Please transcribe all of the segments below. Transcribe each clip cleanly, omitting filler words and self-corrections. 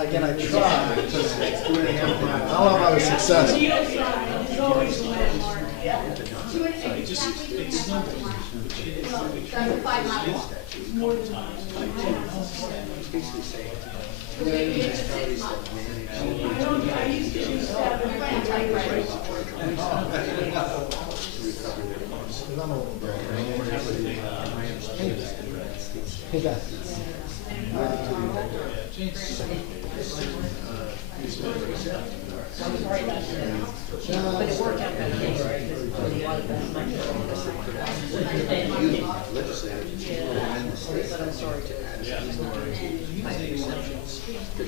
Again, I tried, it took 2.5 months. I don't know if I was successful. Hey guys. But it worked out better anyway, because a lot of that money was on the side. But I'm sorry to my exceptions. I'd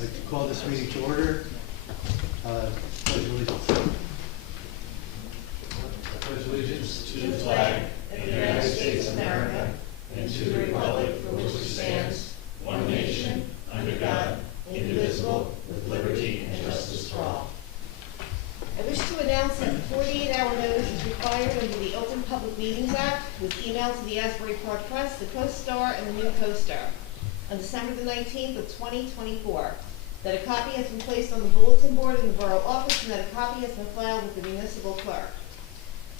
like to call this meeting to order. Pledge allegiance. I pledge allegiance to the flag of the United States of America and to the republic for which it stands, one nation, under God, indivisible, with liberty and justice for all. I wish to announce that the 48-hour notice is required under the Open Public Meetings Act was emailed to the Asbury Park Press, the Co-Star, and the New Co-Star on December the 19th of 2024, that a copy has been placed on the bulletin board in the Borough office and that a copy has been filed with the municipal clerk.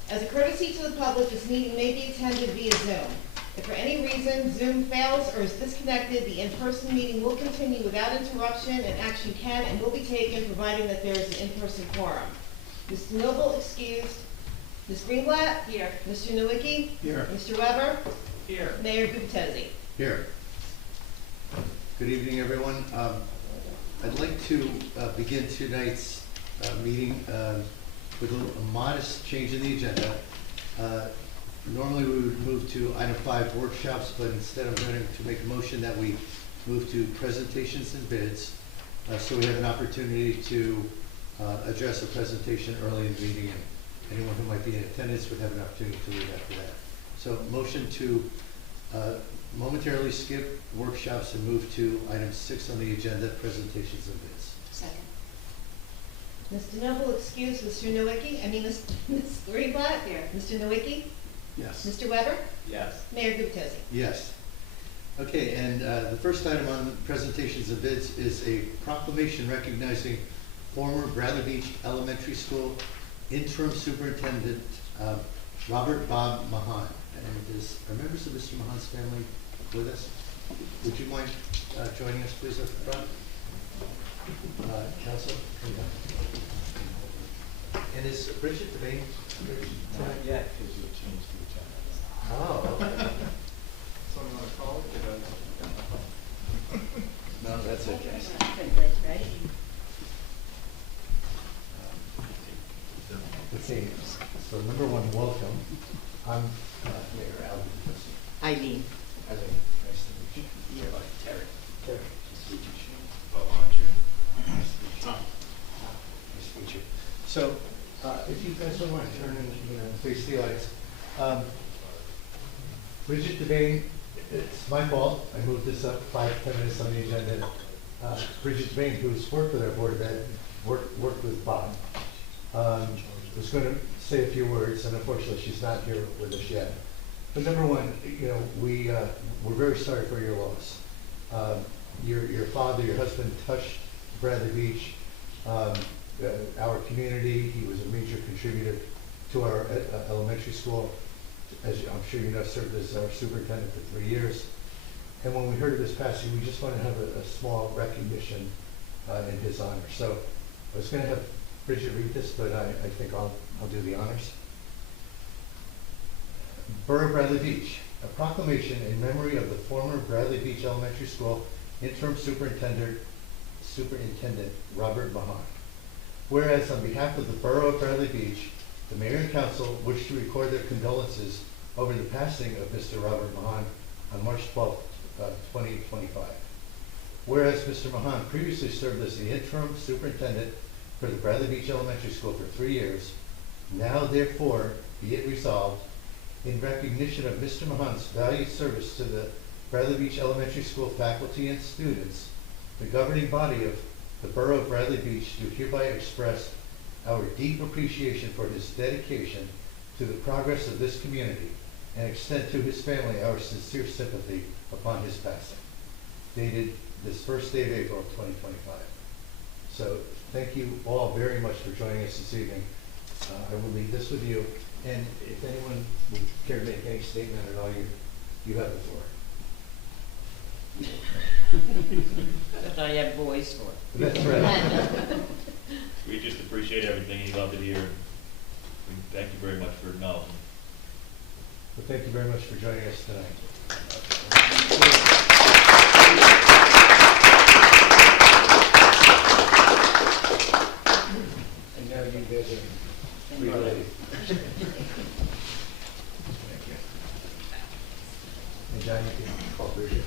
As a courtesy to the public, this meeting may be attended via Zoom. If for any reason Zoom fails or is disconnected, the in-person meeting will continue without interruption and action can and will be taken providing that there is an in-person quorum. Mr. Noble excused. Ms. Greenblatt? Here. Mr. Nowicki? Here. Mr. Weber? Here. Mayor Guptesi? Here. Good evening, everyone. I'd like to begin tonight's meeting with a modest change in the agenda. Normally we would move to item 5, workshops, but instead I'm going to make a motion that we move to presentations and bids, so we have an opportunity to address a presentation early in the meeting, and anyone who might be in attendance would have an opportunity to leave after that. So motion to momentarily skip workshops and move to item 6 on the agenda, presentations and bids. Second. Mr. Noble excused. Mr. Nowicki? Ms. Greenblatt? Here. Mr. Nowicki? Yes. Mr. Weber? Yes. Mayor Guptesi? Yes. Okay, and the first item on presentations and bids is a proclamation recognizing former Bradley Beach Elementary School interim superintendent Robert Bob Mahan. And are members of Mr. Mahan's family with us? Would you mind joining us, please, up front? Council? And is Bridget Devane? Not yet, because you'll change the agenda. Oh, okay. Someone want to call it? No, that's okay. Okay, so number one, welcome. I'm Mayor Al. Eileen. Eileen, nice to meet you. You're like Terry. Terry. Nice to meet you. Well, Andrew. Nice to meet you. Nice to meet you. So, if you guys don't mind turning, face the audience. Bridget Devane, it's my fault. I moved this up 5-10 minutes on the agenda. Bridget Devane, who's worked with our Board of Ed, worked with Bob. Was going to say a few words, and unfortunately she's not here with us yet. But number one, we're very sorry for your loss. Your father, your husband touched Bradley Beach, our community. He was a major contributor to our elementary school. As I'm sure you know, served as our superintendent for 3 years. And when we heard of his passing, we just want to have a small recognition in his honor. So I was going to have Bridget read this, but I think I'll do the honors. Borough of Bradley Beach, a proclamation in memory of the former Bradley Beach Elementary School interim superintendent Robert Mahan. Whereas on behalf of the Borough of Bradley Beach, the Mayor and Council wish to record their condolences over the passing of Mr. Robert Mahan on March 12, 2025. Whereas Mr. Mahan previously served as the interim superintendent for the Bradley Beach Elementary School for 3 years, now therefore be it resolved, in recognition of Mr. Mahan's valued service to the Bradley Beach Elementary School faculty and students, the governing body of the Borough of Bradley Beach do hereby express our deep appreciation for his dedication to the progress of this community and extend to his family our sincere sympathy upon his passing. Dated this first day of April 2025. So thank you all very much for joining us this evening. I will leave this with you, and if anyone would care to make any statement at all, you have the floor. I have voice for it. That's right. We just appreciate everything. He loved it here. We thank you very much for acknowledging. Well, thank you very much for joining us tonight. And now you guys are free to leave. Thank you. And John, you can call Bridget.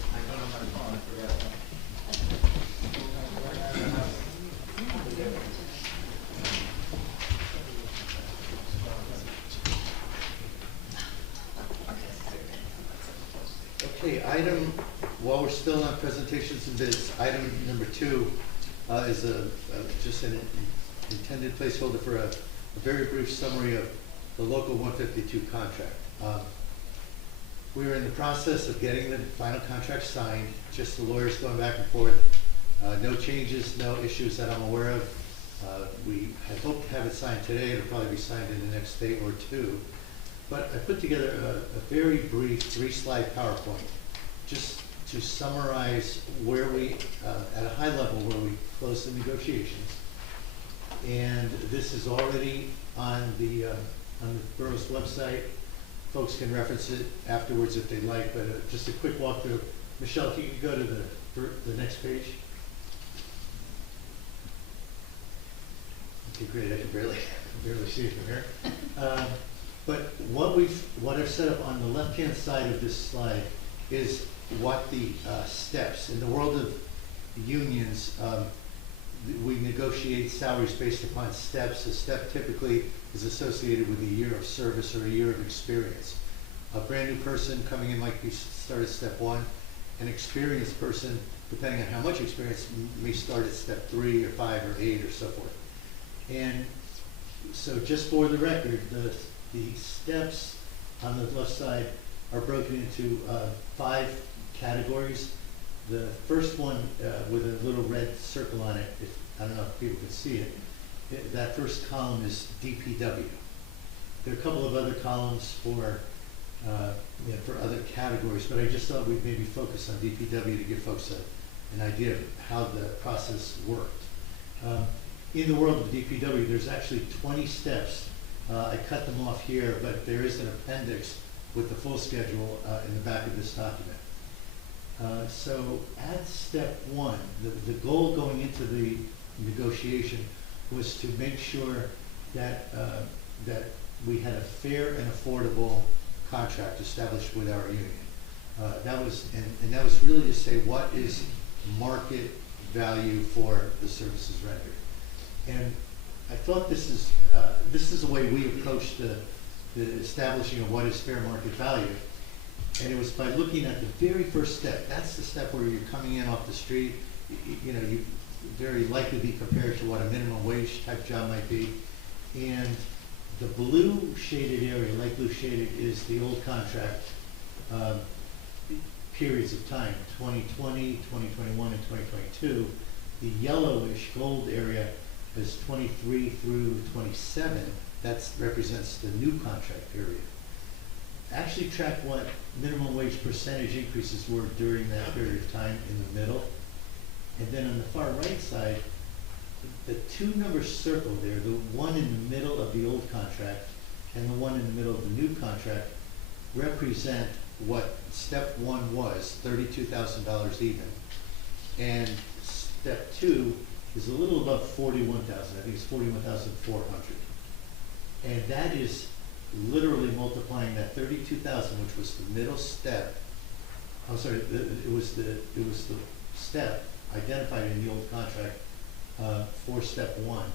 Okay, while we're still on presentations and bids, item number 2 is just an intended placeholder for a very brief summary of the local 152 contract. We are in the process of getting the final contract signed, just the lawyers going back and forth. No changes, no issues that I'm aware of. We had hoped to have it signed today. It'll probably be signed in the next day or two. But I put together a very brief 3-slide PowerPoint just to summarize where we, at a high level, where we closed the negotiations. And this is already on the borough's website. Folks can reference it afterwards if they'd like, but just a quick walkthrough. Michelle, if you could go to the next page. Okay, great. I can barely see it from here. But what I've set up on the left-hand side of this slide is what the steps in the world of unions. We negotiate salaries based upon steps. A step typically is associated with a year of service or a year of experience. A brand new person coming in might start at step 1. An experienced person, depending on how much experience, may start at step 3 or 5 or 8 or so forth. And so just for the record, the steps on the left side are broken into 5 categories. The first one with a little red circle on it, I don't know if people can see it, that first column is DPW. There are a couple of other columns for other categories, but I just thought we'd maybe focus on DPW to give folks an idea of how the process worked. In the world of DPW, there's actually 20 steps. I cut them off here, but there is an appendix with the full schedule in the back of this document. So at step 1, the goal going into the negotiation was to make sure that we had a fair and affordable contract established with our union. That was really to say what is market value for the services rendered. And I thought this is the way we approached the establishing of what is fair market value. And it was by looking at the very first step. That's the step where you're coming in off the street. You very likely be compared to what a minimum wage type job might be. And the blue shaded area, light blue shaded, is the old contract periods of time, 2020, 2021, and 2022. The yellowish gold area is 23 through 27. That represents the new contract period. Actually track what minimum wage percentage increases were during that period of time in the middle. And then on the far right side, the two numbers circled there, the one in the middle of the old contract and the one in the middle of the new contract, represent what step one was, $32,000 even. And step two is a little above 41,000. I think it's 41,400. And that is literally multiplying that 32,000, which was the middle step. I'm sorry, it was the step identified in the old contract for step one,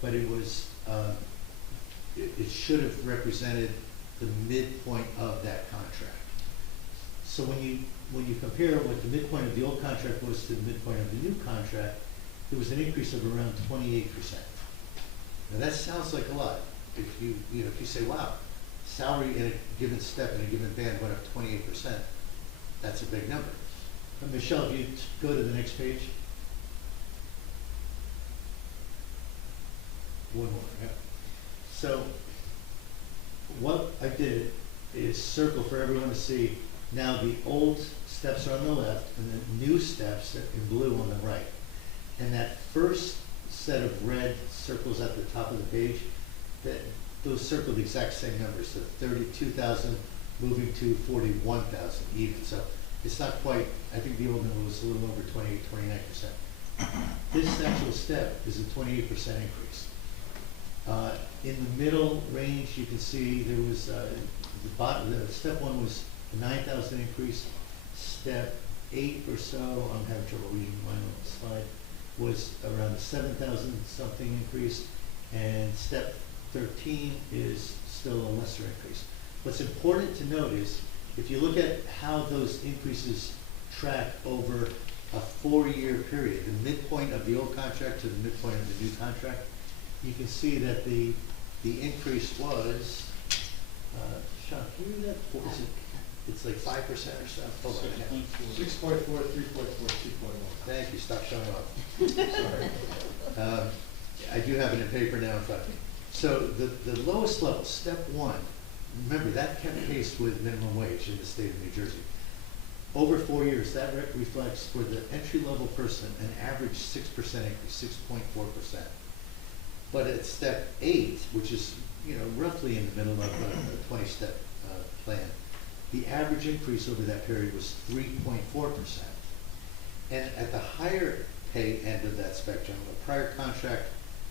but it was it should have represented the midpoint of that contract. So when you compare what the midpoint of the old contract was to the midpoint of the new contract, there was an increase of around 28%. Now that sounds like a lot. If you say, wow, salary in a given step in a given band went up 28%, that's a big number. But Michelle, if you go to the next page. One more, yeah. So what I did is circle for everyone to see. Now the old steps are on the left and the new steps are in blue on the right. And that first set of red circles at the top of the page, those circle the exact same numbers, so 32,000 moving to 41,000 even. So it's not quite, I think the old number was a little over 28, 29%. This actual step is a 28% increase. In the middle range, you can see there was, the step one was a 9,000 increase. Step 8 or so, I'm having trouble reading my own slide, was around a 7,000 something increase. And step 13 is still a lesser increase. What's important to note is, if you look at how those increases track over a 4-year period, the midpoint of the old contract to the midpoint of the new contract, you can see that the increase was, Sean, can you read that? What was it? It's like 5% or so. Hold on. 6.4, 3.4, 2.1. Thank you, stop showing off. Sorry. I do have it in paper now in front of me. So the lowest level, step one, remember that kept pace with minimum wage in the state of New Jersey. Over 4 years, that reflects for the entry-level person an average 6% increase, 6.4%. But at step 8, which is roughly in the middle of a 20-step plan, the average increase over that period was 3.4%. And at the higher pay end of that spectrum, a prior contract,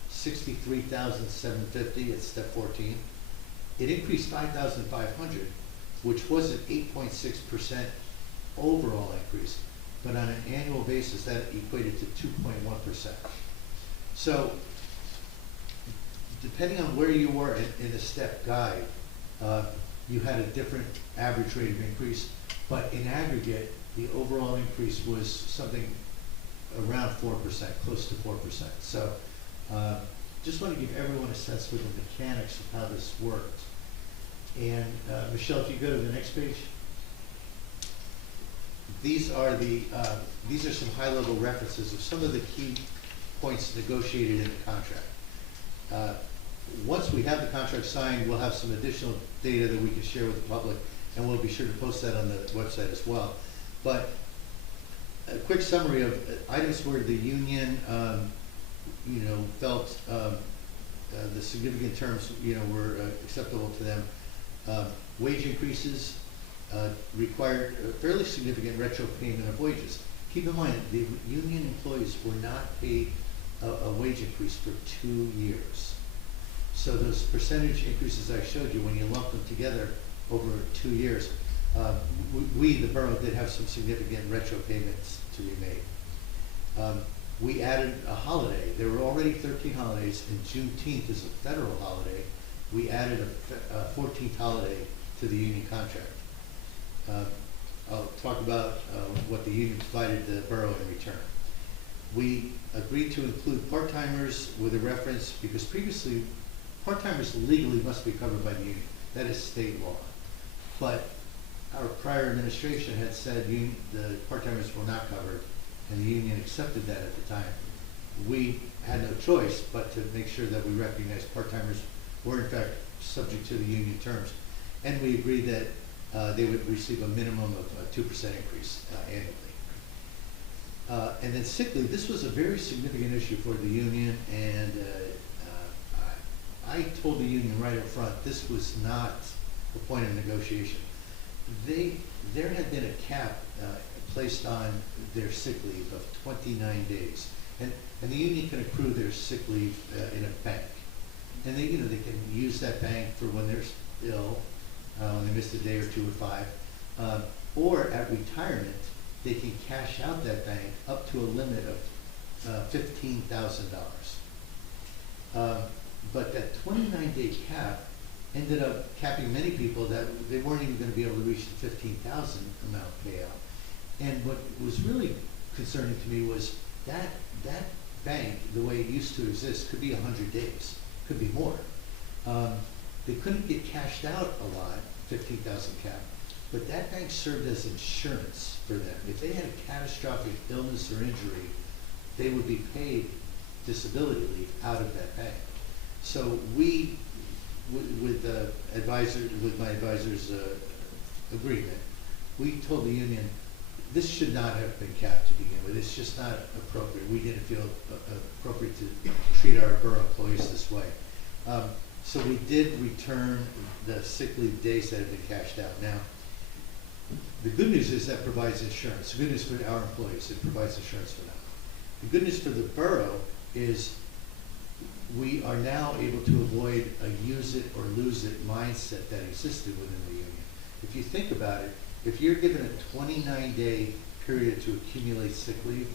$63,750 at step 14, it increased 5,500, which was an 8.6% overall increase, but on an annual basis, that equated to 2.1%. So, depending on where you were in the step guide, you had a different average rate of increase, but in aggregate, the overall increase was something around 4%, close to 4%. So, just want to give everyone a sense for the mechanics of how this worked. And Michelle, if you go to the next page. These are some high-level references of some of the key points negotiated in the contract. Once we have the contract signed, we'll have some additional data that we can share with the public, and we'll be sure to post that on the website as well. But a quick summary of items where the union, felt the significant terms, were acceptable to them. Wage increases required a fairly significant retro payment of wages. Keep in mind, the union employees were not paid a wage increase for 2 years. So those percentage increases I showed you, when you lump them together over 2 years, we, the borough, did have some significant retro payments to be made. We added a holiday. There were already 13 holidays, and Juneteenth is a federal holiday. We added a 14th holiday to the union contract. I'll talk about what the union provided the borough in return. We agreed to include part-timers with a reference, because previously, part-timers legally must be covered by the union. That is state law. But our prior administration had said the part-timers were not covered, and the union accepted that at the time. We had no choice but to make sure that we recognized part-timers were in fact subject to the union terms. And we agreed that they would receive a minimum of a 2% increase annually. And then sick leave, this was a very significant issue for the union, and I told the union right up front, this was not a point of negotiation. There had been a cap placed on their sick leave of 29 days. And the union can accrue their sick leave in a bank. And they can use that bank for when they're ill, when they missed a day or 2 or 5, or at retirement, they can cash out that bank up to a limit of $15,000. But that 29-day cap ended up capping many people that they weren't even going to be able to reach the $15,000 amount payout. And what was really concerning to me was that bank, the way it used to exist, could be 100 days, could be more. They couldn't get cashed out a lot, 15,000 cap, but that bank served as insurance for them. If they had a catastrophic illness or injury, they would be paid disability leave out of that bank. So we, with my advisor's agreement, we told the union, this should not have been capped to begin with. It's just not appropriate. We didn't feel appropriate to treat our borough employees this way. So we did return the sick leave days that had been cashed out. Now, the good news is that provides insurance. The good news for our employees, it provides insurance for them. The good news for the borough is we are now able to avoid a use it or lose it mindset that existed within the union. If you think about it, if you're given a 29-day period to accumulate sick leave,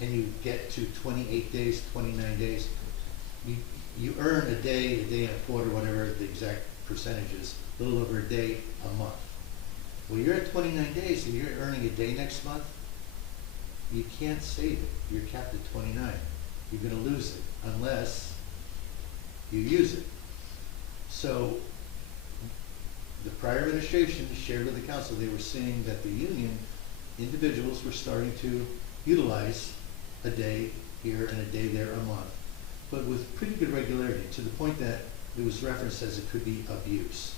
and you get to 28 days, 29 days, you earn a day and a quarter, whatever the exact percentage is, a little over a day a month. Well, you're at 29 days and you're earning a day next month, you can't save it. You're capped at 29. You're going to lose it unless you use it. So the prior administration shared with the council, they were seeing that the union individuals were starting to utilize a day here and a day there a month, but with pretty good regularity, to the point that it was referenced as it could be abuse.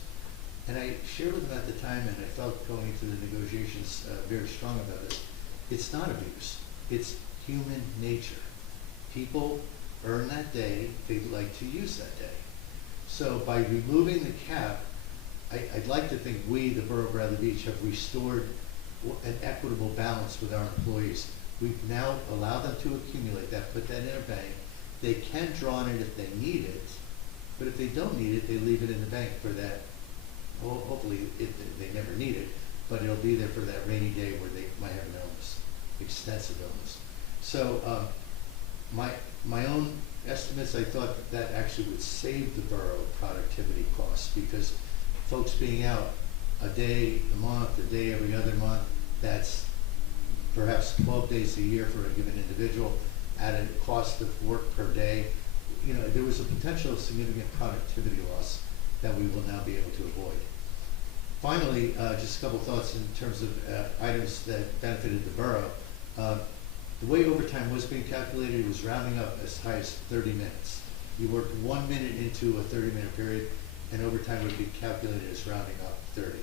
And I shared with them at the time, and I felt going into the negotiations very strong about this. It's not abuse. It's human nature. People earn that day, they'd like to use that day. So by removing the cap, I'd like to think we, the Borough of Bradley Beach, have restored an equitable balance with our employees. We've now allowed them to accumulate that, put that in a bank. They can draw on it if they need it, but if they don't need it, they leave it in the bank for that. Well, hopefully they never need it, but it'll be there for that rainy day where they might have an illness, extensive illness. So my own estimates, I thought that actually would save the borough productivity costs, because folks being out a day a month, a day every other month, that's perhaps 12 days a year for a given individual at a cost of work per day. There was a potential significant productivity loss that we will now be able to avoid. Finally, just a couple thoughts in terms of items that benefited the borough. The way overtime was being calculated, it was rounding up as high as 30 minutes. You worked 1 minute into a 30-minute period, and overtime would be calculated as rounding up 30.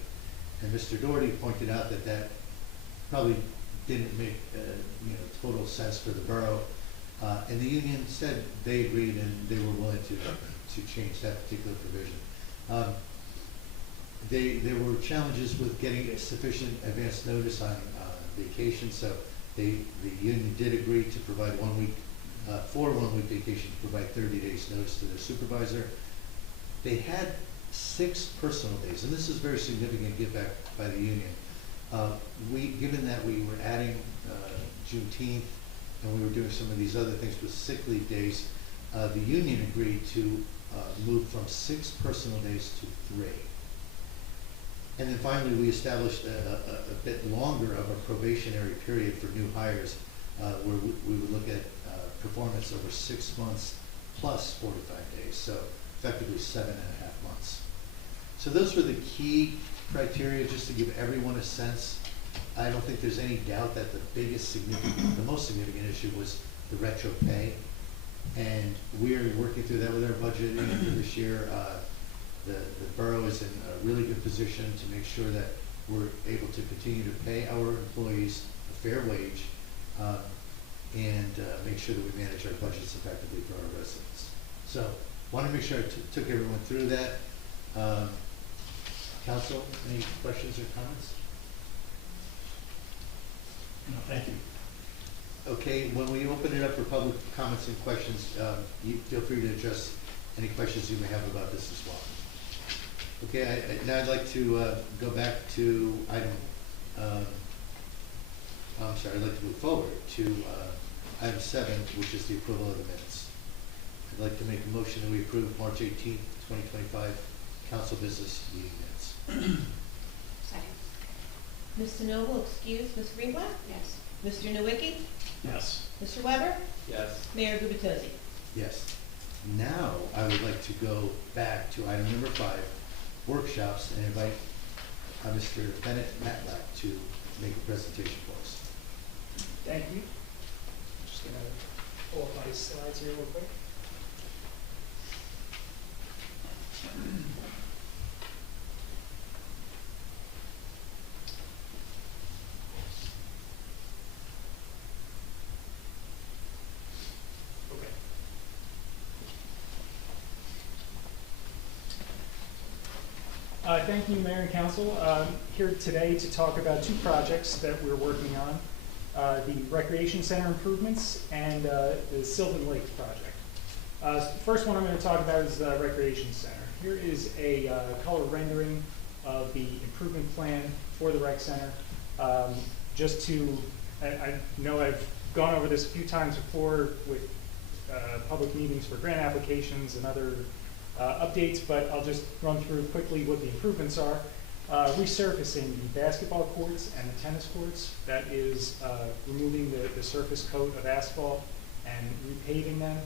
And Mr. Doherty pointed out that that probably didn't make total sense for the borough. And the union said they agreed and they were willing to change that particular provision. There were challenges with getting sufficient advance notice on vacation, so the union did agree to provide 1 week, for 1 week vacation, to provide 30 days notice to their supervisor. They had 6 personal days, and this is very significant give back by the union. Given that we were adding Juneteenth and we were doing some of these other things with sick leave days, the union agreed to move from 6 personal days to 3. And then finally, we established a bit longer of a probationary period for new hires where we would look at performance over 6 months plus 45 days, so effectively 7.5 months. So those were the key criteria, just to give everyone a sense. I don't think there's any doubt that the most significant issue was the retro pay. And we are working through that with our budget for this year. The borough is in a really good position to make sure that we're able to continue to pay our employees a fair wage, and make sure that we manage our budgets effectively for our residents. So, want to make sure I took everyone through that. Council, any questions or comments? No, thank you. Okay, when we open it up for public comments and questions, you feel free to address any questions you may have about this as well. Okay, now I'd like to go back to item, I'd like to move forward to item 7, which is the approval of the minutes. I'd like to make a motion that we approve March 18th, 2025 council business meeting minutes. Second. Mr. Noble, excuse, Ms. Greenblatt? Yes. Mr. Nowicki? Yes. Mr. Weber? Yes. Mayor Gubatose? Yes. Now, I would like to go back to item number 5, workshops, and invite Mr. Bennett Matlack to make a presentation for us. Thank you. Just gonna pull up my slides here real quick. Okay. Thank you, Mayor and Council. Here today to talk about 2 projects that we're working on. The Recreation Center improvements and the Sylvan Lakes project. The first one I'm going to talk about is the Recreation Center. Here is a color rendering of the improvement plan for the Rec Center. Just to, I know I've gone over this a few times before with public meetings for grant applications and other updates, but I'll just run through quickly what the improvements are. Resurfacing the basketball courts and the tennis courts. That is removing the surface coat of asphalt and repaving them,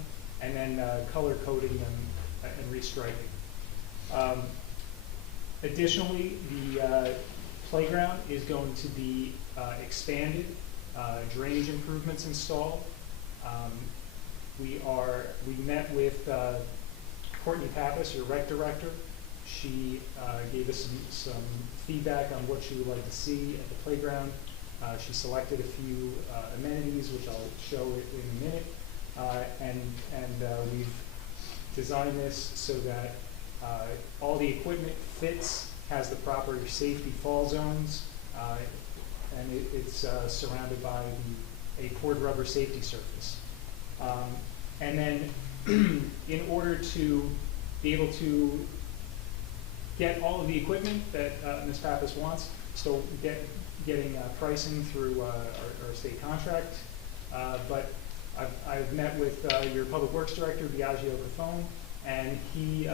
and then color coding them and restriping. Additionally, the playground is going to be expanded, drainage improvements installed. We met with Courtney Pappas, your rec director. She gave us some feedback on what she would like to see at the playground. She selected a few amenities, which I'll show in a minute. And we've designed this so that all the equipment fits, has the proper safety fall zones, and it's surrounded by a poured rubber safety surface. And then in order to be able to get all of the equipment that Ms. Pappas wants, still getting pricing through our state contract. But I've met with your Public Works Director, Biagio Cafone, and he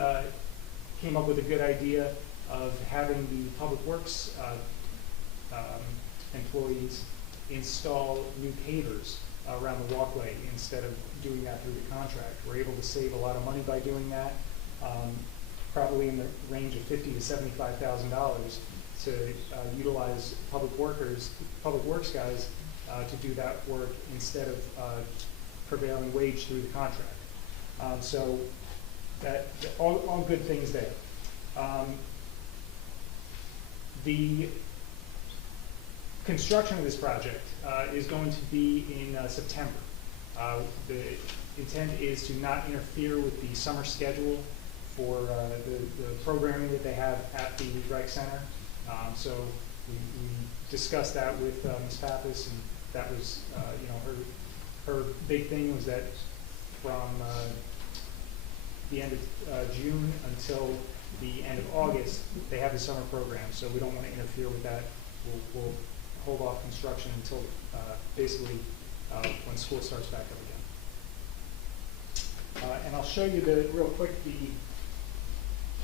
came up with a good idea of having the Public Works employees install new pavers around the walkway instead of doing that through the contract. We're able to save a lot of money by doing that. Probably in the range of $50,000 to $75,000 to utilize public works guys to do that work instead of prevailing wage through the contract. So that all good things there. The construction of this project is going to be in September. The intent is to not interfere with the summer schedule for the programming that they have at the Rec Center. So we discussed that with Ms. Pappas, and that was, her big thing was that from the end of June until the end of August, they have the summer program, so we don't want to interfere with that. We'll hold off construction until basically when school starts back up again. And I'll show you real quick the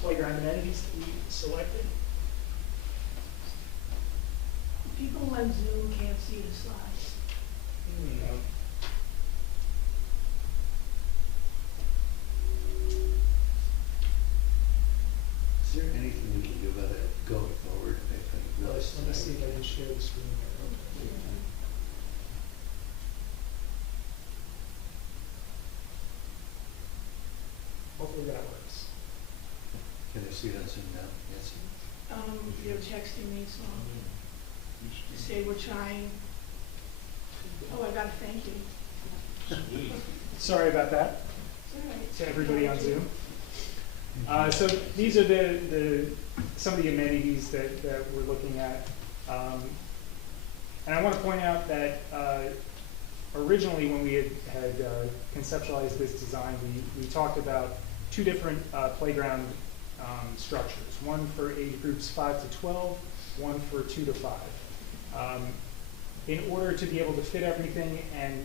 playground amenities that we selected. People on Zoom can't see the slides. Is there anything we can do about it going forward? I think Let really me see if I can share the screen here. Hopefully that works. Can I see it on Zoom now? Yes. They're texting me, so to say we're trying. Oh, I got a thank you. Sorry about that. It's all right. To everybody on Zoom. So these are some of the amenities that we're looking at. And I want to point out that originally when we had conceptualized this design, we talked about two different playground structures. One for age groups 5 to 12, one for 2 to 5. In order to be able to fit everything, and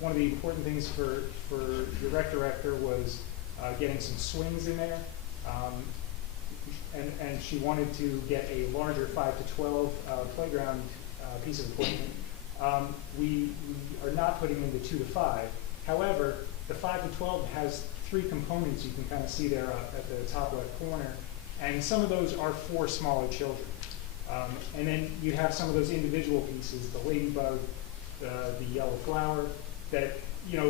one of the important things for the rec director was getting some swings in there, and she wanted to get a larger 5 to 12 playground piece of equipment. We are not putting in the 2 to 5. However, the 5 to 12 has 3 components you can kind of see there at the top left corner, and some of those are for smaller children. And then you have some of those individual pieces, the ladybug, the yellow flower, that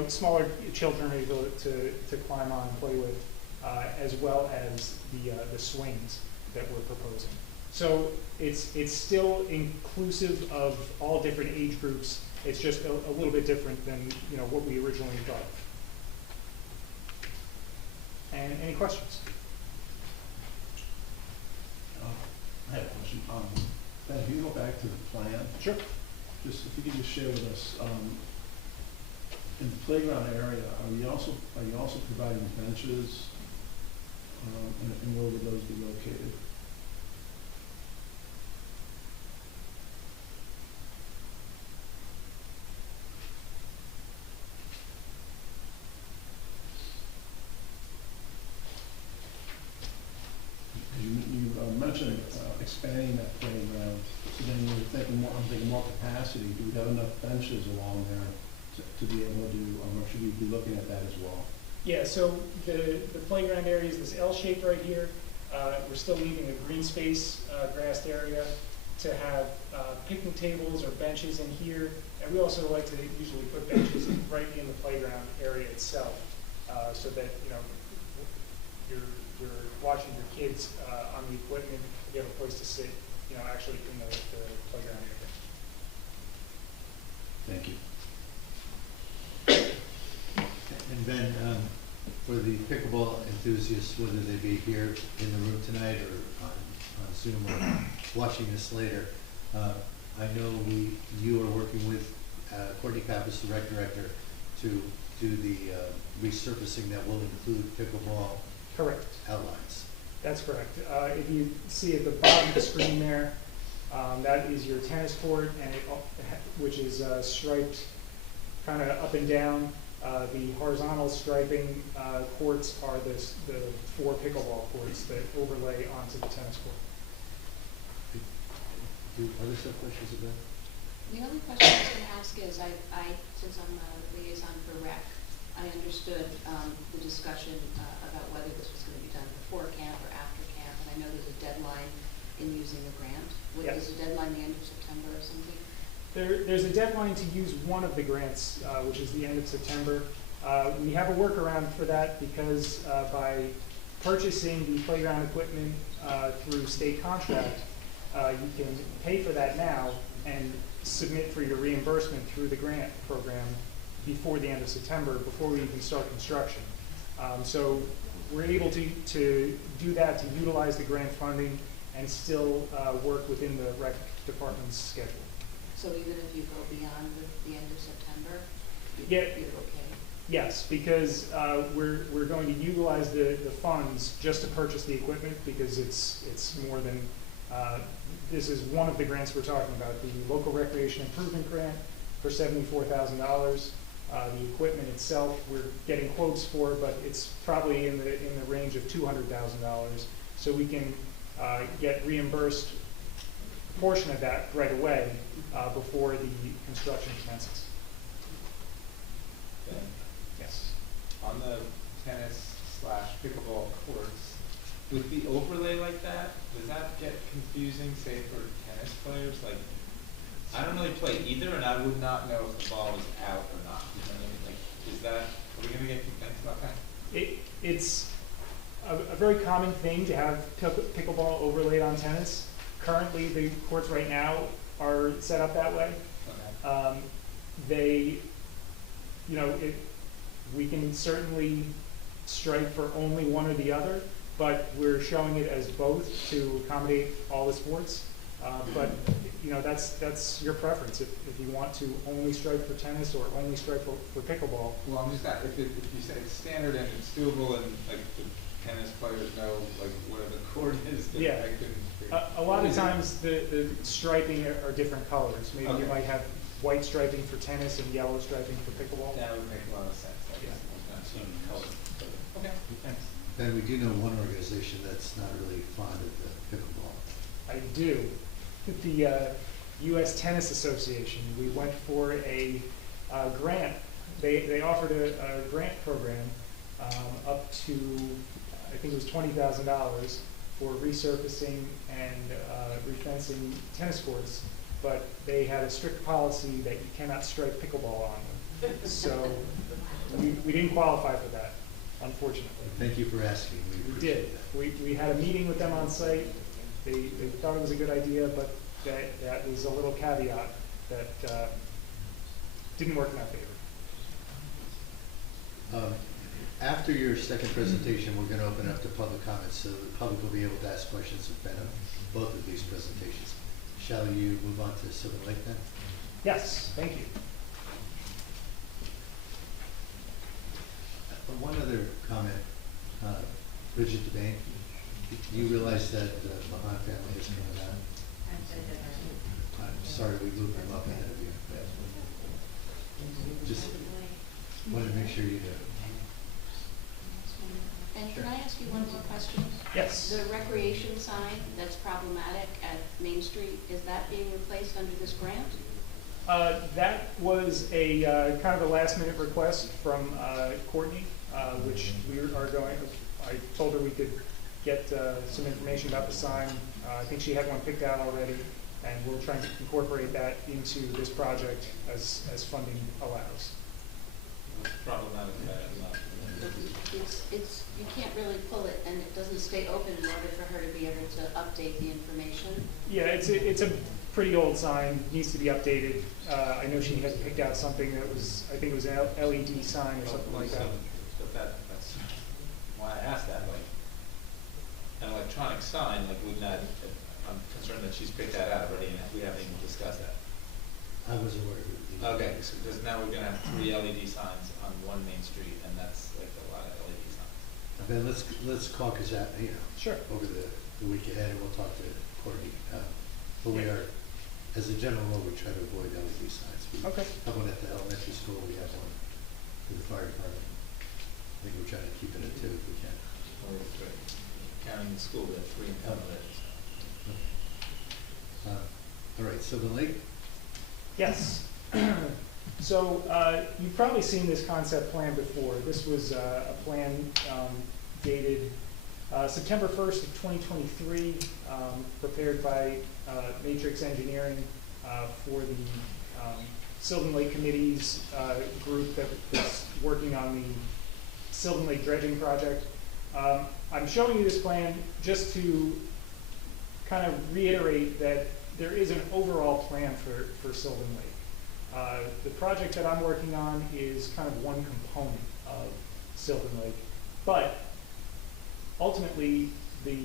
smaller children are able to climb on and play with, as well as the swings that we're proposing. So it's still inclusive of all different age groups. It's just a little bit different than what we originally thought. And any questions? I have a question. Ben, if you go back to the plan, Sure. just if you could just share with us, in the playground area, are you also providing benches, and where would those be located? You mentioned expanding that playground, so then you're thinking more, I'm thinking more capacity. Do we have enough benches along there to be able to do, or should we be looking at that as well? Yeah, so the playground area is this L shape right here. We're still leaving a green space, grassed area to have picnic tables or benches in here. And we also like to usually put benches right in the playground area itself, so that you're watching your kids on the equipment, you have a place to sit, actually in the playground area. Thank you. And Ben, for the pickleball enthusiasts, whether they be here in the room tonight or on Zoom or watching this later, I know you are working with Courtney Pappas, the rec director, to do the resurfacing that will include pickleball Correct. outlines. That's correct. If you see at the bottom of the screen there, that is your tennis court, and which is striped kind of up and down. The horizontal striping courts are the 4 pickleball courts that overlay onto the tennis court. Do others have questions about? The only question I was going to ask is, since I'm a liaison for rec, I understood the discussion about whether this was going to be done before camp or after camp, and I know there's a deadline in using the grant. Yes. Is the deadline the end of September or something? There's a deadline to use one of the grants, which is the end of September. We have a workaround for that because by purchasing the playground equipment through state contract, you can pay for that now and submit for your reimbursement through the grant program before the end of September, before we even start construction. So we're able to do that, to utilize the grant funding and still work within the rec department's schedule. So even if you go beyond the end of September, Yeah. you're okay? Yes, because we're going to utilize the funds just to purchase the equipment, because it's more than, this is one of the grants we're talking about, the local recreation improvement grant for $74,000. The equipment itself, we're getting quotes for, but it's probably in the range of $200,000. So we can get reimbursed a portion of that right away before the construction commences. with the overlay like that, does that get confusing, say, for tennis players? Like, I don't really play either, and I would not know if the ball is out or not. You know what I mean? Like, is that, are we gonna get complaints about that? It's a very common thing to have pickleball overlaid on tennis. Currently, the courts right now are set up that way. Okay. They, you know, we can certainly strike for only one or the other, but we're showing it as both to accommodate all the sports. But you know, that's your preference. If you want to only strike for tennis or only strike for pickleball. Well, I'm just not, if you say it's standard and it's doable and like the tennis players know like where the court is, then Yeah. I couldn't figure. A lot of times the striping are different colors. Maybe Okay. you might have white striping for tennis and yellow striping for pickleball. That would make a lot of sense. I guess. Not seeing color. Okay, thanks. Ben, we do know one organization that's not really fond of the pickleball. I do. The U.S. Tennis Association, we went for a grant. They offered a grant program up to, I think it was $20,000 for resurfacing and refencing tennis courts, but they had a strict policy that you cannot strike pickleball on them. So we didn't qualify for that, unfortunately. Thank you for asking. We appreciate did. that. We had a meeting with them on site. They thought it was a good idea, but that was a little caveat that didn't work in our favor. After your second presentation, we're going to open up to public comments, so the public will be able to ask questions of Ben of both of these presentations. Shall you move on to Sylvan Lake then? Yes, thank you. One other comment, Bridget DeBane, you realize that the Mahan family is coming out? I'm sorry we moved them up ahead of you. Just wanted to make sure you knew. And can I ask you one more question? Yes. The recreation sign that's problematic at Main Street, is that being replaced under this grant? That was a kind of a last minute request from Courtney, which we are going, I told her we could get some information about the sign. I think she had one picked out already, and we'll try and incorporate that into this project as funding allows. What's problematic about it? It's, you can't really pull it and it doesn't stay open in order for her to be able to update the information. Yeah, it's a pretty old sign, needs to be updated. I know she had picked out something that was, I think it was an LED sign or something like that. So that's why I asked that, like, an electronic sign, like, would not, I'm concerned that she's picked that out already and we haven't even discussed that. I was aware of it. Okay, so, because now we're gonna have 3 LED signs on one Main Street, and that's like a lot of LED signs. Ben, let's caucus that, you know, Sure. over the week ahead, and we'll talk to Courtney. But we are, as a general rule, we try to avoid LED signs. We Okay. have one at the elementary school, we have one for the fire department. I think we're trying to keep it at 2 if we can. Or counting the school, we have 3 in town already. All right, Sylvan Lake? Yes. So you've probably seen this concept plan before. This was a plan dated September 1st of 2023, prepared by Matrix Engineering for the Sylvan Lake Committee's group that's working on the Sylvan Lake dredging project. I'm showing you this plan just to kind of reiterate that there is an overall plan for Sylvan Lake. The project that I'm working on is kind of one component of Sylvan Lake, but ultimately the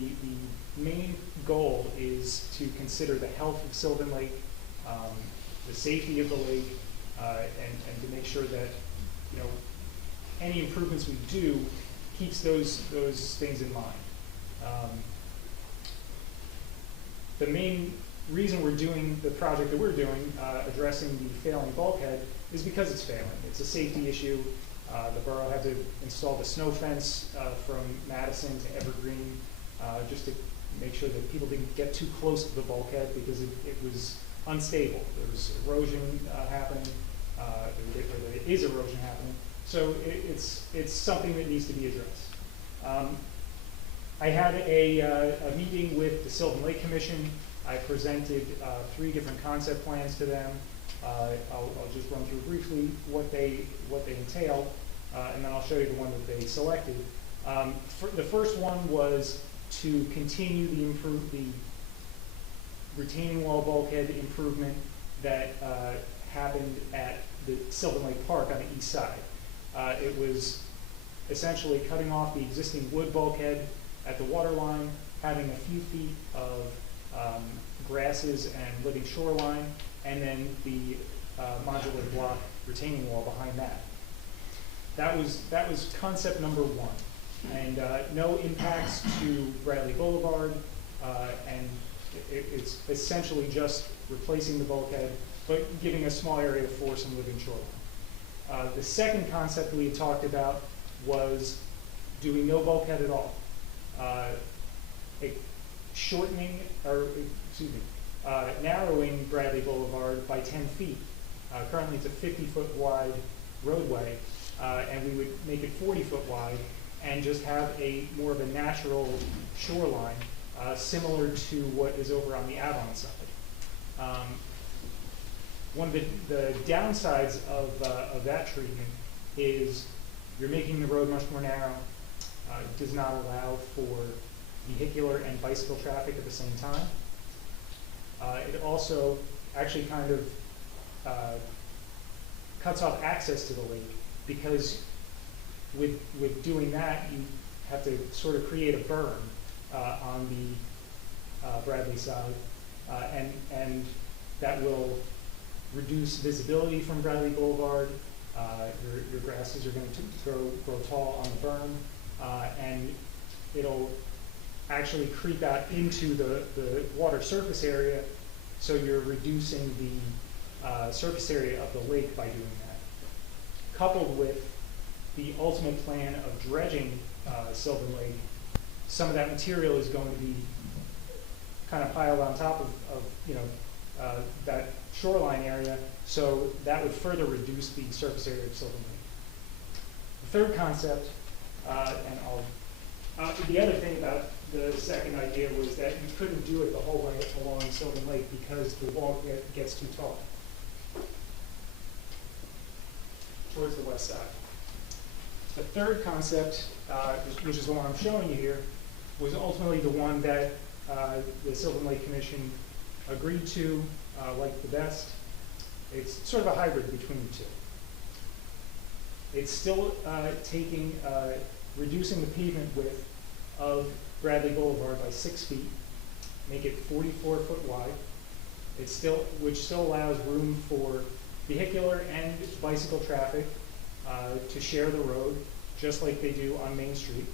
main goal is to consider the health of Sylvan Lake, the safety of the lake, and to make sure that, you know, any improvements we do keeps those things in mind. The main reason we're doing the project that we're doing, addressing the failing bulkhead, is because it's failing. It's a safety issue. The borough had to install the snow fence from Madison to Evergreen, just to make sure that people didn't get too close to the bulkhead because it was unstable. There was erosion happening, there is erosion happening. So it's something that needs to be addressed. I had a meeting with the Sylvan Lake Commission. I presented 3 different concept plans to them. I'll just run through briefly what they entail, and then I'll show you the one that they selected. The first one was to continue the retaining wall bulkhead improvement that happened at the Sylvan Lake Park on the east side. It was essentially cutting off the existing wood bulkhead at the water line, having a few feet of grasses and living shoreline, and then the modular block retaining wall behind that. That was concept number 1, and no impacts to Bradley Boulevard, and it's essentially just replacing the bulkhead, but giving a small area for some living shoreline. The second concept we had talked about was doing no bulkhead at all. Narrowing Bradley Boulevard by 10 feet. Currently it's a 50-foot wide roadway, and we would make it 40-foot wide and just have more of a natural shoreline, similar to what is over on the Avon side. One of the downsides of that treatment is you're making the road much more narrow. It does not allow for vehicular and bicycle traffic at the same time. It also actually kind of cuts off access to the lake, because with doing that, you have to sort of create a berm on the Bradley side, and that will reduce visibility from Bradley Boulevard. Your grasses are going to grow tall on the berm, and it'll actually creep out into the water surface area, so you're reducing the surface area of the lake by doing that. Coupled with the ultimate plan of dredging Sylvan Lake, some of that material is going to be kind of piled on top of that shoreline area, so that would further reduce the surface area of Sylvan Lake. The third concept, the other thing about the second idea was that you couldn't do it the whole way along Sylvan Lake because the wall gets too tall towards the west side. The third concept, which is the one I'm showing you here, was ultimately the one that the Sylvan Lake Commission agreed to, liked the best. It's sort of a hybrid between the two. It's still reducing the pavement width of Bradley Boulevard by 6 feet, make it 44-foot wide. Which still allows room for vehicular and bicycle traffic to share the road, just like they do on Main Street.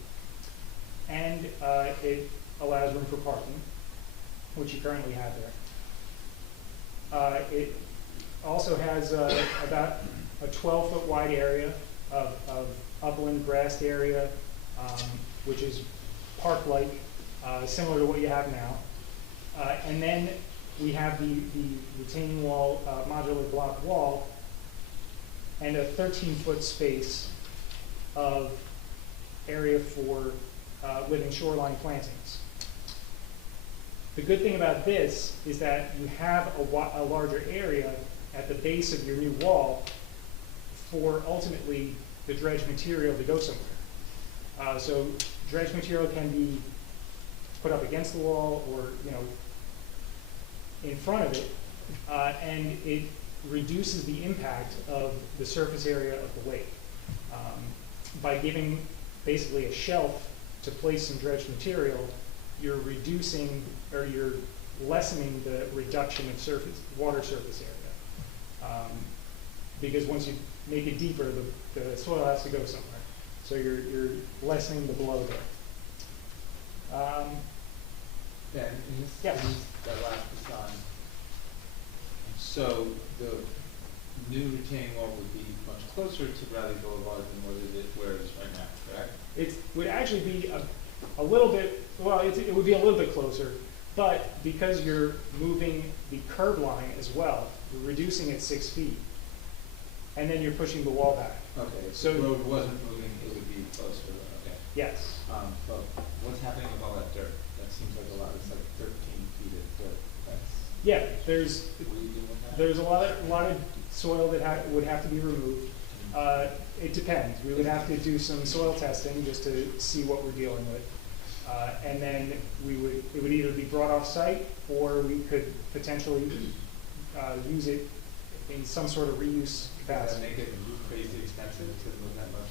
And it allows room for parking, which you currently have there. It also has about a 12-foot wide area of upland grassed area, which is park-like, similar to what you have now. And then we have the retaining wall, modular block wall, and a 13-foot space of area for living shoreline plantings. The good thing about this is that you have a larger area at the base of your new wall for ultimately the dredge material to go somewhere. So dredge material can be put up against the wall or in front of it, and it reduces the impact of the surface area of the lake. By giving basically a shelf to place some dredge material, you're reducing or you're lessening the reduction of water surface area. Because once you make it deeper, the soil has to go somewhere. So you're lessening the blow there. Yeah, Yeah. that last design. So the new retaining wall would be much closer to Bradley Boulevard than where it is right now, correct? It would actually be a little bit, well, it would be a little bit closer, but because you're moving the curb line as well, you're reducing it 6 feet, and then you're pushing the wall back. Okay, So- if the road wasn't moving, it would be closer, okay. Yes. But what's happening with all that dirt? That seems like a lot, it's like 13 feet of dirt, that's, Yeah, there's, what are you doing with that? there's a lot of soil that would have to be removed. It depends. We would have to do some soil testing just to see what we're dealing with. And then it would either be brought off site or we could potentially use it in some sort of reuse Does capacity. that make it crazy expensive to move that much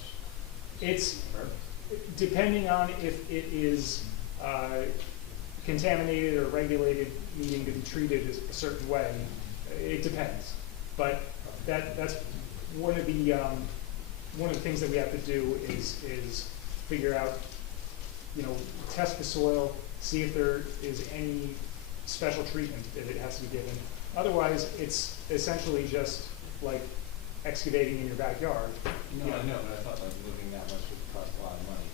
It's dirt? depending on if it is contaminated or regulated, needing to be treated a certain way. It depends. But that's one of the things that we have to do is figure out, test the soil, see if there is any special treatment that it has to be given. Otherwise, it's essentially just like excavating in your backyard. No, I know, but I thought like moving that much would cost a lot of money.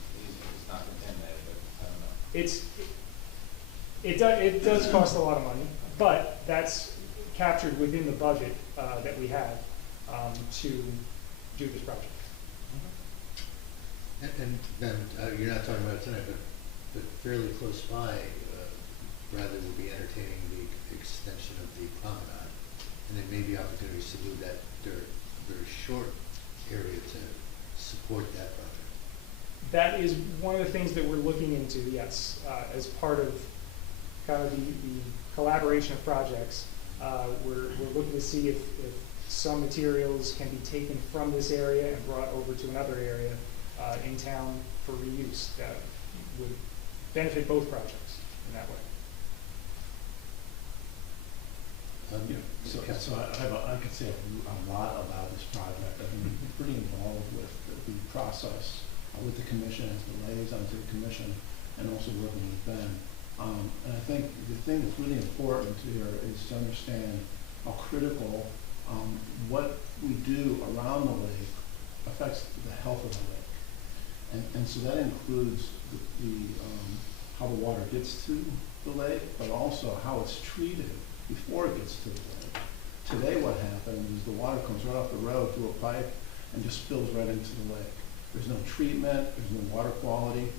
It's not contaminated, but I don't know. It does cost a lot of money, but that's captured within the budget that we have to do this project. And then, you're not talking about it tonight, but fairly close by, rather will be entertaining the extension of the promenade. And there may be opportunities to move that dirt, very short area to support that project. That is one of the things that we're looking into, yes, as part of kind of the collaboration of projects. We're looking to see if some materials can be taken from this area and brought over to another area in town for reuse that would benefit both projects in that way. So I could say a lot about this project. I've been pretty involved with the process, with the commission as the liaison to the commission, and also working with Ben. And I think the thing that's really important here is to understand how critical what we do around the lake affects the health of the lake. And so that includes how the water gets to the lake, but also how it's treated before it gets to the lake. Today what happens is the water comes right off the road through a pipe and just spills right into the lake. There's no treatment, there's no water quality.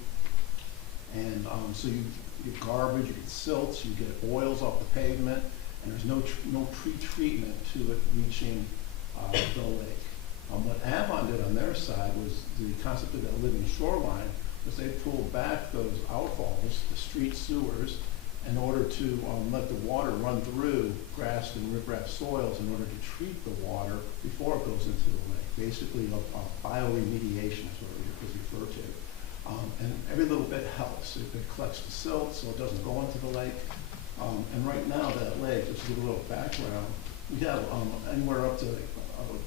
And so you get garbage, you get silts, you get oils off the pavement, and there's no pre-treatment to it reaching the lake. What Avon did on their side was the concept of that living shoreline, was they pulled back those outfalls, the street sewers, in order to let the water run through grass and riprap soils in order to treat the water before it goes into the lake. Basically, a bioremediation is what it was referred to. And every little bit helps. It collects the silt so it doesn't go into the lake. And right now, that lake, just to give a little background, we have anywhere up to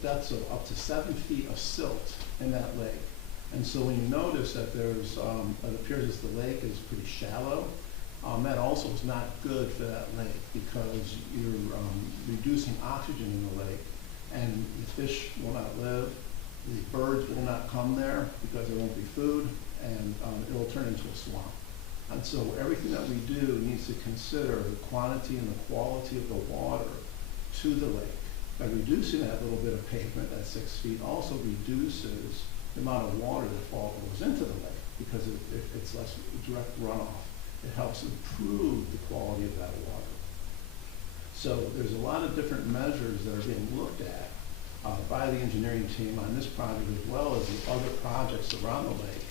depths of up to 7 feet of silt in that lake. And so when you notice that there's, it appears as the lake is pretty shallow, that also is not good for that lake because you're reducing oxygen in the lake, and the fish will not live, the birds will not come there because there won't be food, and it will turn into a swamp. And so everything that we do needs to consider the quantity and the quality of the water to the lake. By reducing that little bit of pavement, that 6 feet, also reduces the amount of water that goes into the lake because it's less direct runoff. It helps improve the quality of that water. So there's a lot of different measures that are being looked at by the engineering team on this project as well as the other projects around the lake.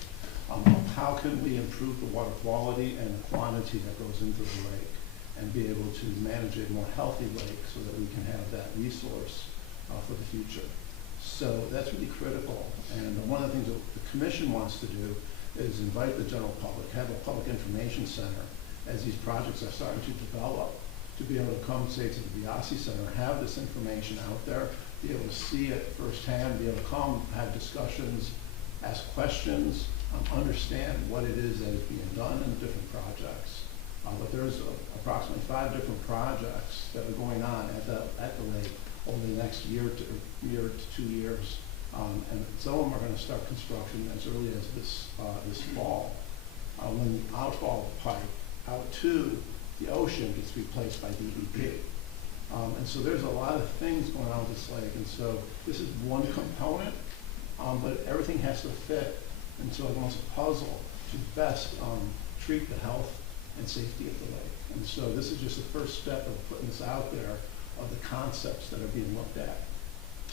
How can we improve the water quality and the quantity that goes into the lake and be able to manage a more healthy lake so that we can have that resource for the future. So that's really critical. And one of the things that the commission wants to do is invite the general public, have a public information center as these projects are starting to develop, to be able to come, say, to the Biasi Center, have this information out there, be able to see it firsthand, be able to come, have discussions, ask questions, understand what it is that is being done in the different projects. But there's approximately 5 different projects that are going on at the lake over the next year to 2 years. And some of them are going to start construction as early as this fall, when the outfall pipe out to the ocean gets replaced by DEP. And so there's a lot of things going on with this lake, and so this is one component, but everything has to fit into almost a puzzle to best treat the health and safety of the lake. And so this is just the first step of putting this out there of the concepts that are being looked at.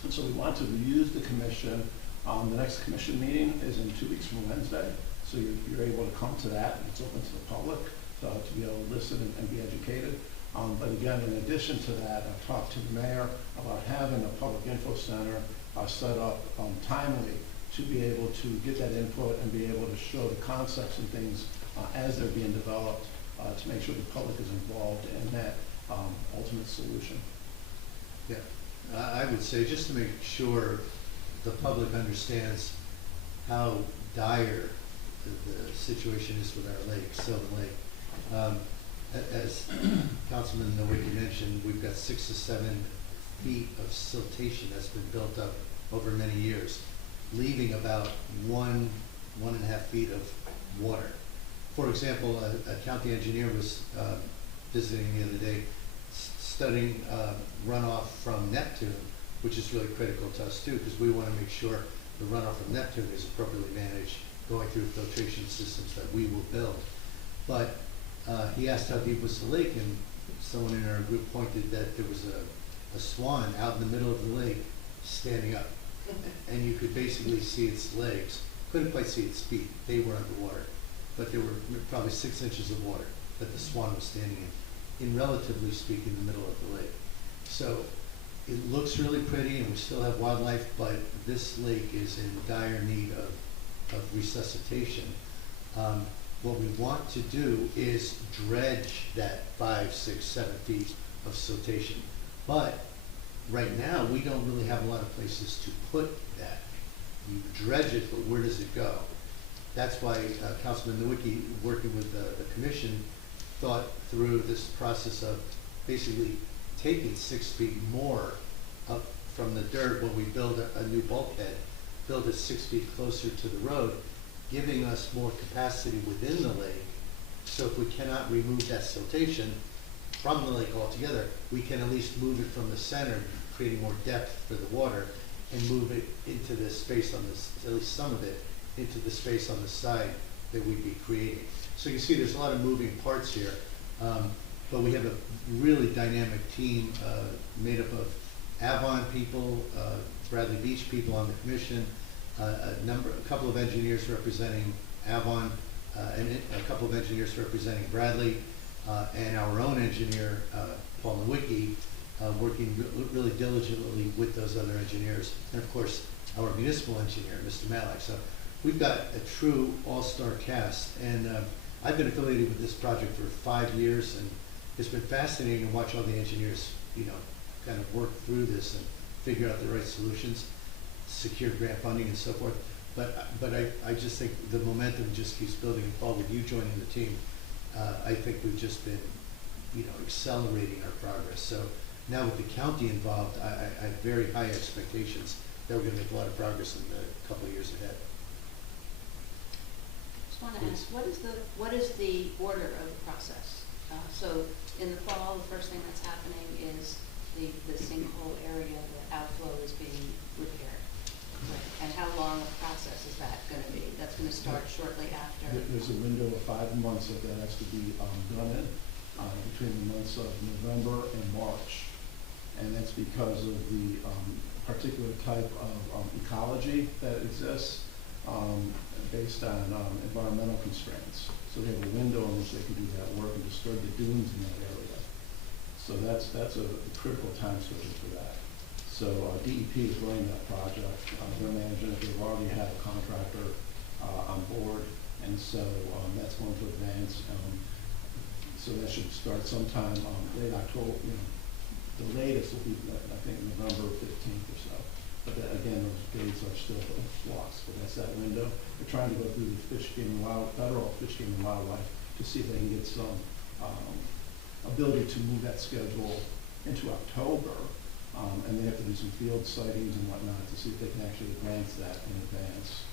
And so we want to use the commission. The next commission meeting is in 2 weeks from Wednesday, so you're able to come to that. It's open to the public to be able to listen and be educated. But again, in addition to that, I've talked to the mayor about having a public info center set up timely to be able to get that input and be able to show the concepts and things as they're being developed to make sure the public is involved in that ultimate solution. Yeah, I would say, just to make sure the public understands how dire the situation is with our lake, Sylvan Lake. As Councilman Nowicki mentioned, we've got 6 to 7 feet of siltation that's been built up over many years, leaving about 1.5 feet of water. For example, a county engineer was visiting the other day, studying runoff from Neptune, which is really critical to us too, because we want to make sure the runoff from Neptune is appropriately managed, going through filtration systems that we will build. But he asked how deep was the lake, and someone in our group pointed that there was a swan out in the middle of the lake standing up. And you could basically see its legs. Couldn't quite see its feet. They were underwater. But there were probably 6 inches of water that the swan was standing in relatively speaking, the middle of the lake. So it looks really pretty, and we still have wildlife, but this lake is in dire need of resuscitation. What we want to do is dredge that 5, 6, 7 feet of siltation. But right now, we don't really have a lot of places to put that. You dredge it, but where does it go? That's why Councilman Nowicki, working with the commission, thought through this process of basically taking 6 feet more up from the dirt when we build a new bulkhead, build it 6 feet closer to the road, giving us more capacity within the lake. So if we cannot remove that siltation from the lake altogether, we can at least move it from the center, creating more depth for the water, and move it into this space on this, at least some of it, into the space on the side that we'd be creating. So you can see there's a lot of moving parts here, but we have a really dynamic team made up of Avon people, Bradley Beach people on the commission, a couple of engineers representing Avon, and a couple of engineers representing Bradley, and our own engineer, Paul Nowicki, working really diligently with those other engineers, and of course, our municipal engineer, Mr. Malik. So we've got a true all-star cast, and I've been affiliated with this project for 5 years, and it's been fascinating to watch all the engineers, kind of work through this and figure out the right solutions, secure grant funding and so forth. But I just think the momentum just keeps building. And Paul, with you joining the team, I think we've just been, accelerating our progress. So now with the county involved, I have very high expectations that we're going to make a lot of progress in the couple of years ahead. Just want to ask, what is the order of the process? So in the fall, the first thing that's happening is the sinkhole area, the outflow is being repaired. Right. And how long a process is that going to be? That's going to start shortly after? There's a window of 5 months that has to be done in between the months of November and March. And that's because of the particular type of ecology that exists based on environmental constraints. So they have a window in which they can do that work and disturb the dunes in that area. So that's a critical time schedule for that. So DEP is running that project. They're managing it. They've already had a contractor on board, and so that's going to advance. So that should start sometime late October. The latest will be, I think, November 15th or so. But again, those dates are still in flux. But that's that window. They're trying to go through the federal Fish, Game and Wildlife to see if they can get some ability to move that schedule into October. And they have to do some field sightings and whatnot to see if they can actually advance that in advance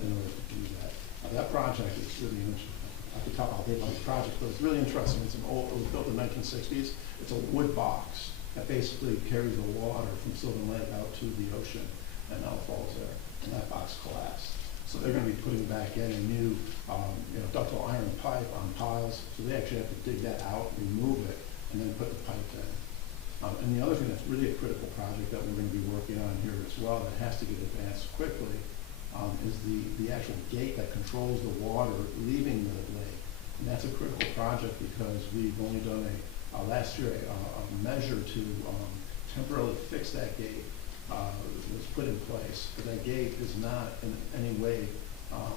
in order to do that. That project is really interesting. I could talk all day about this project, but it's really interesting. It was built in the 1960s. It's a wood box that basically carries the water from Sylvan Lake out to the ocean and now falls there. And that box collapsed. So they're gonna be putting back in a new, ductile iron pipe on piles, so they actually have to dig that out, remove it, and then put the pipe in. And the other thing that's really a critical project that we're gonna be working on here as well, that has to get advanced quickly, is the actual gate that controls the water leaving the lake. And that's a critical project because we've only done last year, a measure to temporarily fix that gate was put in place, but that gate is not in any way, does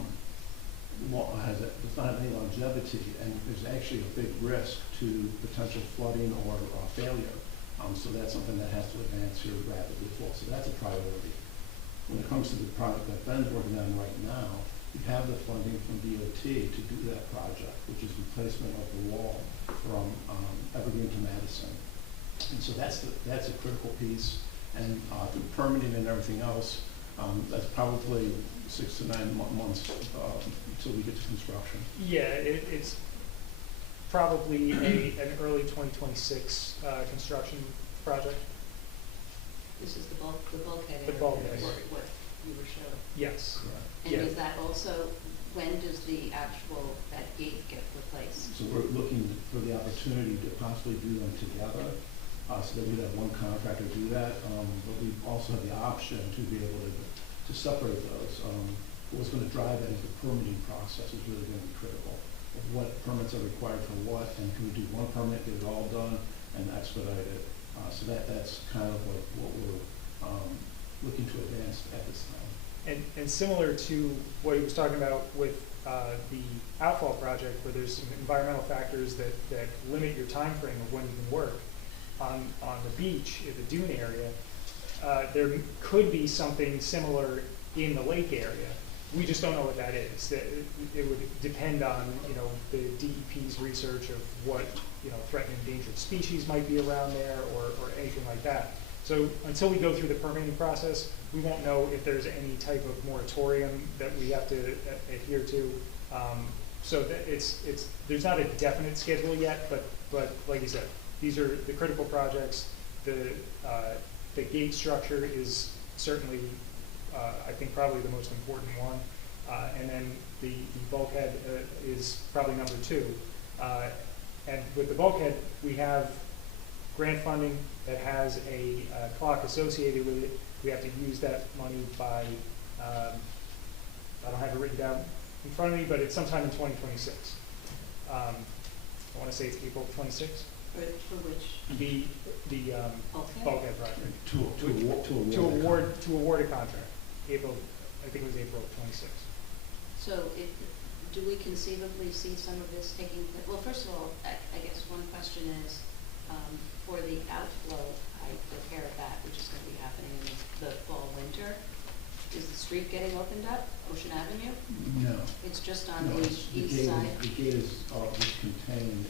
not have any longevity, and there's actually a big risk to potential flooding or failure. So that's something that has to advance here rapidly for, so that's a priority. When it comes to the project that Ben's working on right now, we have the funding from DOT to do that project, which is replacement of the wall from Evergreen to Madison. And so that's a critical piece, and through permitting and everything else, that's probably 6 to 9 months until we get to construction. Yeah, it's probably an early 2026 construction project. This is the bulkhead The area, bulkhead. what you were showing. Yes. Correct. And Yeah. is that also, when does that gate get replaced? So we're looking for the opportunity to possibly do them together, so that we'd have one contractor do that, but we also have the option to be able to separate those. What's gonna drive that is the permitting process is really gonna be critical, of what permits are required for what, and can we do one permit, get it all done, and expedite it. So that's kind of what we're looking to advance at this time. And similar to what he was talking about with the outfall project, where there's some environmental factors that limit your time frame of when you can work on the beach, in the dune area, there could be something similar in the lake area. We just don't know what that is. It would depend on, the DEP's research of what, threatened endangered species might be around there or anything like that. So until we go through the permitting process, we won't know if there's any type of moratorium that we have to adhere to. So there's not a definite schedule yet, but like you said, these are the critical projects. The gate structure is certainly, I think, probably the most important one. And then the bulkhead is probably number 2. And with the bulkhead, we have grant funding that has a clock associated with it. We have to use that money by, I don't have it written down in front of me, but it's sometime in 2026. I want to say it's April 26th. For which The bulkhead? bulkhead project. To award a contract. I think it was April 26th. So do we conceivably see some of this taking place? Well, first of all, I guess one question is, for the outflow, the care of that, which is going to be happening in the fall, winter, is the street getting opened up, Ocean Avenue? No. It's just on No, the it's- east side? The gate is just contained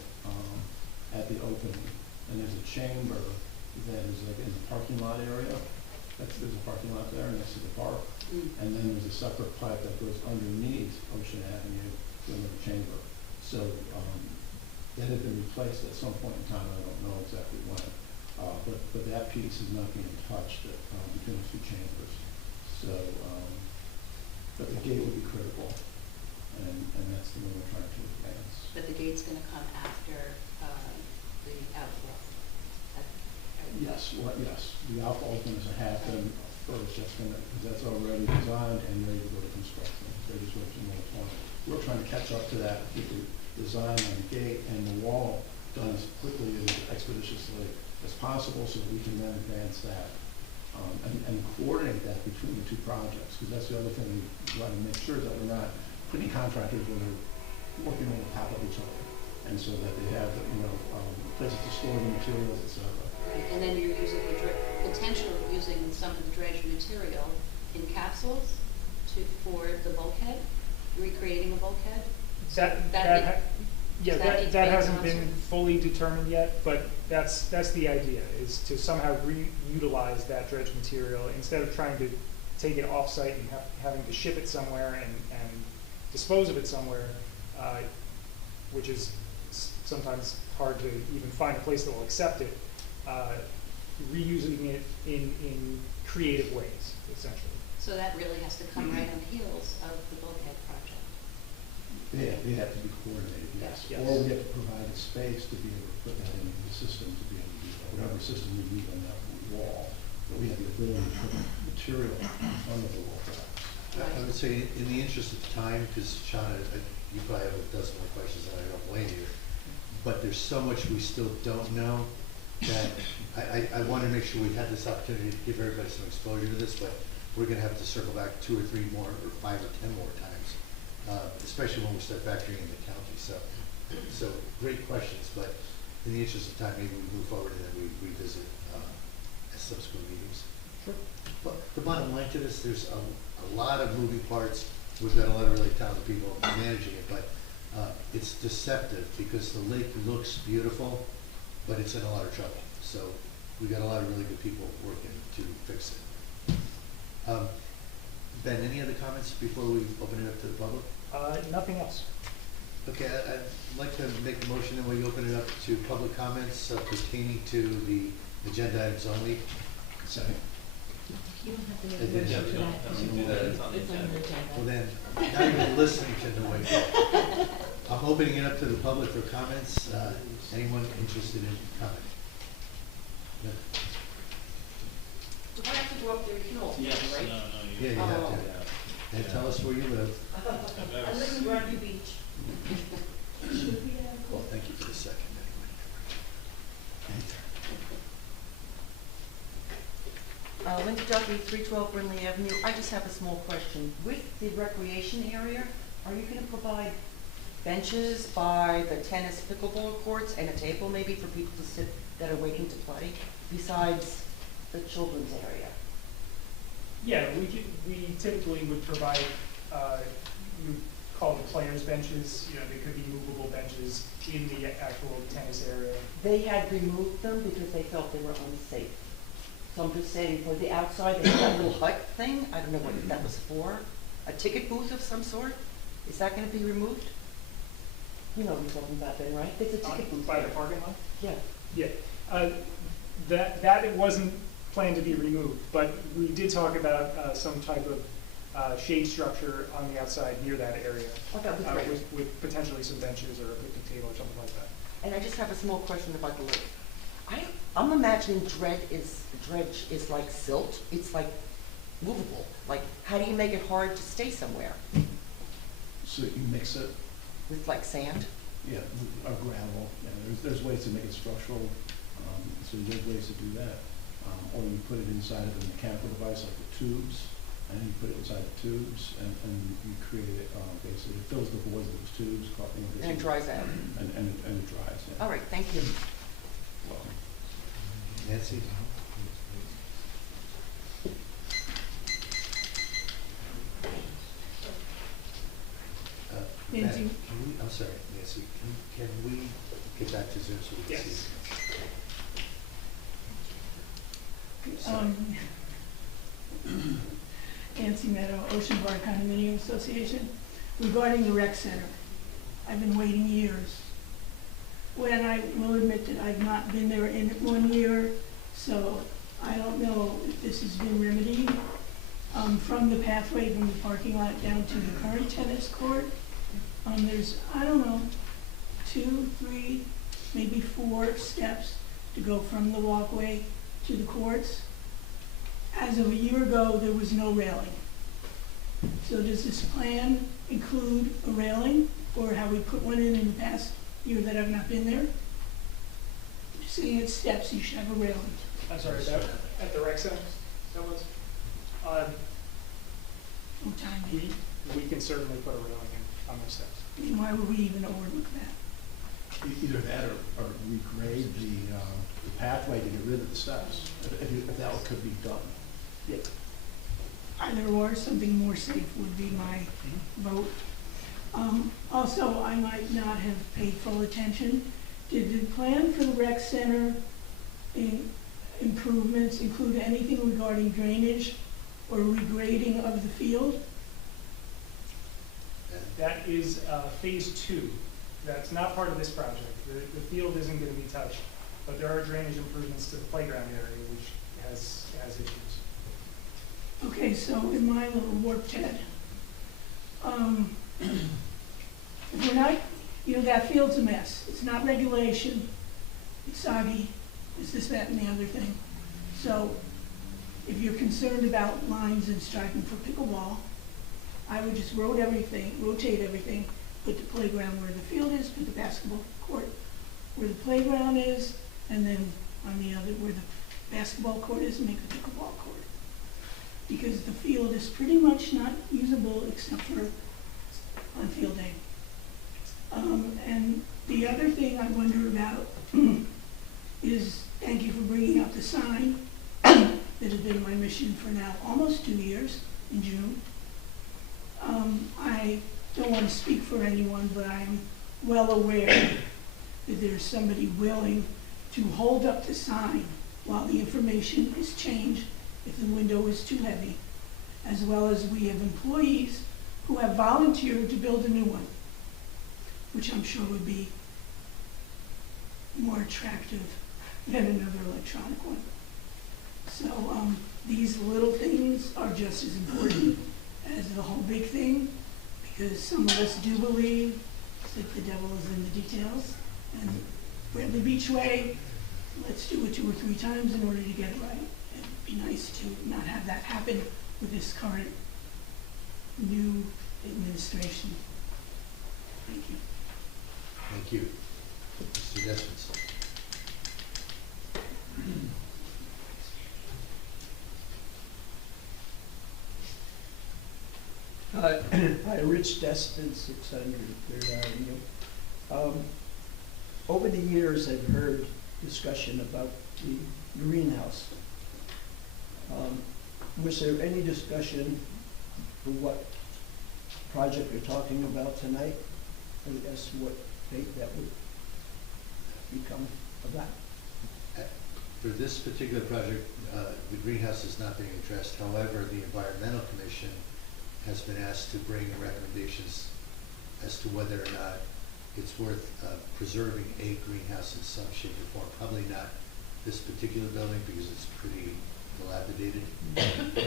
at the opening, and there's a chamber that is like in the parking lot area. There's a parking lot there next to the park, and then there's a separate pipe that goes underneath Ocean Avenue to another chamber. So that had been replaced at some point in time. I don't know exactly when, but that piece is not being touched between the 2 chambers. So, but the gate would be critical, and that's the one we're trying to advance. But the gate's going to come after the outflow? Yes, yes. The outfall is going to happen first. Because that's already designed and ready to go to construction. They're just working on it. We're trying to catch up to that, get the design on the gate and the wall done as quickly and as expeditiously as possible, so that we can then advance that and coordinate that between the 2 projects. Because that's the other thing we want to make sure that we're not putting contractors that are working on top of each other, and so that they have places to store the materials, etc. Right, and then you're using potentially using some of the dredged material in capsules for the bulkhead, recreating a bulkhead? That need to be hasn't in been concert? fully determined yet, but that's the idea, is to somehow reutilize that dredged material instead of trying to take it off-site and having to ship it somewhere and dispose of it somewhere, which is sometimes hard to even find a place that will accept it. Reusing it in creative ways, essentially. So that really has to come right on the heels of the bulkhead project. They have to be coordinated, yes. Yes. Or we have to provide a space to be able to put that into the system, to be able to do that, whatever system we need on that wall. But we have the ability to put material in front of the wall for that. I would say, in the interest of time, because Shauna, you probably have a dozen more questions and I don't blame you, but there's so much we still don't know that I want to make sure we had this opportunity to give everybody some exposure to this, but we're going to have to circle back 2 or 3 more, or 5 or 10 more times, especially when we start factoring in the county. So great questions, but in the interest of time, maybe we move forward and then we revisit at subsequent meetings. Sure. But the bottom line to this, there's a lot of moving parts. We've got a lot of really talented people managing it, but it's deceptive because the lake looks beautiful, but it's in a lot of trouble. So we've got a lot of really good people working to fix it. Ben, any other comments before we open it up to the public? Nothing else. Okay, I'd like to make a motion that we open it up to public comments pertaining to the agenda items only. Second. You don't have to It make a is. motion for Yeah, that. we don't have to do that. It's on the It's on the agenda. agenda. Well then, not even listening to the way. I'm opening it up to the public for comments. Anyone interested in commenting? No? Do I have to go up there hill, Yes, right? no, Yeah, you have to. And tell us where you live. I live in Granby Beach. Well, thank you for the second anyway. Linda Duffy, 312 Brindley Avenue. I just have a small question. With the recreation area, are you going to provide benches by the tennis pickleball courts and a table maybe for people to sit that are waiting to play besides the children's area? Yeah, we typically would provide, you call the players' benches, they could be movable benches in the actual tennis area. They had removed them because they felt they were unsafe. So I'm just saying, for the outside, they had that little hut thing, I don't know what that was for, a ticket booth of some sort? Is that gonna be removed? You know what I'm talking about then, right? There's a ticket booth By the there. parking lot? Yeah. Yeah, that it wasn't planned to be removed, but we did talk about some type of shade structure on the outside near that area. Oh, that would be great. With potentially some benches or a picnic table or something like that. And I just have a small question about the lake. I'm imagining dredge is like silt. It's like movable. Like, how do you make it hard to stay somewhere? So you mix it, With like sand? yeah, or gravel, yeah, there's ways to make it structural, so there's ways to do that. Or you put it inside of a mechanical device like the tubes, and you put it inside the tubes, and you create it, basically, it fills the voids of those tubes. And it dries out? And it dries, yeah. All right, thank you. Well, Nancy? Matt, Nancy. I'm sorry, Nancy, can we get back to Zoom so we can Yes. see? Sorry. Nancy Meadow, Ocean Bar Condominium Association, regarding the rec center. I've been waiting years. When I will admit that I've not been there in 1 year, so I don't know if this has been remedied. From the pathway from the parking lot down to the current tennis court, there's, I don't know, 2, 3, maybe 4 steps to go from the walkway to the courts. As of a year ago, there was no railing. So does this plan include a railing, or have we put one in the past year that I've not been there? Just sitting at steps, you should have a railing. I'm sorry, at the rec center, that was? No time. We can certainly put a railing in on those steps. I mean, why would we even overlook that? Either that or regrade the pathway to get rid of the steps, if that could be done. Yeah. Either or, something more safe would be my vote. Also, I might not have paid full attention. Did the plan for the rec center improvements include anything regarding drainage or regrading of the field? That is phase 2. That's not part of this project. The field isn't going to be touched, but there are drainage improvements to the playground area, which has issues. Okay, so in my little warped head, if we're not, that field's a mess. It's not regulation, it's soggy, it's this, that, and the other thing. So if you're concerned about lines and striping for pickleball, I would just rotate everything, put the playground where the field is, put the basketball court where the playground is, and then on the other, where the basketball court is, make the pickleball court. Because the field is pretty much not usable except for on field day. And the other thing I wonder about is, thank you for bringing up the sign that has been my mission for now almost 2 years in June. I don't want to speak for anyone, but I'm well aware that there's somebody willing to hold up the sign while the information is changed if the window is too heavy, as well as we have employees who have volunteered to build a new one, which I'm sure would be more attractive than another electronic one. So these little things are just as important as the whole big thing, because some of us do believe that the devil is in the details. And Bradley Beach Way, let's do it 2 or 3 times in order to get it right. It'd be nice to not have that happen with this current new administration. Thank you. Thank you. Mr. Despens. Hi, Rich Despens, 600 Third Avenue. Over the years, I've heard discussion about the greenhouse. Was there any discussion for what project you're talking about tonight, as to what fate that would become of that? For this particular project, the greenhouse is not being addressed. However, the Environmental Commission has been asked to bring recommendations as to whether or not it's worth preserving a greenhouse in some shape or form. Probably not this particular building because it's pretty dilapidated.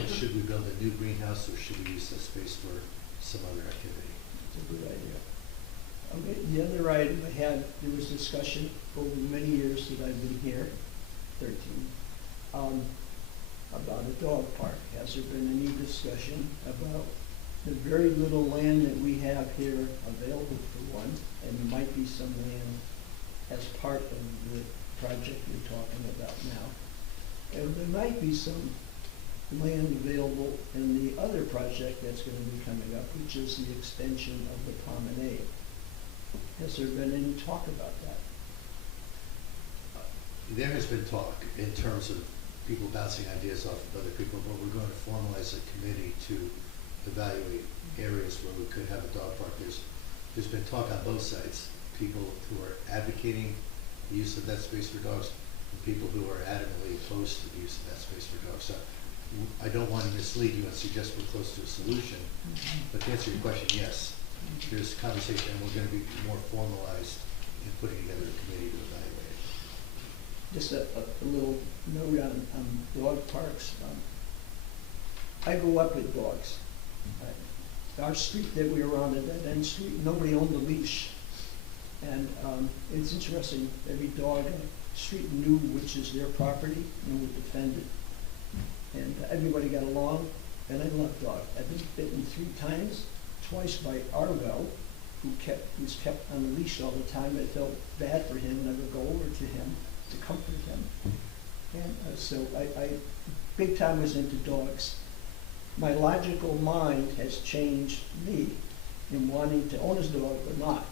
Should we build a new greenhouse, or should we use that space for some other activity? That's a good idea. Okay, the other item I had, there was discussion over many years that I've been here, 13, about a dog park. Has there been any discussion about the very little land that we have here available for one, and there might be some land as part of the project we're talking about now, and there might be some land available in the other project that's going to be coming up, which is the extension of the promenade. Has there been any talk about that? There has been talk in terms of people bouncing ideas off of other people, but we're going to formalize a committee to evaluate areas where we could have a dog park. There's been talk on both sides, people who are advocating the use of that space for dogs, and people who are adamantly opposed to the use of that space for dogs. So I don't want to mislead you and suggest we're close to a solution, but to answer your question, yes, there's conversation, and we're going to be more formalized in putting together a committee to evaluate it. Just a little note on dog parks. I grew up with dogs. Our street that we were on, the dead end street, nobody owned a leash. And it's interesting, every dog on the street knew which is their property and would defend it. And everybody got along, and I love dogs. I've been bitten 3 times, twice by Argo, who was kept on the leash all the time. I felt bad for him, and I would go over to him to comfort him. And so I big time was into dogs. My logical mind has changed me in wanting to own a dog, but not.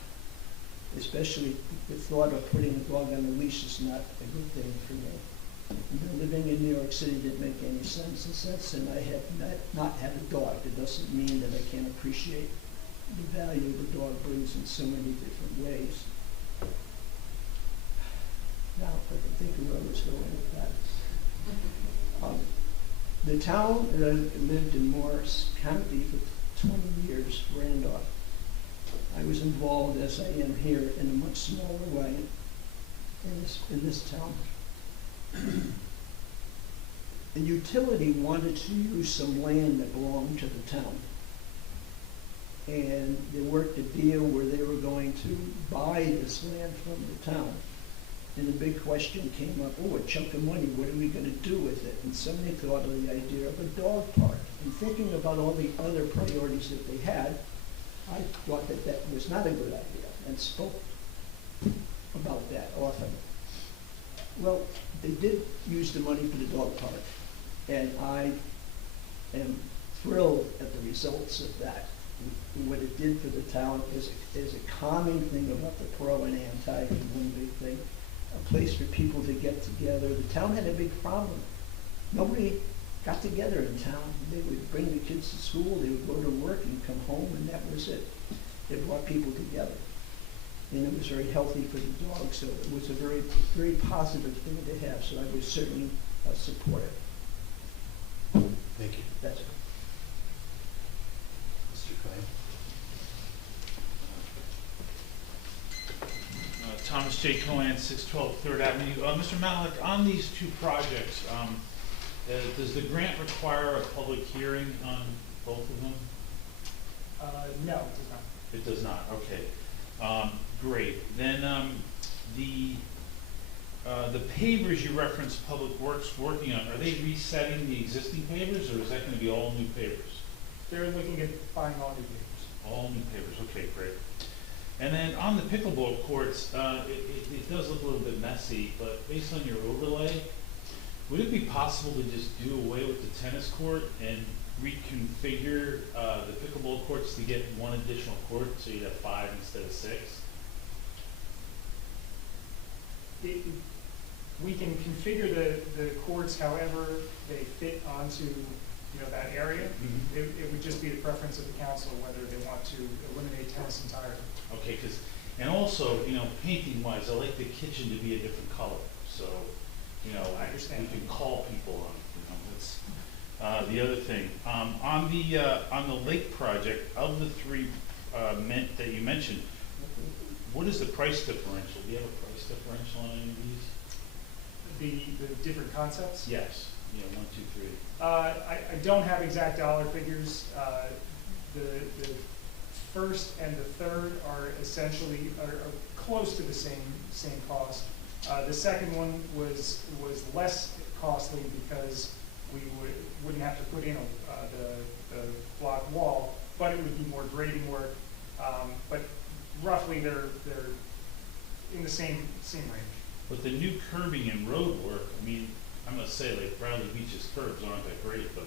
Especially the thought of putting a dog on a leash is not a good thing for me. Living in New York City didn't make any sense, and I have not had a dog. It doesn't mean that I can't appreciate the value the dog brings in so many different ways. Now, if I can think of where I was going with that. The town that I lived in Morris County for 20 years, Randolph. I was involved, as I am here, in a much smaller way in this town. the utility wanted to use some land that belonged to the town. And they worked a deal where they were going to buy this land from the town. And the big question came up, oh, a chunk of money, what are we gonna do with it? And somebody thought of the idea of a dog park. And thinking about all the other priorities that they had, I thought that that was not a good idea, and spoke about that often. Well, they did use the money for the dog park, and I am thrilled at the results of that. What it did for the town is a calming thing about the pro and anti, is one big thing. A place for people to get together. The town had a big problem. Nobody got together in town. They would bring the kids to school, they would go to work and come home, and that was it. It brought people together. And it was very healthy for the dogs, so it was a very, very positive thing to have, so I would certainly support it. Thank you. That's it. Mr. Klein? Thomas J. Cohen, 612 3rd Avenue. Mr. Malik, on these two projects, does the grant require a public hearing on both of them? No, it does not. It does not, okay. Great. Then the pavers you referenced Public Works working on, are they resetting the existing pavers, or is that going to be all new pavers? They're looking at buying all new papers. All new pavers, okay, great. And then on the pickleball courts, it does look a little bit messy, but based on your overlay, would it be possible to just do away with the tennis court and reconfigure the pickleball courts to get one additional court, so you'd have 5 instead of 6? We can configure the courts however they fit onto, that area. Mm-hmm. It would just be the preference of the council whether they want to eliminate tennis entirely. Okay, and also, painting wise, I like the kitchen to be a different color, so, I understand. we can call people on it, that's, the other thing. On the lake project, of the 3 that you mentioned, what is the price differential? Do you have a price differential on any of these? The different concepts? Yes, 1, 2, 3. I don't have exact dollar figures. The first and the third are essentially are close to the same cost. The second one was less costly because we wouldn't have to put in the block wall, but it would be more grading work. But roughly they're in the same range. But the new curbing and road work, I'm gonna say like Bradley Beach's curbs aren't that great, but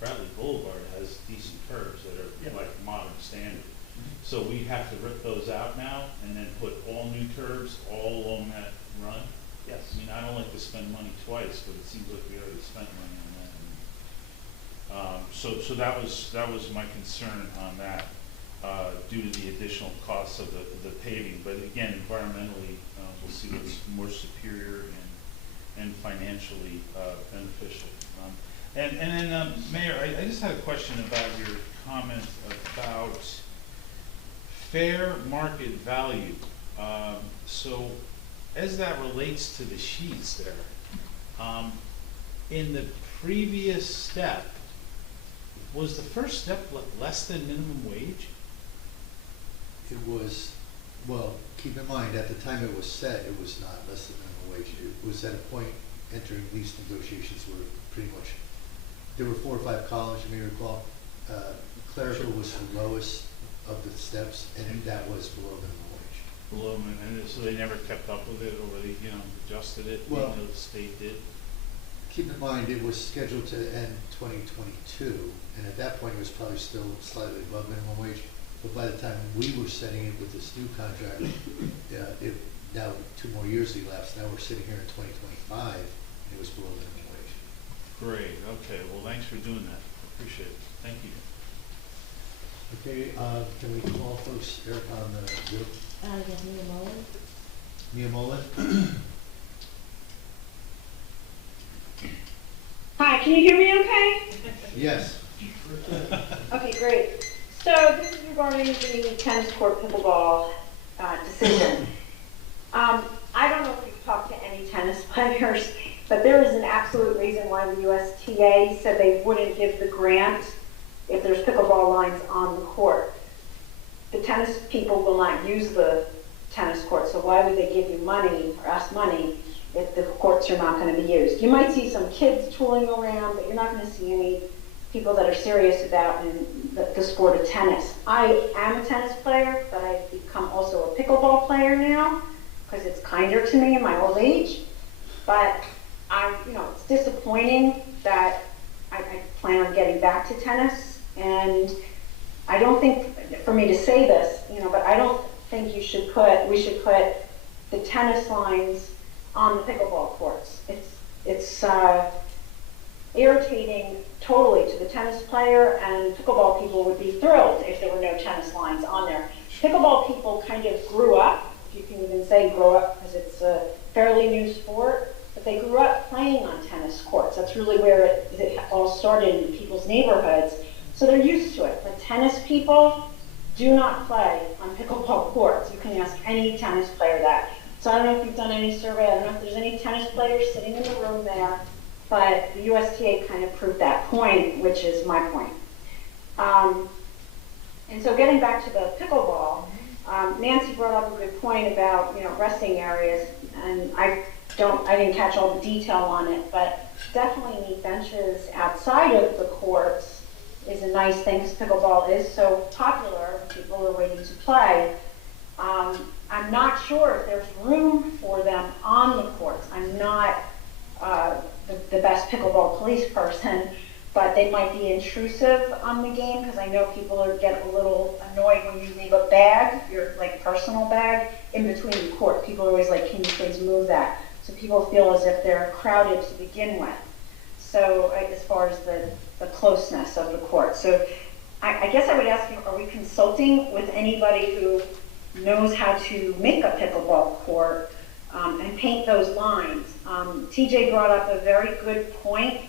Bradley Boulevard has decent curbs that are like modern standard. So we have to rip those out now and then put all new curbs all along that run? Yes. I don't like to spend money twice, but it seems like we already spent money on that. So that was my concern on that, due to the additional costs of the paving. But again, environmentally, we'll see what's more superior and financially beneficial. And then, Mayor, I just had a question about your comment about fair market value. So as that relates to the sheets there, in the previous step, was the first step less than minimum wage? It was, well, keep in mind, at the time it was set, it was not less than minimum wage. It was at a point entering lease negotiations where pretty much, there were 4 or 5 columns, you may recall. Clerical was the lowest of the steps, and that was below minimum wage. Below minimum, and so they never kept up with it, or they, adjusted it, Well, even though the state did? Keep in mind, it was scheduled to end 2022, and at that point, it was probably still slightly above minimum wage. But by the time we were setting it with this new contract, now 2 more years elapsed. Now we're sitting here in 2025, and it was below minimum wage. Great, okay, well, thanks for doing that, appreciate it, thank you. Okay, can we call folks, Eric, on the bill? Yes, Mia Mullen. Mia Mullen? Hi, can you hear me okay? Yes. Okay, great. So this is regarding the tennis court pickleball decision. I don't know if you've talked to any tennis players, but there is an absolute reason why the USTA said they wouldn't give the grant if there's pickleball lines on the court. The tennis people will not use the tennis court, so why would they give you money or us money if the courts are not going to be used? You might see some kids tooling around, but you're not going to see any people that are serious about the sport of tennis. I am a tennis player, but I've become also a pickleball player now because it's kinder to me in my old age. But it's disappointing that I plan on getting back to tennis, and I don't think, for me to say this, but I don't think we should put the tennis lines on the pickleball courts. It's irritating totally to the tennis player, and pickleball people would be thrilled if there were no tennis lines on there. Pickleball people kind of grew up, if you can even say grow up, because it's a fairly new sport, but they grew up playing on tennis courts. That's really where it all started in people's neighborhoods. So they're used to it. But tennis people do not play on pickleball courts. You can ask any tennis player that. So I don't know if you've done any survey. I don't know if there's any tennis players sitting in the room there. But the USTA kind of proved that point, which is my point. And so getting back to the pickleball, Nancy brought up a good point about resting areas, and I didn't catch all the detail on it, but definitely need benches outside of the courts is a nice thing because pickleball is so popular. People are waiting to play. I'm not sure if there's room for them on the courts. I'm not the best pickleball police person, but they might be intrusive on the game because I know people get a little annoyed when you leave a bag, your personal bag, in between the court. People are always like, can you please move that? So people feel as if they're crowded to begin with. So as far as the closeness of the court. So I guess I would ask you, are we consulting with anybody who knows how to make a pickleball court and paint those lines? TJ brought up a very good point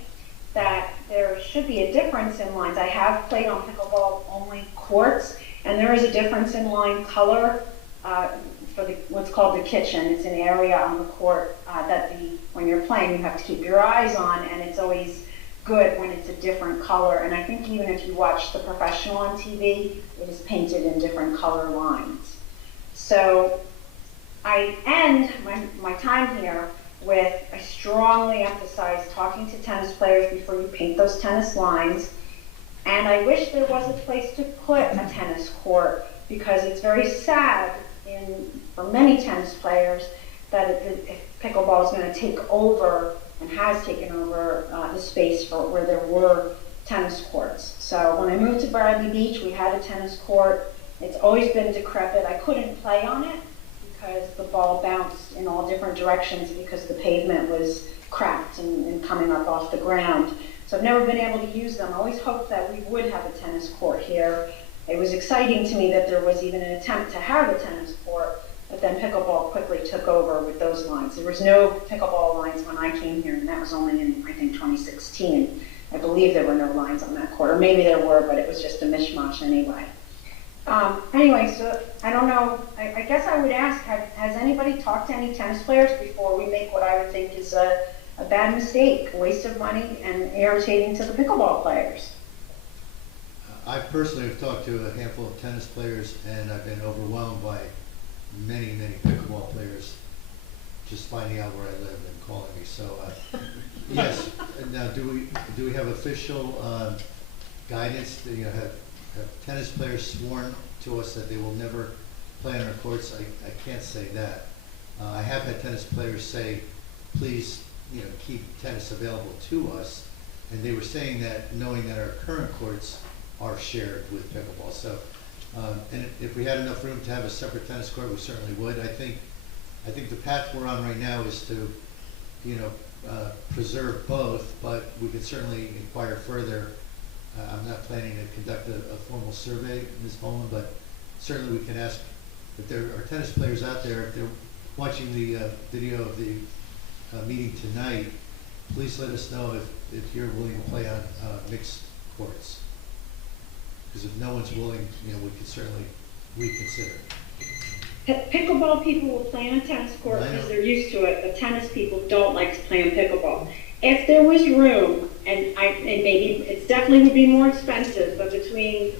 that there should be a difference in lines. I have played on pickleball only courts, and there is a difference in line color for what's called the kitchen. It's an area on the court that when you're playing, you have to keep your eyes on, and it's always good when it's a different color. And I think even if you watch the professional on TV, it is painted in different color lines. So I end my time here with, I strongly emphasize talking to tennis players before you paint those tennis lines. And I wish there was a place to put a tennis court, because it's very sad for many tennis players that pickleball is going to take over and has taken over the space for where there were tennis courts. So when I moved to Bradley Beach, we had a tennis court. It's always been decrepit. I couldn't play on it because the ball bounced in all different directions because the pavement was cracked and coming up off the ground. So I've never been able to use them. I always hoped that we would have a tennis court here. It was exciting to me that there was even an attempt to have a tennis court, but then pickleball quickly took over with those lines. There was no pickleball lines when I came here, and that was only in, I think, 2016. I believe there were no lines on that court, or maybe there were, but it was just a mishmash anyway. Anyway, so I don't know, I guess I would ask, has anybody talked to any tennis players before we make what I would think is a bad mistake, a waste of money, and irritating to the pickleball players? I personally have talked to a handful of tennis players, and I've been overwhelmed by many, many pickleball players just finding out where I live and calling me. So, yes. Now, do we have official guidance? Have tennis players sworn to us that they will never play on our courts? I can't say that. I have had tennis players say, please, keep tennis available to us, and they were saying that knowing that our current courts are shared with pickleball. So, and if we had enough room to have a separate tennis court, we certainly would. I think the path we're on right now is to, preserve both, but we could certainly inquire further. I'm not planning to conduct a formal survey, Ms. Boland, but certainly we can ask if there are tennis players out there, if they're watching the video of the meeting tonight, please let us know if you're willing to play on mixed courts. Because if no one's willing, we could certainly reconsider. Pickleball people will play on a tennis court I know. because they're used to it, but tennis people don't like to play on pickleball. If there was room, and maybe, it's definitely would be more expensive, but between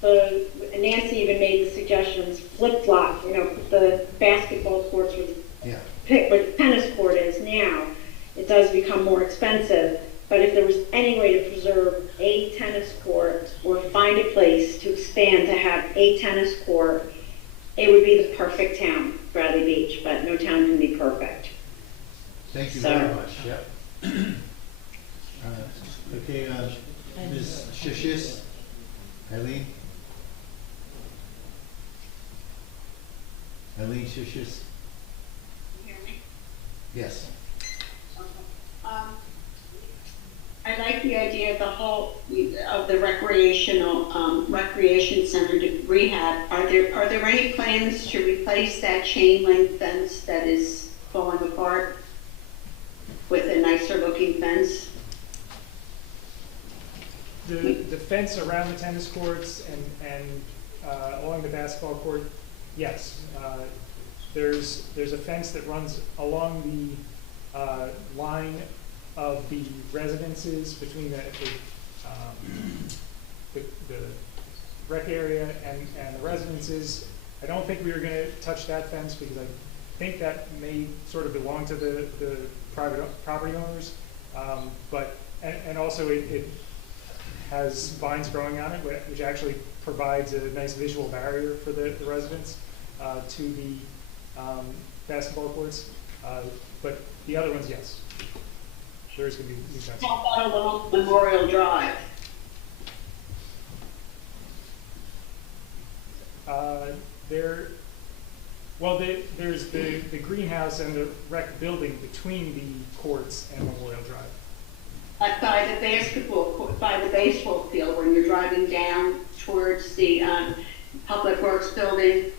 and Nancy even made the suggestions, flip-flop, put the basketball courts with Yeah. where the tennis court is now, it does become more expensive. But if there was any way to preserve a tennis court or find a place to expand to have a tennis court, it would be the perfect town, Bradley Beach, but no town can be perfect. Thank you So- very much, yep. Okay, Ms. Shishis, Eileen? Eileen Shishis? Hear me? Yes. I like the idea of of the recreation center to rehab. Are there any plans to replace that chain link fence that is falling apart with a nicer looking fence? The fence around the tennis courts and along the basketball court, yes. There's a fence that runs along the line of the residences between the rec area and the residences. I don't think we were going to touch that fence because I think that may sort of belong to the private property owners. And also it has vines growing on it, which actually provides a nice visual barrier for the residents to the basketball courts. But the other ones, yes. There is going to be new fence. How about along Memorial Drive? There's the greenhouse and the rec building between the courts and Memorial Drive. By the baseball field, when you're driving down towards the Public Works building,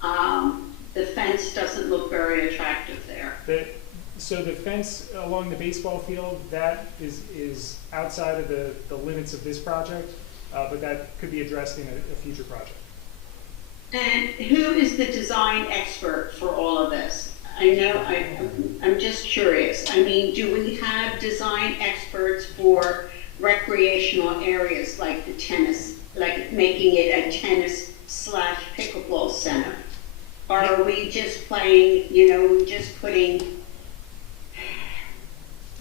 the fence doesn't look very attractive there. So the fence along the baseball field, that is outside of the limits of this project, but that could be addressed in a future project. And who is the design expert for all of this? I know, I'm just curious. I mean, do we have design experts for recreational areas like the tennis, like making it a tennis/pickleball center? Or are we just playing,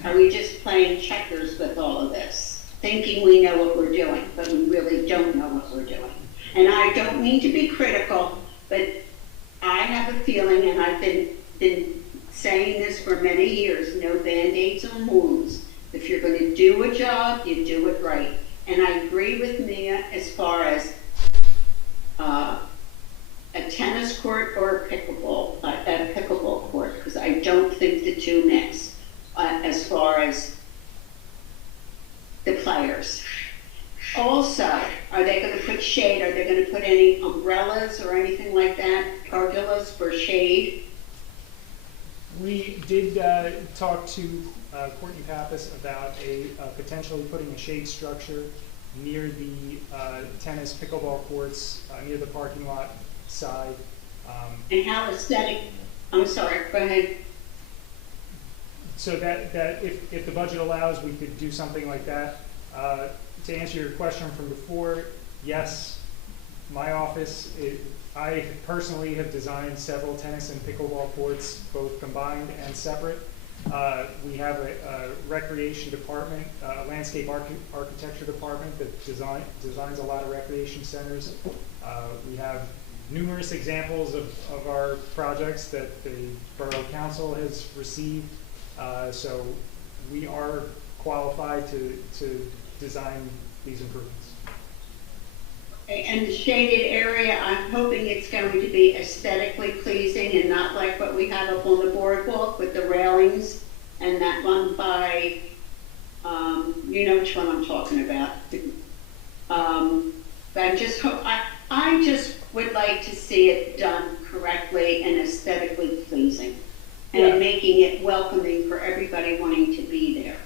are we just playing checkers with all of this? Thinking we know what we're doing, but we really don't know what we're doing. And I don't mean to be critical, but I have a feeling, and I've been saying this for many years, no Band-Aids on wounds. If you're going to do a job, you do it right. And I agree with Mia as far as a tennis court or a pickleball court, because I don't think the two mix as far as the players. Also, are they going to put shade? Are they going to put any umbrellas or anything like that, pergolas for shade? We did talk to Courtney Pappas about potentially putting a shade structure near the tennis pickleball courts, near the parking lot side. And how aesthetic, I'm sorry, go ahead. So that if the budget allows, we could do something like that. To answer your question from before, yes, my office, I personally have designed several tennis and pickleball courts, both combined and separate. We have a recreation department, a landscape architecture department that designs a lot of recreation centers. We have numerous examples of our projects that the Borough Council has received. So we are qualified to design these improvements. And the shaded area, I'm hoping it's going to be aesthetically pleasing and not like what we have up on the boardwalk with the railings and that one by, you know which one I'm talking about. But I just would like to see it done correctly and aesthetically pleasing and making it welcoming for everybody wanting to be there.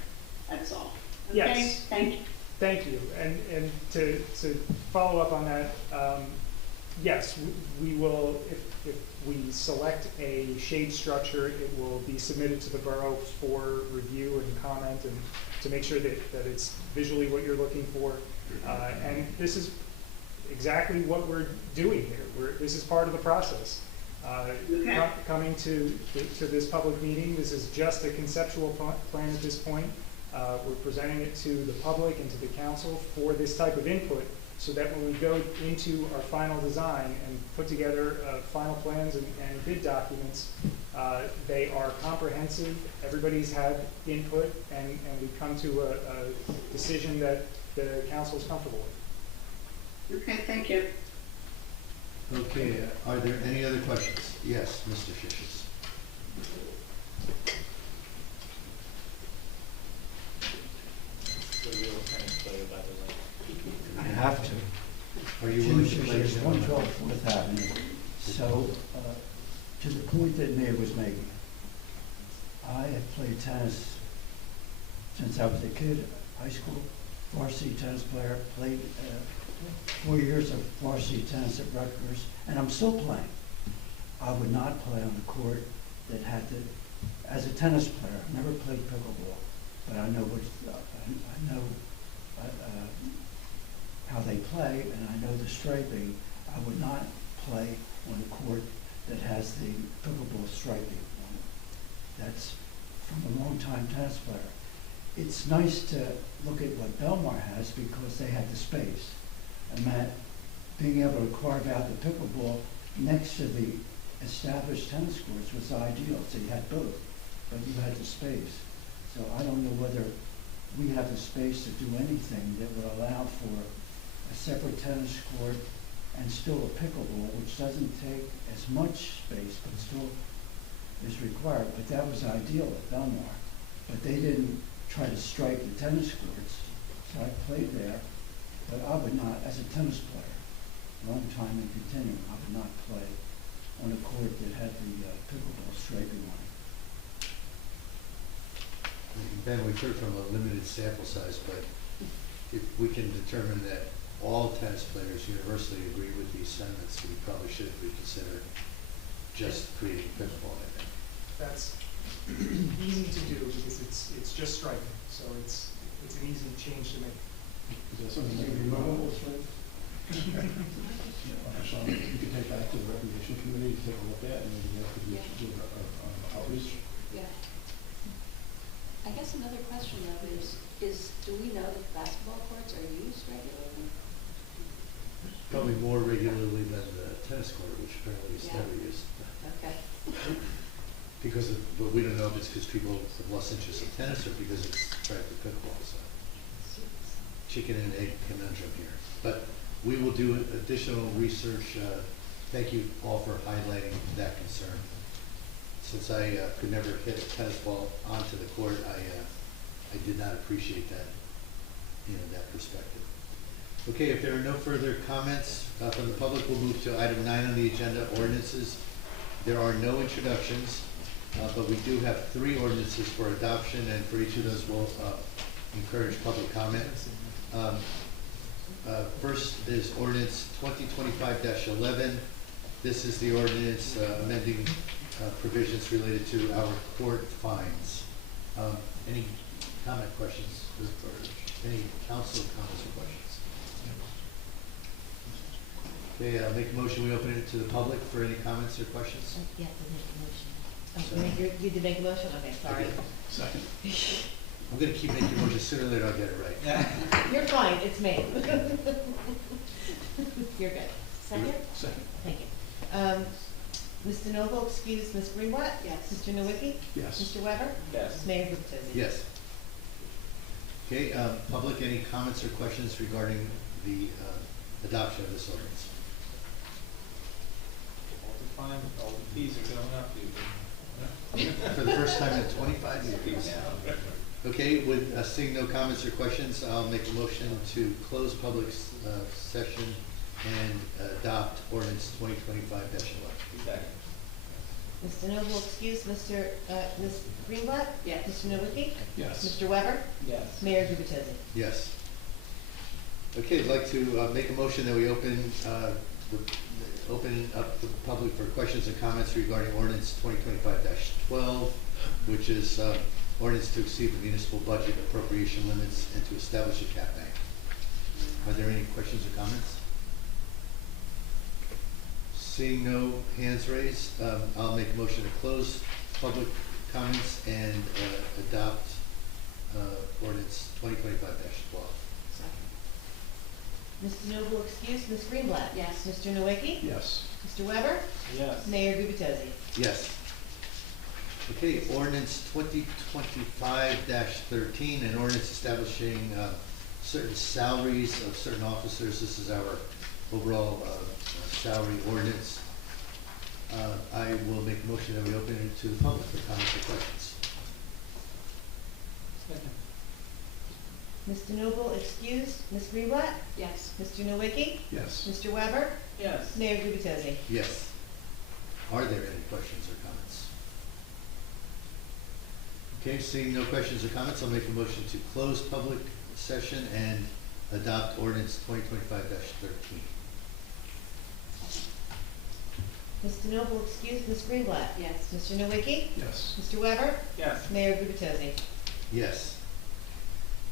That's all. Okay? Yes. Thank you. Thank you. And to follow up on that, Yes, we will, if we select a shade structure, it will be submitted to the borough for review and comment and to make sure that it's visually what you're looking for. And this is exactly what we're doing here. This is part of the process. Coming to this public meeting, this is just a conceptual plan at this point. We're presenting it to the public and to the council for this type of input, so that when we go into our final design and put together final plans and bid documents, they are comprehensive, everybody's had input, and we come to a decision that the council is comfortable with. Okay, thank you. Okay, are there any other questions? Yes, Mr. Shishis. The real tennis player, by the way. I have to. Are you willing to play? There's 112 Fourth Avenue. So, to the point that Mayor was making, I have played tennis since I was a kid, high school, varsity tennis player, played 4 years of varsity tennis at Rutgers, and I'm still playing. I would not play on a court that had to, as a tennis player, I never played pickleball, but I know what, I know how they play, and I know the striping. I would not play on a court that has the pickleball striping on it. That's from a long-time tennis player. It's nice to look at what Belmar has because they have the space. And Matt, being able to carve out the pickleball next to the established tennis courts was ideal. So you had both, but you had the space. So I don't know whether we have the space to do anything that would allow for a separate tennis court and still a pickleball, which doesn't take as much space, but still is required. But that was ideal at Belmar. But they didn't try to stripe the tennis courts, so I played there. But I would not, as a tennis player, long time and continuing, I would not play on a court that had the pickleball striping on it. Ben, we've heard from a limited sample size, but if we can determine that all tennis players universally agree with these sentiments, we probably should reconsider just creating pickleball, I think. That's easy to do because it's just striping, so it's an easy change to make. Is that something that you know? Sean, you could take back to the recreation committee to take a look at, and maybe they could do outreach. Yeah. I guess another question though is do we know that basketball courts are used regularly? Probably more regularly than the tennis court, which apparently is never used. Okay. But we don't know if it's because people have lost interest in tennis or because it's tracked to pickleball, so. Chicken and egg conundrum here. But we will do additional research. Thank you all for highlighting that concern. Since I could never hit a tennis ball onto the court, I did not appreciate that, that perspective. Okay, if there are no further comments from the public, we'll move to item 9 on the agenda, ordinances. There are no introductions, but we do have 3 ordinances for adoption, and for each of those we'll encourage public comment. First is ordinance 2025-11. This is the ordinance amending provisions related to our court fines. Any comment, questions, or any council comments or questions? Okay, I'll make a motion, we open it to the public for any comments or questions. Yes, I make a motion. You did make a motion? Okay, sorry. Okay. Second. I'm gonna keep making motions, sooner or later I'll get it right. You're fine, it's me. You're good. Second? Second. Thank you. Mr. Noble, excuse Ms. Greenblatt? Yes. Mr. Nowicki? Yes. Mr. Weber? Yes. Mayor Guptezi? Yes. Okay, public, any comments or questions regarding the adoption of this ordinance? All the fine, all the fees are going up, people. For the first time in 25 years. Okay, with seeing no comments or questions, I'll make a motion to close public session and adopt ordinance 2025-11. Second. Mr. Noble, excuse Ms. Greenblatt? Yes. Mr. Nowicki? Yes. Mr. Weber? Yes. Mayor Guptezi? Yes. Okay, I'd like to make a motion that we open open up the public for questions and comments regarding ordinance 2025-12, which is ordinance to exceed the municipal budget appropriation limits and to establish a cap bank. Are there any questions or comments? Seeing no hands raised, I'll make a motion to close public comments and adopt ordinance 2025-12. Mr. Noble excused, Ms. Greenblatt. Yes. Mr. Nowicki. Yes. Mr. Weber. Yes. Mayor Gubitosi. Yes. Okay, ordinance 2025-13, an ordinance establishing certain salaries of certain officers. This is our overall salary ordinance. I will make a motion that we open it to the public for comments or questions. Second. Mr. Noble excused, Ms. Greenblatt. Yes. Mr. Nowicki. Yes. Mr. Weber. Yes. Mayor Gubitosi. Yes. Are there any questions or comments? Okay, seeing no questions or comments, I'll make a motion to close public session and adopt ordinance 2025-13. Mr. Noble excused, Ms. Greenblatt. Yes. Mr. Nowicki. Yes. Mr. Weber. Yes. Mayor Gubitosi. Yes.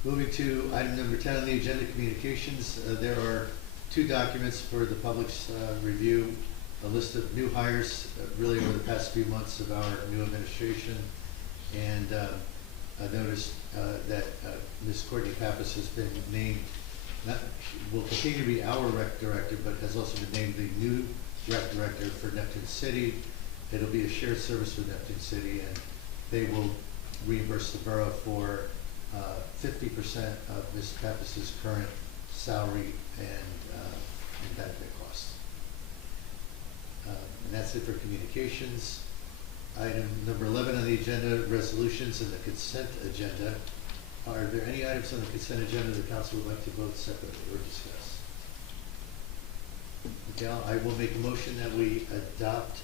Moving to item number 10 on the agenda, communications. There are two documents for the public's review. A list of new hires, really over the past few months of our new administration. And I noticed that Ms. Courtney Pappas has been named, will continue to be our rec director, but has also been named the new rec director for Neptune City. It'll be a shared service with Neptune City, and they will reimburse the borough for 50% of Ms. Pappas's current salary and benefit costs. And that's it for communications. Item number 11 on the agenda, resolutions and the consent agenda. Are there any items on the consent agenda the council would like to vote separately or discuss? Okay, I will make a motion that we adopt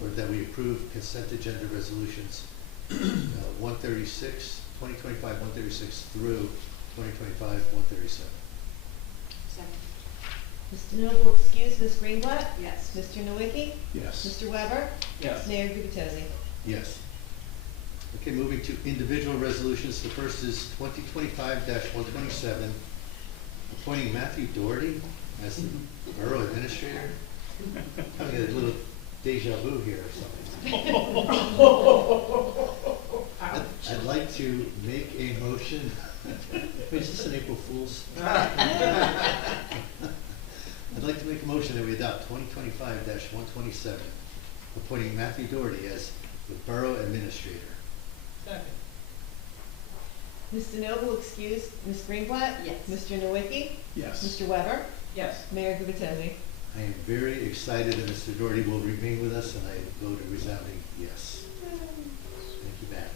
or that we approve consent agenda resolutions 136, 2025-136 through 2025-137. Second. Mr. Noble excused, Ms. Greenblatt. Yes. Mr. Nowicki. Yes. Mr. Weber. Yes. Mayor Gubitosi. Yes. Okay, moving to individual resolutions. The first is 2025-127, appointing Matthew Doherty as the borough administrator. Having a little deja vu here or something. I'd like to make a motion. Wait, is this an April Fool's? I'd like to make a motion that we adopt 2025-127, appointing Matthew Doherty as the borough administrator. Second. Mr. Noble excused, Ms. Greenblatt. Yes. Mr. Nowicki. Yes. Mr. Weber. Yes. Mayor Gubitosi. I am very excited that Mr. Doherty will remain with us, and I vote a resounding yes. Thank you, Matt.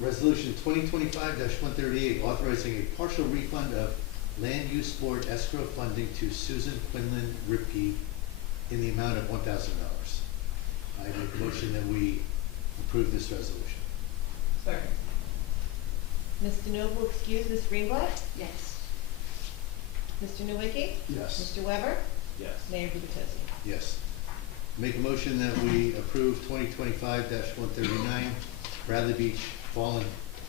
Resolution 2025-138, authorizing a partial refund of land use board escrow funding to Susan Quinlan Ripke in the amount of $1,000. I make a motion that we approve this resolution. Second. Mr. Noble excused, Ms. Greenblatt. Yes. Mr. Nowicki. Yes. Mr. Weber. Yes. Mayor Gubitosi. Yes. Make a motion that we approve 2025-139, Bradley Beach Fallen,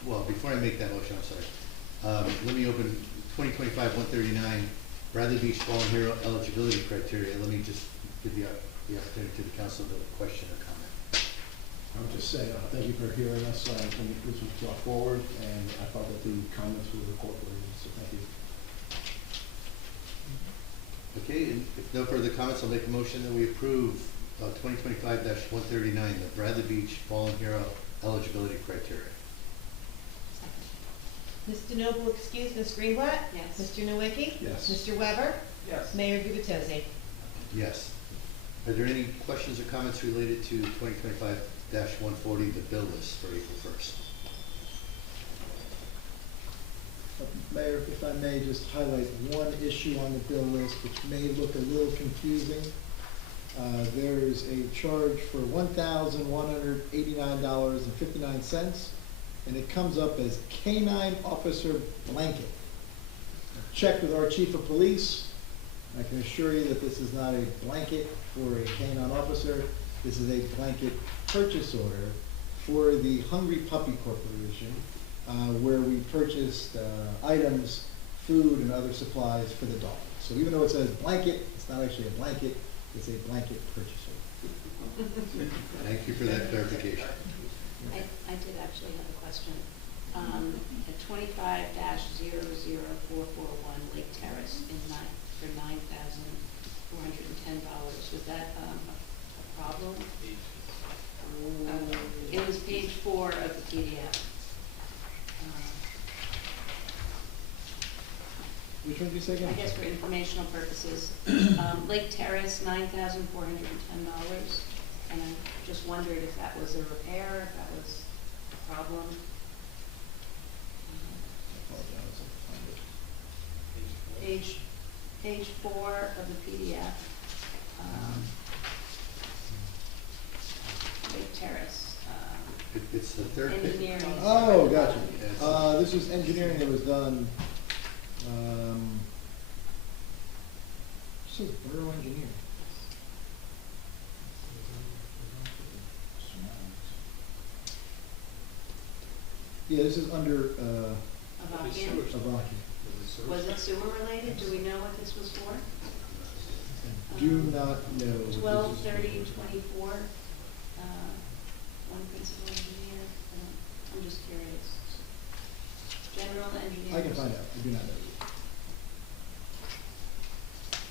well, before I make that motion, I'm sorry. Let me open 2025-139, Bradley Beach Fallen Hero eligibility criteria. Let me just give the opportunity to the council to question or comment. I would just say, thank you for hearing us, when this was brought forward, and I thought that the comments were incorporated, so thank you. Okay, and if no further comments, I'll make a motion that we approve 2025-139, the Bradley Beach Fallen Hero eligibility criteria. Mr. Noble excused, Ms. Greenblatt. Yes. Mr. Nowicki. Yes. Mr. Weber. Yes. Mayor Gubitosi. Yes. Are there any questions or comments related to 2025-140, the bill list for April 1st? Mayor, if I may just highlight one issue on the bill list which may look a little confusing. There is a charge for $1,189.59 and it comes up as Canine Officer Blanket. Checked with our chief of police. I can assure you that this is not a blanket for a canine officer. This is a blanket purchase order for the Hungry Puppy Corporation, where we purchased items, food, and other supplies for the dog. So even though it says blanket, it's not actually a blanket, it's a blanket purchase order. Thank you for that clarification. I did actually have a question. At 25-00441 Lake Terrace for $9,410, was that a problem? It was page 4 of the PDF. Which one did you say again? I guess for informational purposes. Lake Terrace, $9,410, and I just wondered if that was a repair, if that was a problem. Page 4 of the PDF. Lake Terrace. It's the third page. Engineering. Oh, gotcha. Yes. This was engineering that was done, so Borough Engineer. Yeah, this is under, Avakian. Avaki. Was it sewer related? Do we know what this was for? Do not know. what this is. 12/30/24, one principal engineer, I'm just curious. General engineer. I can find out, I do not know.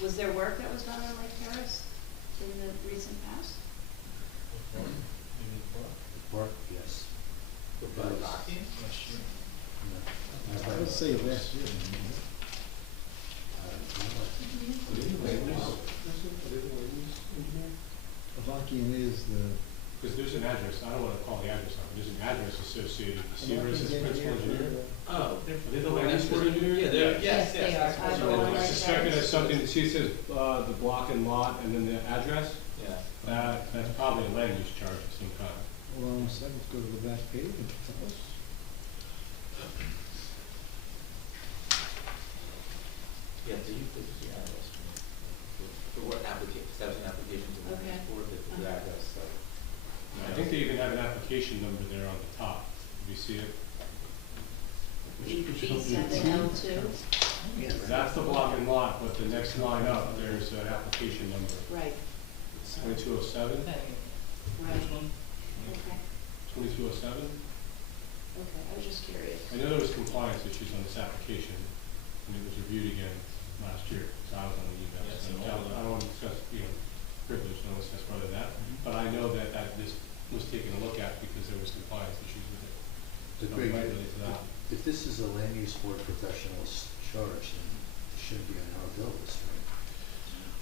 Was there work that was done on Lake Terrace in the recent past? Park, yes. By Avakian? I would say last year. Avakian is the. Because there's an address, I don't want to call the address out, there's an address associated with the Seaver as Avakian's principal engineer. Oh. Are they the land use board engineer? Yeah, they're, Yes, they are. I So know I Lake suspect it Terrace. has something, see it says, the block and lot and then the address, Yeah. that's probably a land use charge of some kind. Hold on a second, let's go to the back page and tell us. Yeah, so you put the address for what application, that was an application to the Okay. board, the address, so. I think they even have an application number there on the top. Do you see it? B7L2? That's the block and lot, but the next line up, there's an application number. Right, It's 2207, right. Okay, 2207. okay, I was just curious. I know there was compliance issues on this application, and it was reviewed again last year, so I was on the email. Yes, So and I all don't want to discuss, privilege, I don't want to discuss further than that, but I know that this was taken a look at because there was compliance issues with it. The So Greg, it might relate to that. if this is a land use board professional's charge, then it shouldn't be on our bill list, right?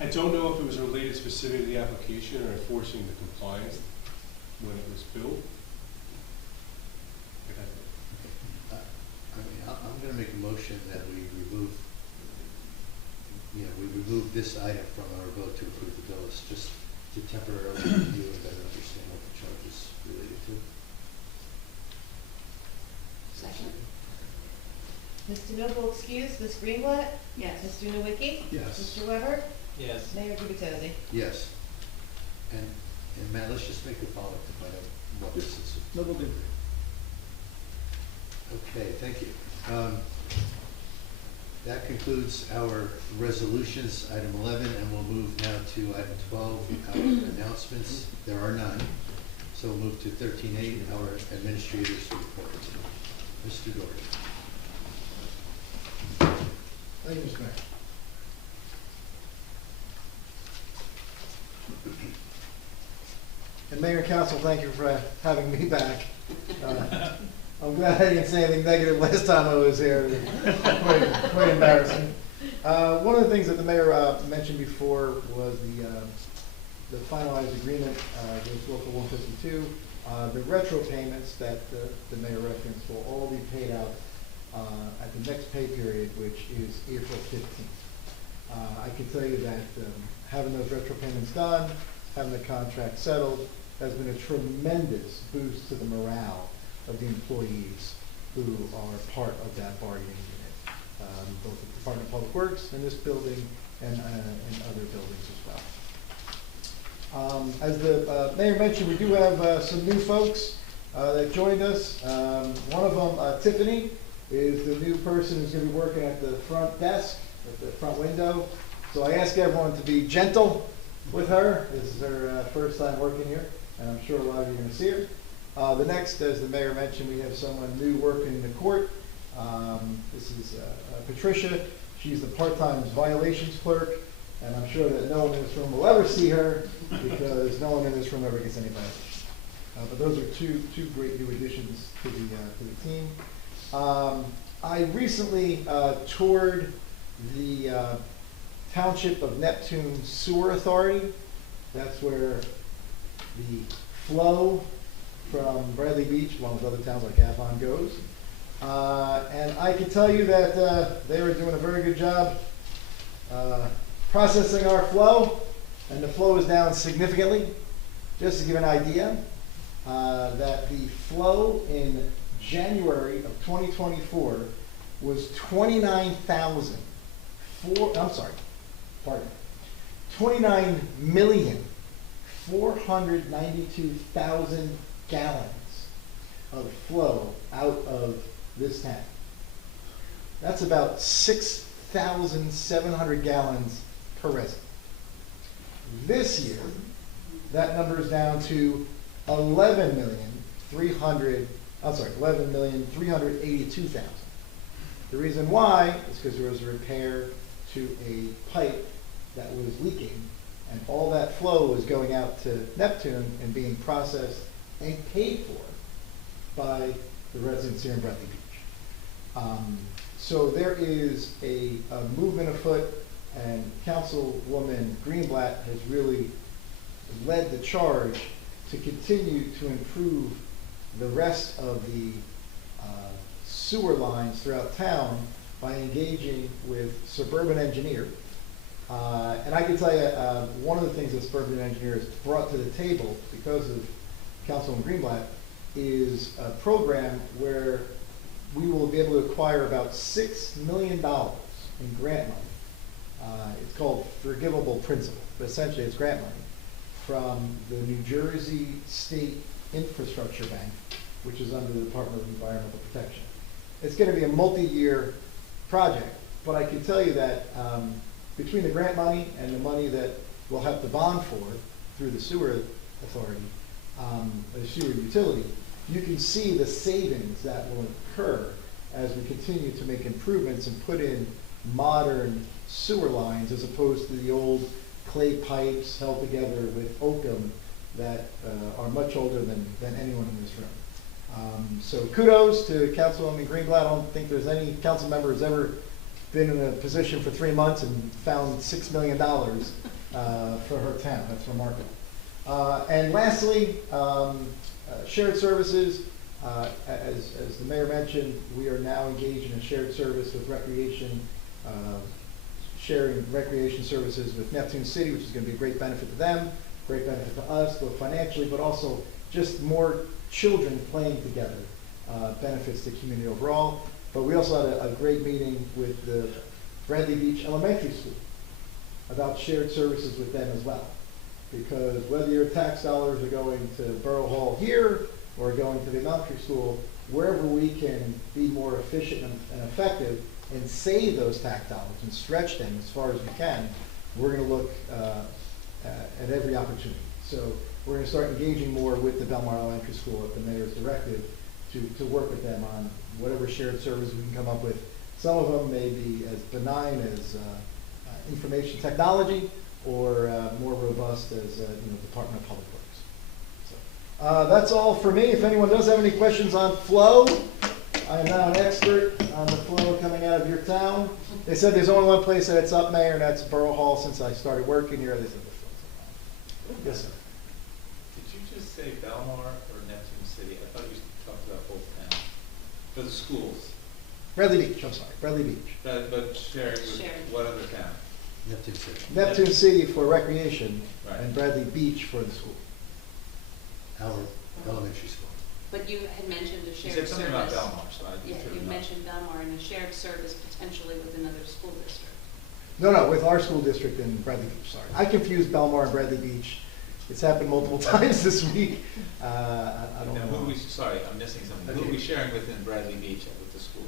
I don't know if it was related specifically to the application or enforcing the compliance when it was built. I'm gonna make a motion that we remove, we remove this item from our vote to approve the bill list, just to temporarily review and better understand what the charge is related to. Second? Mr. Noble excused, Ms. Greenblatt? Yes. Mr. Nowicki? Yes. Mr. Weber? Yes. Mayor Gubatose? Yes. And Matt, let's just make the follow-up to find out what this is. No, we'll do. Okay, thank you. That concludes our resolutions, item 11, and we'll move now to item 12, our announcements. There are none. So we'll move to 13A, our administrators report. Mr. Doherty. Thank you, Mr. Mayor. And Mayor and Council, thank you for having me back. I'm glad I didn't say anything negative last time I was here. Quite embarrassing. One of the things that the mayor mentioned before was the finalized agreement with Local 152. The retro payments that the mayor referenced will all be paid out at the next pay period, which is April 15th. I can tell you that having those retro payments done, having the contract settled, has been a tremendous boost to the morale of the employees who are part of that bargaining unit, both at the Department of Public Works in this building and in other buildings as well. As the mayor mentioned, we do have some new folks that joined us. One of them, Tiffany, is the new person who's going to be working at the front desk, at the front window. So I ask everyone to be gentle with her. This is her first time working here, and I'm sure a lot of you are going to see her. The next, as the mayor mentioned, we have someone new working in the court. This is Patricia. She's the part-time violations clerk, and I'm sure that no one in this room will ever see her because no one in this room ever gets any violations. But those are two great new additions to the team. I recently toured the Township of Neptune Sewer Authority. That's where the flow from Bradley Beach, along with other towns like Avon, goes. And I can tell you that they were doing a very good job processing our flow, and the flow is down significantly. Just to give an idea, that the flow in January of 2024 was 29,492,000 gallons of flow out of this tank. That's about 6,700 gallons per resident. This year, that number is down to 11,382,000. The reason why is because there was a repair to a pipe that was leaking, and all that flow was going out to Neptune and being processed and paid for by the residents here in Bradley Beach. So there is a movement afoot, and Councilwoman Greenblatt has really led the charge to continue to improve the rest of the sewer lines throughout town by engaging with Suburban Engineer. And I can tell you, one of the things that Suburban Engineer has brought to the table because of Councilwoman Greenblatt is a program where we will be able to acquire about $6 million in grant money. It's called Forgivable Principal, but essentially it's grant money from the New Jersey State Infrastructure Bank, which is under the Department of Environmental Protection. It's going to be a multi-year project, but I can tell you that between the grant money and the money that we'll have to bond for through the sewer authority, the sewer utility, you can see the savings that will occur as we continue to make improvements and put in modern sewer lines as opposed to the old clay pipes held together with oakum that are much older than anyone in this room. So kudos to Councilwoman Greenblatt. I don't think there's any council member who's ever been in a position for 3 months and found $6 million for her town. That's remarkable. And lastly, shared services. As the mayor mentioned, we are now engaged in a shared service with recreation, sharing recreation services with Neptune City, which is going to be a great benefit to them, great benefit to us, both financially, but also just more children playing together, benefits the community overall. But we also had a great meeting with the Bradley Beach Elementary School about shared services with them as well. Because whether your tax dollars are going to Borough Hall here or going to the elementary school, wherever we can be more efficient and effective and save those tax dollars and stretch them as far as we can, we're going to look at every opportunity. So we're going to start engaging more with the Belmar Elementary School at the mayor's directive to work with them on whatever shared services we can come up with. Some of them may be as benign as information technology, or more robust as Department of Public Works. So, that's all for me. If anyone does have any questions on flow, I am now an expert on the flow coming out of your town. They said there's only one place that it's up, Mayor, and that's Borough Hall. Since I started working here, they said the flow's up. Yes, sir. Did you just say Belmar or Neptune City? I thought you talked about both towns. For the schools. Bradley Beach, I'm sorry, Bradley Beach. But sharing with what other town? Neptune City. Neptune City for recreation, Right. and Bradley Beach for the school. Our elementary school. But you had mentioned a You shared said service. something about Belmar, so I Yeah, threw you it off. mentioned Belmar and a shared service potentially with another school district. No, with our school district in Bradley Beach, sorry. I confused Belmar and Bradley Beach. It's happened multiple times this week. I don't Now, know. who are we, sorry, I'm missing something. Who are we sharing with in Bradley Beach with the school?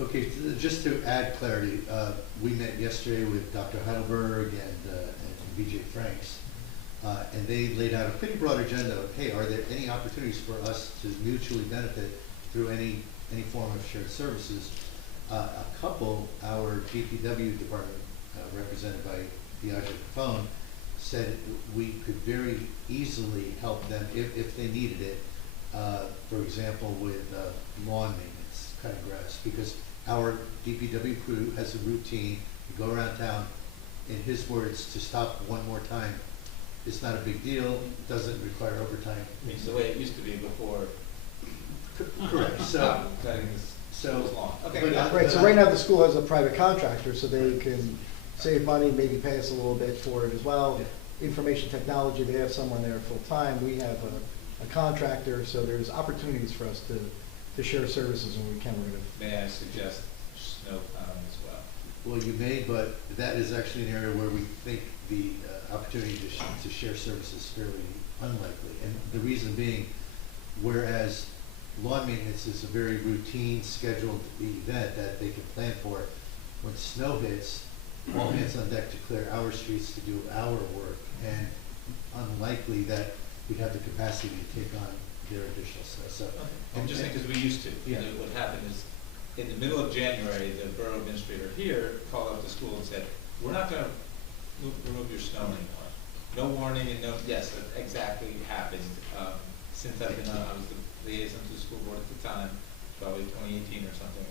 Okay, just to add clarity, we met yesterday with Dr. Heidelberg and BJ Franks, and they laid out a pretty broad agenda of, hey, are there any opportunities for us to mutually benefit through any form of shared services? A couple, our DPW department, represented by Biagio Capone, said we could very easily help them if they needed it, for example, with lawn maintenance, cutting grass, because our DPW crew has a routine, we go around town, in his words, to stop one more time, it's not a big deal, doesn't require overtime. It's the way it used to be before. Correct, so, Cutting this, so. lawn. Okay, but, got it. Right, so right now the school has a private contractor, so they can save money, maybe pay us a little bit for it as well. Information technology, they have someone there full-time, we have a contractor, so there's opportunities for us to share services when we can. May I suggest snow plowing as well? Well, you may, but that is actually an area where we think the opportunity to share services is fairly unlikely. And the reason being, whereas lawn maintenance is a very routine, scheduled event that they can plan for, when snow hits, all hands on deck to clear our streets to do our work, and unlikely that we'd have the capacity to take on their additional stuff. So, Interesting, because we used to. Yeah. You know, what happened is, in the middle of January, the borough administrator here called up the school and said, we're not gonna remove your snow anymore. No warning and no, yes, that exactly happened. Since I've been on, I was the liaison to the school board at the time, probably 2018 or something,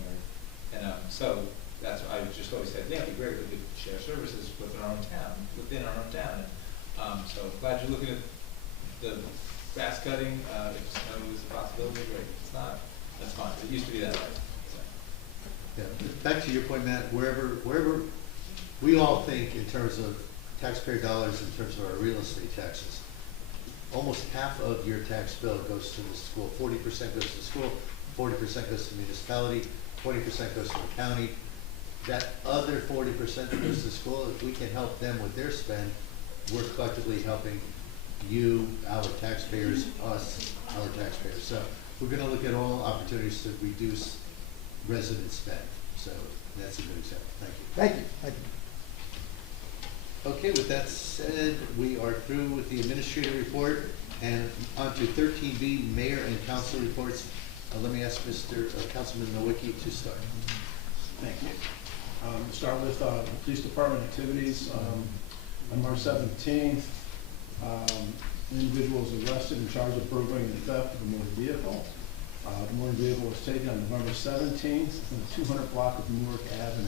so that's why I just always said, yeah, it'd be great if we could share services within our own town. So glad you're looking at the grass cutting, if snow is a possibility, great. If it's not, that's fine. It used to be that way. So. yeah, back to your point, Matt, wherever we all think in terms of taxpayer dollars, in terms of our real estate taxes, almost half of your tax bill goes to the school. 40% goes to the school, 40% goes to the municipality, 20% goes to the county. That other 40% that goes to school, if we can help them with their spend, we're collectively helping you, our taxpayers, us, our taxpayers. So we're going to look at all opportunities to reduce resident spend. So that's a good example. Thank you. Thank you, thank you. Okay, with that said, we are through with the administrative report and on to 13B, mayor and council reports. Let me ask Mr. Councilman Nowicki to start. Thank you. Start with the police department activities. On March 17th, an individual was arrested and charged with burglary and theft of a motor vehicle. The motor vehicle was taken on November 17th from the 200 block of Newark Avenue.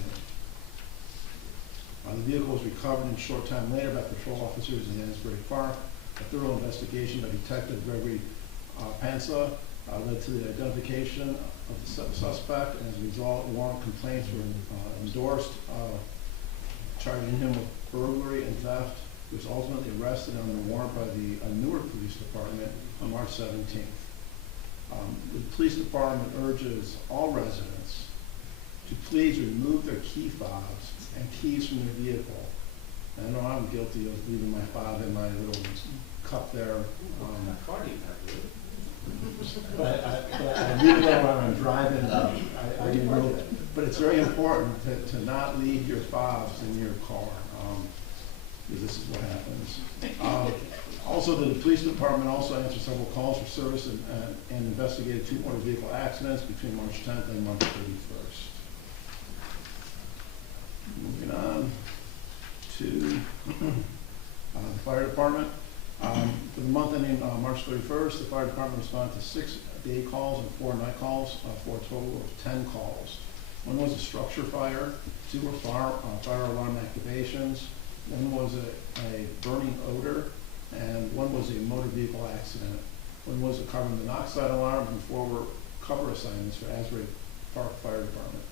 The vehicle was recovered and a short time later by patrol officers in Asbury Park. A thorough investigation by Detective Gregory Pansa led to the identification of the suspect, and as a result, warrant complaints were endorsed, charging him with burglary and theft. He was ultimately arrested under warrant by the Newark Police Department on March 17th. The police department urges all residents to please remove their key fobs and keys from their vehicle. I know I'm guilty of leaving my fob in my little cup there. What kind of car do you have, really? But I leave it there when I'm driving. I remove it. But it's very important to not leave your fobs in your car, because this is what happens. Also, the police department also answered several calls for service and investigated 2 motor vehicle accidents between March 10th and March 31st. Moving on to the fire department. For the month ending March 31st, the fire department responded to 6 day calls and 4 night calls for a total of 10 calls. 1 was a structure fire, 2 were fire alarm activations, 1 was a burning odor, and 1 was a motor vehicle accident. 1 was a carbon monoxide alarm, and 4 were cover assignments for Asbury Park Fire Department.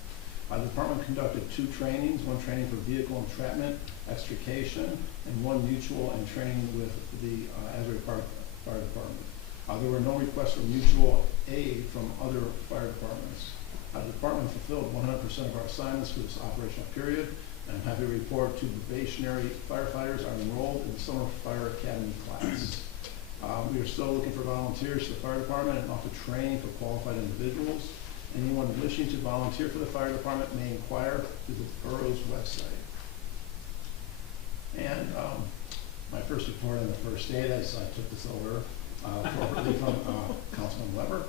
The department conducted 2 trainings, 1 training for vehicle entrapment, extrication, and 1 mutual and training with the Asbury Park Fire Department. There were no requests for mutual aid from other fire departments. Our department fulfilled 100% of our assignments for this operational period, and I'm happy to report two probationary firefighters are enrolled in the Summer Fire Academy class. We are still looking for volunteers for the fire department and offer training for qualified individuals. Anyone wishing to volunteer for the fire department may inquire through the borough's website. And my first report on the first aid, as I took this over appropriately from Councilman Weber.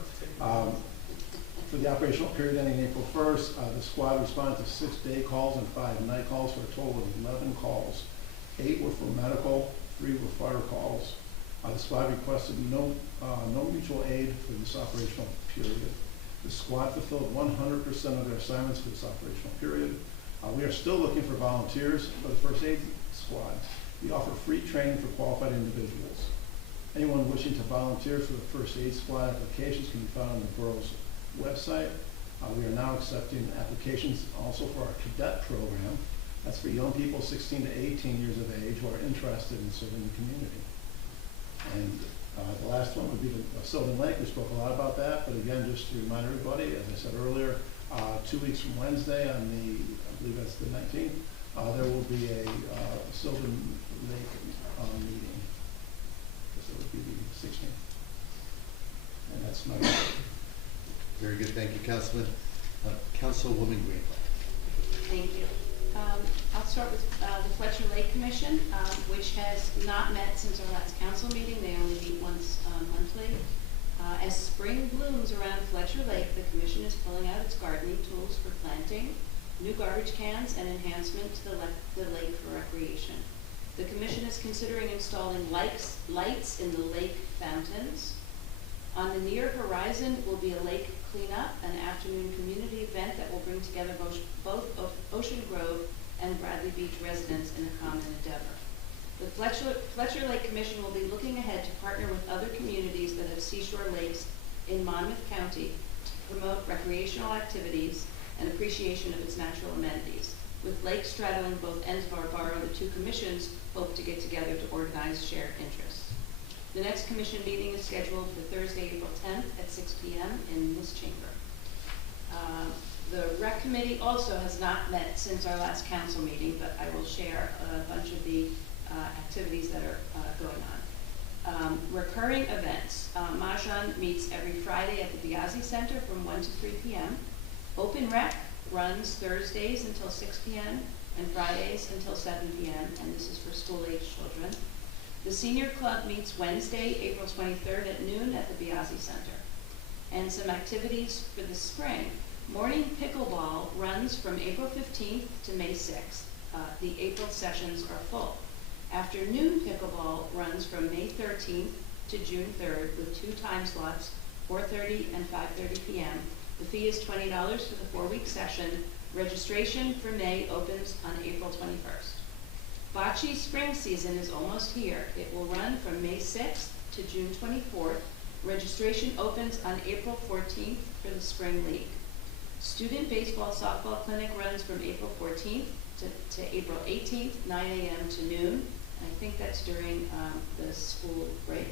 For the operational period ending April 1st, the squad responded to 6 day calls and 5 night calls for a total of 11 calls. 8 were for medical, 3 were fire calls. The squad requested no mutual aid for this operational period. The squad fulfilled 100% of their assignments for this operational period. We are still looking for volunteers for the first aid squad. We offer free training for qualified individuals. Anyone wishing to volunteer for the first aid squad applications can be found on the borough's website. We are now accepting applications also for our cadet program. That's for young people 16 to 18 years of age who are interested in serving the community. And the last one would be the Sylvan Lake. We spoke a lot about that, but again, just to remind everybody, as I said earlier, 2 weeks from Wednesday on the, I believe that's the 19th, there will be a Sylvan Lake meeting. So it would be the 16th. And that's my report. Very good, thank you, Councilman. Councilwoman Green. Thank you. I'll start with the Fletcher Lake Commission, which has not met since our last council meeting. They only meet once monthly. As spring blooms around Fletcher Lake, the commission is pulling out its gardening tools for planting, new garbage cans, and enhancement to the lake for recreation. The commission is considering installing lights in the lake fountains. On the near horizon will be a lake cleanup, an afternoon community event that will bring together both Ocean Grove and Bradley Beach residents in a common endeavor. The Fletcher Lake Commission will be looking ahead to partner with other communities that have seashore lakes in Monmouth County to promote recreational activities and appreciation of its natural amenities. With lakes straddling both ends of our borough, the two commissions hope to get together to organize shared interests. The next commission meeting is scheduled for Thursday, April 10th at 6 p.m. in this chamber. The rec committee also has not met since our last council meeting, but I will share a bunch of the activities that are going on. Recurring events. Mahjong meets every Friday at the Biazzi Center from 1 to 3 p.m. Open Rec runs Thursdays until 6 p.m. and Fridays until 7 p.m. and this is for school-age children. The Senior Club meets Wednesday, April 23rd at noon at the Biazzi Center. And some activities for the spring. Morning pickleball runs from April 15th to May 6th. The April sessions are full. Afternoon pickleball runs from May 13th to June 3rd with 2 time slots, 4:30 and 5:30 p.m. The fee is $20 for the 4-week session. Registration for May opens on April 21st. Bocce spring season is almost here. It will run from May 6th to June 24th. Registration opens on April 14th for the spring league. Student baseball softball clinic runs from April 14th to April 18th, 9 a.m. to noon. I think that's during the school break.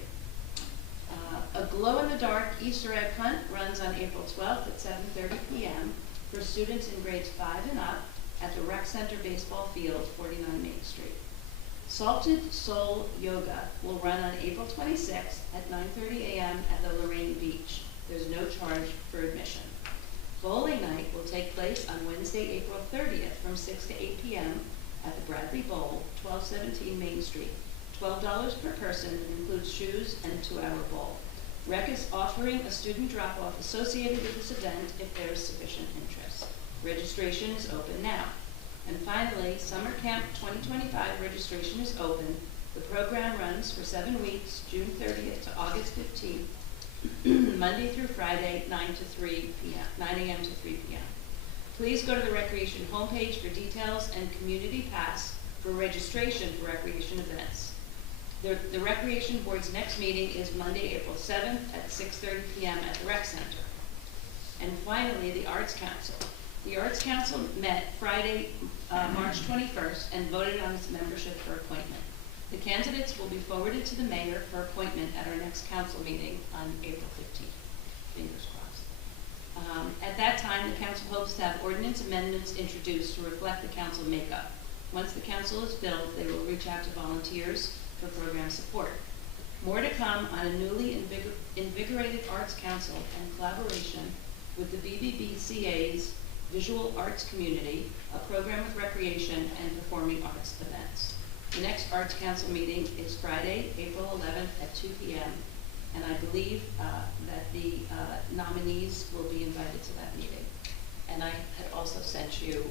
A glow-in-the-dark Easter egg hunt runs on April 12th at 7:30 p.m. for students in grades 5 and up at the Rec Center Baseball Field, 49 Main Street. Salted Soul Yoga will run on April 26th at 9:30 a.m. at the Lorraine Beach. There's no charge for admission. Bowling night will take place on Wednesday, April 30th from 6 to 8 p.m. at the Bradley Bowl, 1217 Main Street. $12 per person and includes shoes and a 2-hour bowl. Rec is offering a student drop-off associated with this event if there is sufficient interest. Registration is open now. And finally, Summer Camp 2025 registration is open. The program runs for 7 weeks, June 30th to August 15th, Monday through Friday, 9 a.m. to 3 p.m. Please go to the Recreation homepage for details and Community Pass for registration for recreation events. The Recreation Board's next meeting is Monday, April 7th at 6:30 p.m. at the Rec Center. And finally, the Arts Council. The Arts Council met Friday, March 21st and voted on its membership for appointment. The candidates will be forwarded to the mayor for appointment at our next council meeting on April 15th. fingers crossed. At that time, the council hopes to have ordinance amendments introduced to reflect the council makeup. Once the council is built, they will reach out to volunteers for program support. More to come on a newly invigorated Arts Council and collaboration with the BBBCA's Visual Arts Community, a program with recreation and performing arts events. The next Arts Council meeting is Friday, April 11th at 2 p.m. And I believe that the nominees will be invited to that meeting. And I had also sent you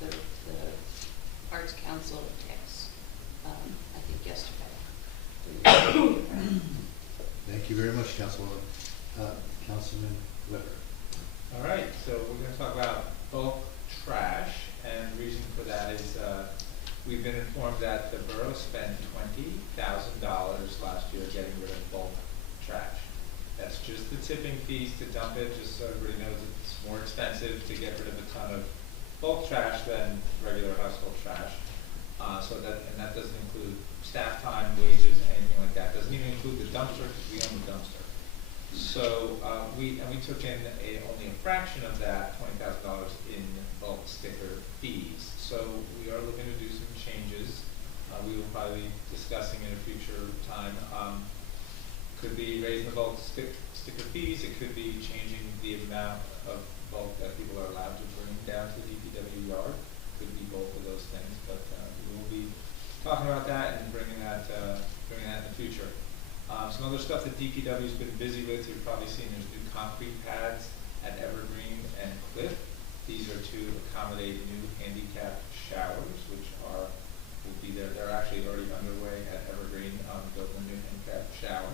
the Arts Council text, I think yesterday. Thank you very much, Councilwoman. Councilman Weber. All right, so we're going to talk about bulk trash, and the reason for that is we've been informed that the borough spent $20,000 last year getting rid of bulk trash. That's just the tipping fees to dump it, just so everybody knows it's more expensive to get rid of a ton of bulk trash than regular household trash. And that doesn't include staff time, wages, anything like that. Doesn't even include the dumpster, because we own the dumpster. So we took in only a fraction of that, $20,000 in bulk sticker fees. So we are looking to do some changes. We will probably be discussing in a future time. Could be raising the bulk sticker fees. It could be changing the amount of bulk that people are allowed to bring down to the DPW yard. Could be both of those things, but we will be talking about that and bringing that in the future. Some other stuff that DPW has been busy with, you've probably seen there's new concrete pads at Evergreen and Cliff. These are to accommodate new handicap showers, which will be there. They're actually already underway at Evergreen, building a new handicap shower.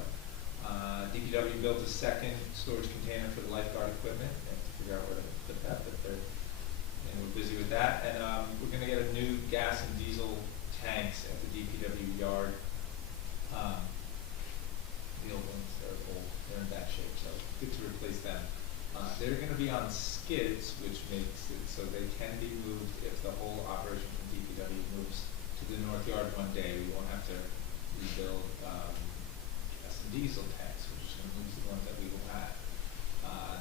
DPW built a second storage container for the lifeguard equipment. They have to figure out where to put that, but we're busy with that. And we're going to get a new gas and diesel tanks at the DPW yard. The old ones, they're old, they're in bad shape, so good to replace them. They're going to be on skids, which makes it so they can be moved if the whole operation from DPW moves to the north yard one day. We won't have to rebuild gas and diesel tanks, we're just going to lose the ones that we will have.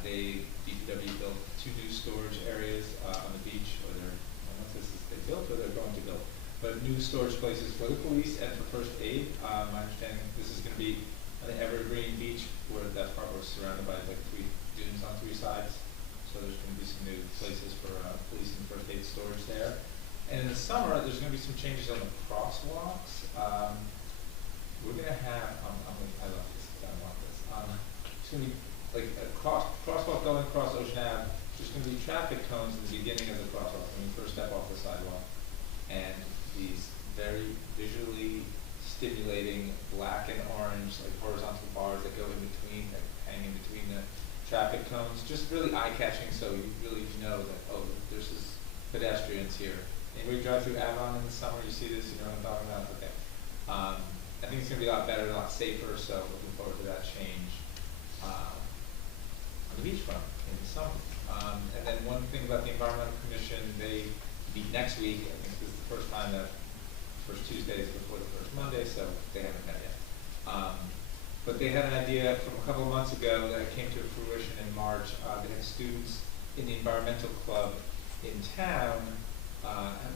DPW built 2 new storage areas on the beach, or I don't know if this is they built or they're going to build, but new storage places for the police and for first aid. My understanding this is going to be on the Evergreen Beach, where that part was surrounded by like 3 dunes on 3 sides. So there's going to be some new places for police and first aid storage there. And in the summer, there's going to be some changes on the crosswalks. We're going to have, I love this, I want this. It's going to be like a crosswalk going across Ocean Ave. There's going to be traffic cones in the beginning of the crosswalk when you first step off the sidewalk. And these very visually stimulating black and orange, like horizontal bars that go in between, that hang in between the traffic cones. Just really eye-catching, so you really know that, oh, there's this pedestrians here. Anybody drive through Avon in the summer, you see this, you know what I'm talking about? Okay. I think it's going to be a lot better, a lot safer, so looking forward to that change on the beachfront in the summer. And then one thing about the Environmental Commission, they meet next week. I think this is the first time that first Tuesday is before the first Monday, so they haven't met yet. But they had an idea from a couple of months ago that came to fruition in March. They had students in the environmental club in town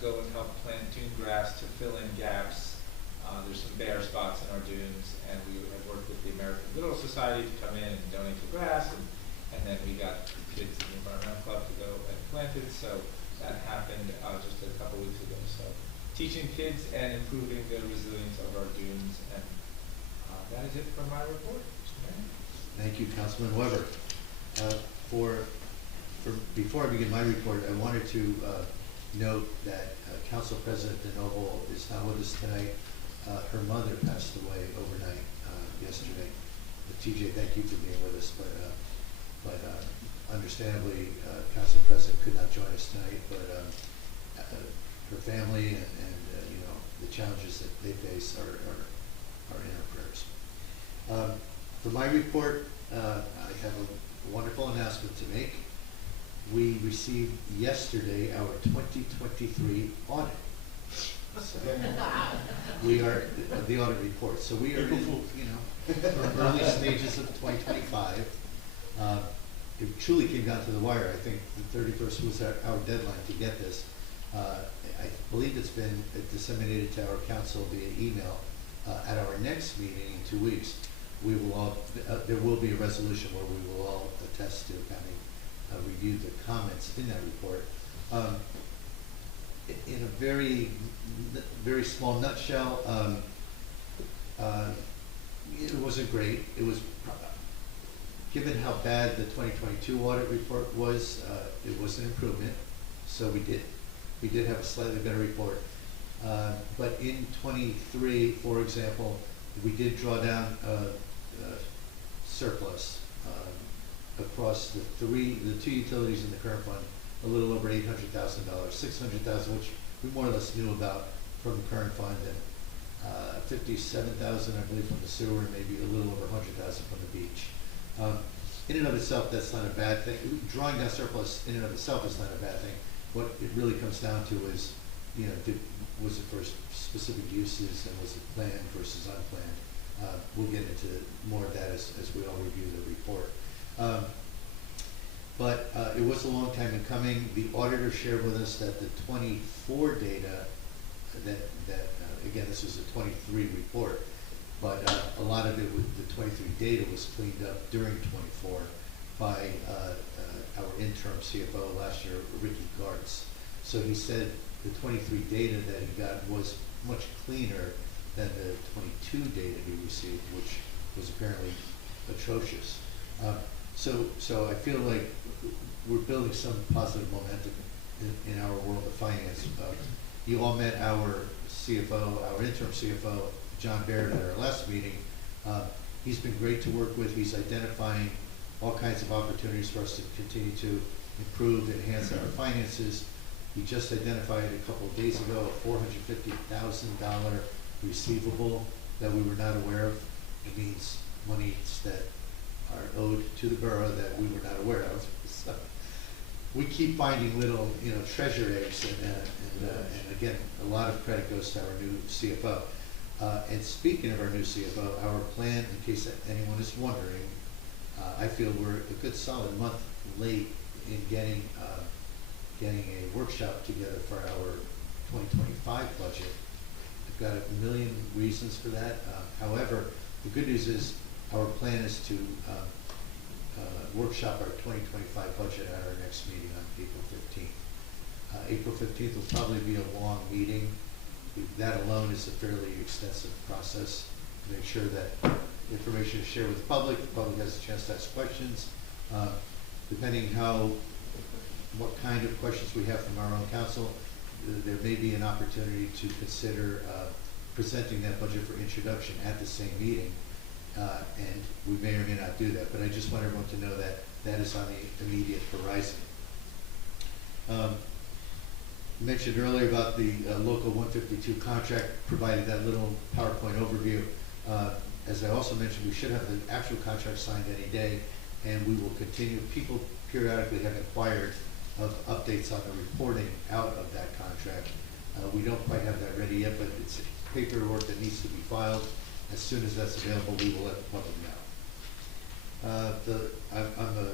go and help plant dune grass to fill in gaps. There's some bare spots in our dunes, and we have worked with the American Littoral Society to come in and donate the grass, and then we got kids in the environmental club to go and plant it. So that happened just a couple weeks ago. So teaching kids and improving the resilience of our dunes, and that is it for my report. Thank you, Councilman Weber. Before I begin my report, I wanted to note that Council President DeNoble is not with us tonight. Her mother passed away overnight yesterday. TJ, thank you for being with us, but understandably, Council President could not join us tonight, but her family and the challenges that they face are in our prayers. For my report, I have a wonderful announcement to make. We received yesterday our 2023 audit. So we are the audit report. So we are in early stages of 2025. It truly came down to the wire. I think the 31st was our deadline to get this. I believe it's been disseminated to our council via email. At our next meeting in 2 weeks, we will all, there will be a resolution where we will all attest to having reviewed the comments in that report. In a very small nutshell, it wasn't great. It was, given how bad the 2022 audit report was, it was an improvement. So we did have a slightly better report. But in 23, for example, we did draw down surplus across the two utilities in the current fund, a little over $800,000, $600,000, which we more or less knew about from the current fund, and $57,000, I believe, from the sewer, and maybe a little over $100,000 from the beach. In and of itself, that's not a bad thing. Drawing down surplus in and of itself is not a bad thing. What it really comes down to is, was it for specific uses, and was it planned versus unplanned? We'll get into more of that as we all review the report. But it was a long time in coming. The auditor shared with us that the 24 data, again, this was a 23 report, but a lot of it, the 23 data was cleaned up during 24 by our interim CFO last year, Ricky Gartz. So he said the 23 data that he got was much cleaner than the 22 data he received, which was apparently atrocious. So I feel like we're building some positive momentum in our world of finance. You all met our CFO, our interim CFO, John Baird, at our last meeting. He's been great to work with. He's identifying all kinds of opportunities for us to continue to improve, enhance our finances. He just identified a couple of days ago a $450,000 receivable that we were not aware of. It means monies that are owed to the borough that we were not aware of. So we keep finding little, treasure eggs, and again, a lot of credit goes to our new CFO. And speaking of our new CFO, our plan, in case anyone is wondering, I feel we're a good solid month late in getting a workshop together for our 2025 budget. We've got a million reasons for that. However, the good news is our plan is to workshop our 2025 budget at our next meeting on April 15th. April 15th will probably be a long meeting. That alone is a fairly extensive process to make sure that information is shared with the public has a chance to ask questions. Depending what kind of questions we have from our own council, there may be an opportunity to consider presenting that budget for introduction at the same meeting. And we may or may not do that, but I just want everyone to know that that is on the immediate horizon. Mentioned earlier about the Local 152 contract, provided that little PowerPoint overview. As I also mentioned, we should have the actual contract signed any day, and we will continue. People periodically have inquired of updates on the reporting out of that contract. We don't quite have that ready yet, but it's paperwork that needs to be filed. As soon as that's available, we will let the public know. I'm a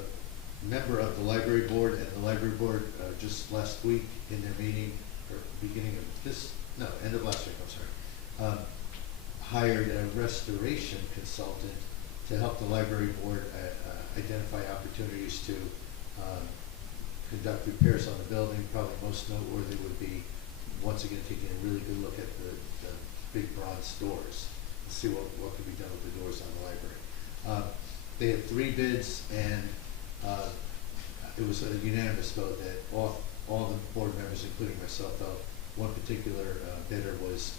member of the library board, and the library board just last week in their meeting, or end of last week, I'm sorry, hired a restoration consultant to help the library board identify opportunities to conduct repairs on the building. Probably most noteworthy would be, once again, taking a really good look at the big bronze doors and see what can be done with the doors on the library. They had 3 bids, and it was a unanimous vote that all the board members, including myself, felt one particular bidder was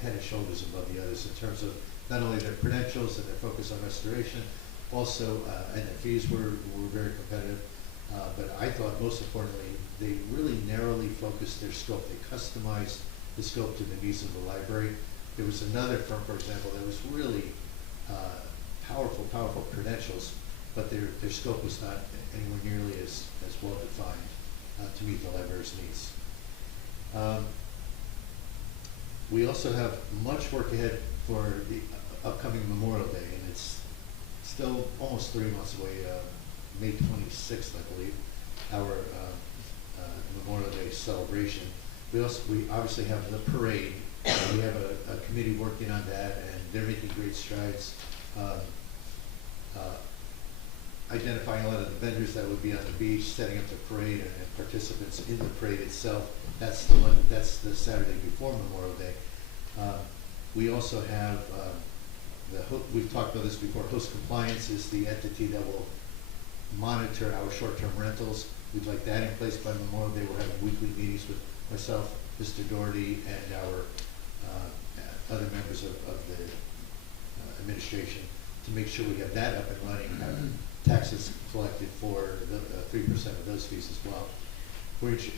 head and shoulders above the others in terms of not only their credentials and their focus on restoration, also, and the fees were very competitive, but I thought most importantly, they really narrowly focused their scope. They customized the scope to the needs of the library. There was another firm, for example, that was really powerful credentials, but their scope was not anywhere nearly as well defined to meet the library's needs. We also have much work ahead for the upcoming Memorial Day, and it's still almost 3 months away. May 26th, I believe, our Memorial Day celebration. We obviously have the parade. We have a committee working on that, and they're making great strides. Identifying a lot of the vendors that would be on the beach, setting up the parade, and participants in the parade itself. That's the Saturday before Memorial Day. We also have we've talked about this before. Host Compliance is the entity that will monitor our short-term rentals. We'd like that in place by Memorial Day. We're having weekly meetings with myself, Mr. Doherty, and our other members of the administration to make sure we have that up and running, have taxes collected for the 3% of those fees as well.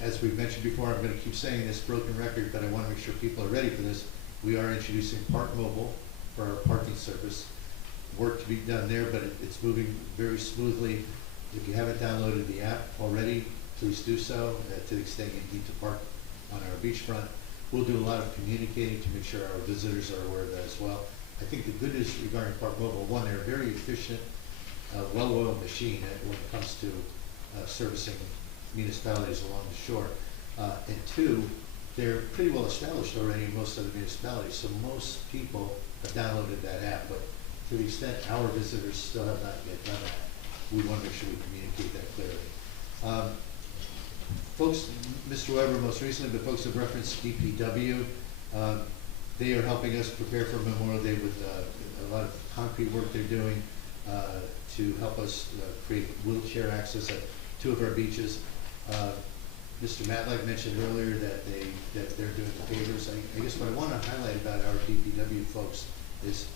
As we've mentioned before, I'm going to keep saying this broken record, but I want to make sure people are ready for this. We are introducing Park Mobile for our parking service. Work to be done there, but it's moving very smoothly. If you haven't downloaded the app already, please do so to the extent you need to park on our beachfront. We'll do a lot of communicating to make sure our visitors are aware of that as well. I think the good news regarding Park Mobile, one, they're a very efficient, well-oiled machine when it comes to servicing municipalities along the shore. And two, they're pretty well established already in most other municipalities, so most people have downloaded that app, but to the extent our visitors still have not yet done that, we want to make sure we communicate that clearly. Folks, Mr. Weber most recently, but folks have referenced DPW. They are helping us prepare for Memorial Day with a lot of concrete work they're doing to help us create wheelchair access at 2 of our beaches. Mr. Matlack mentioned earlier that they're doing the pavers. I guess what I want to highlight about our DPW folks is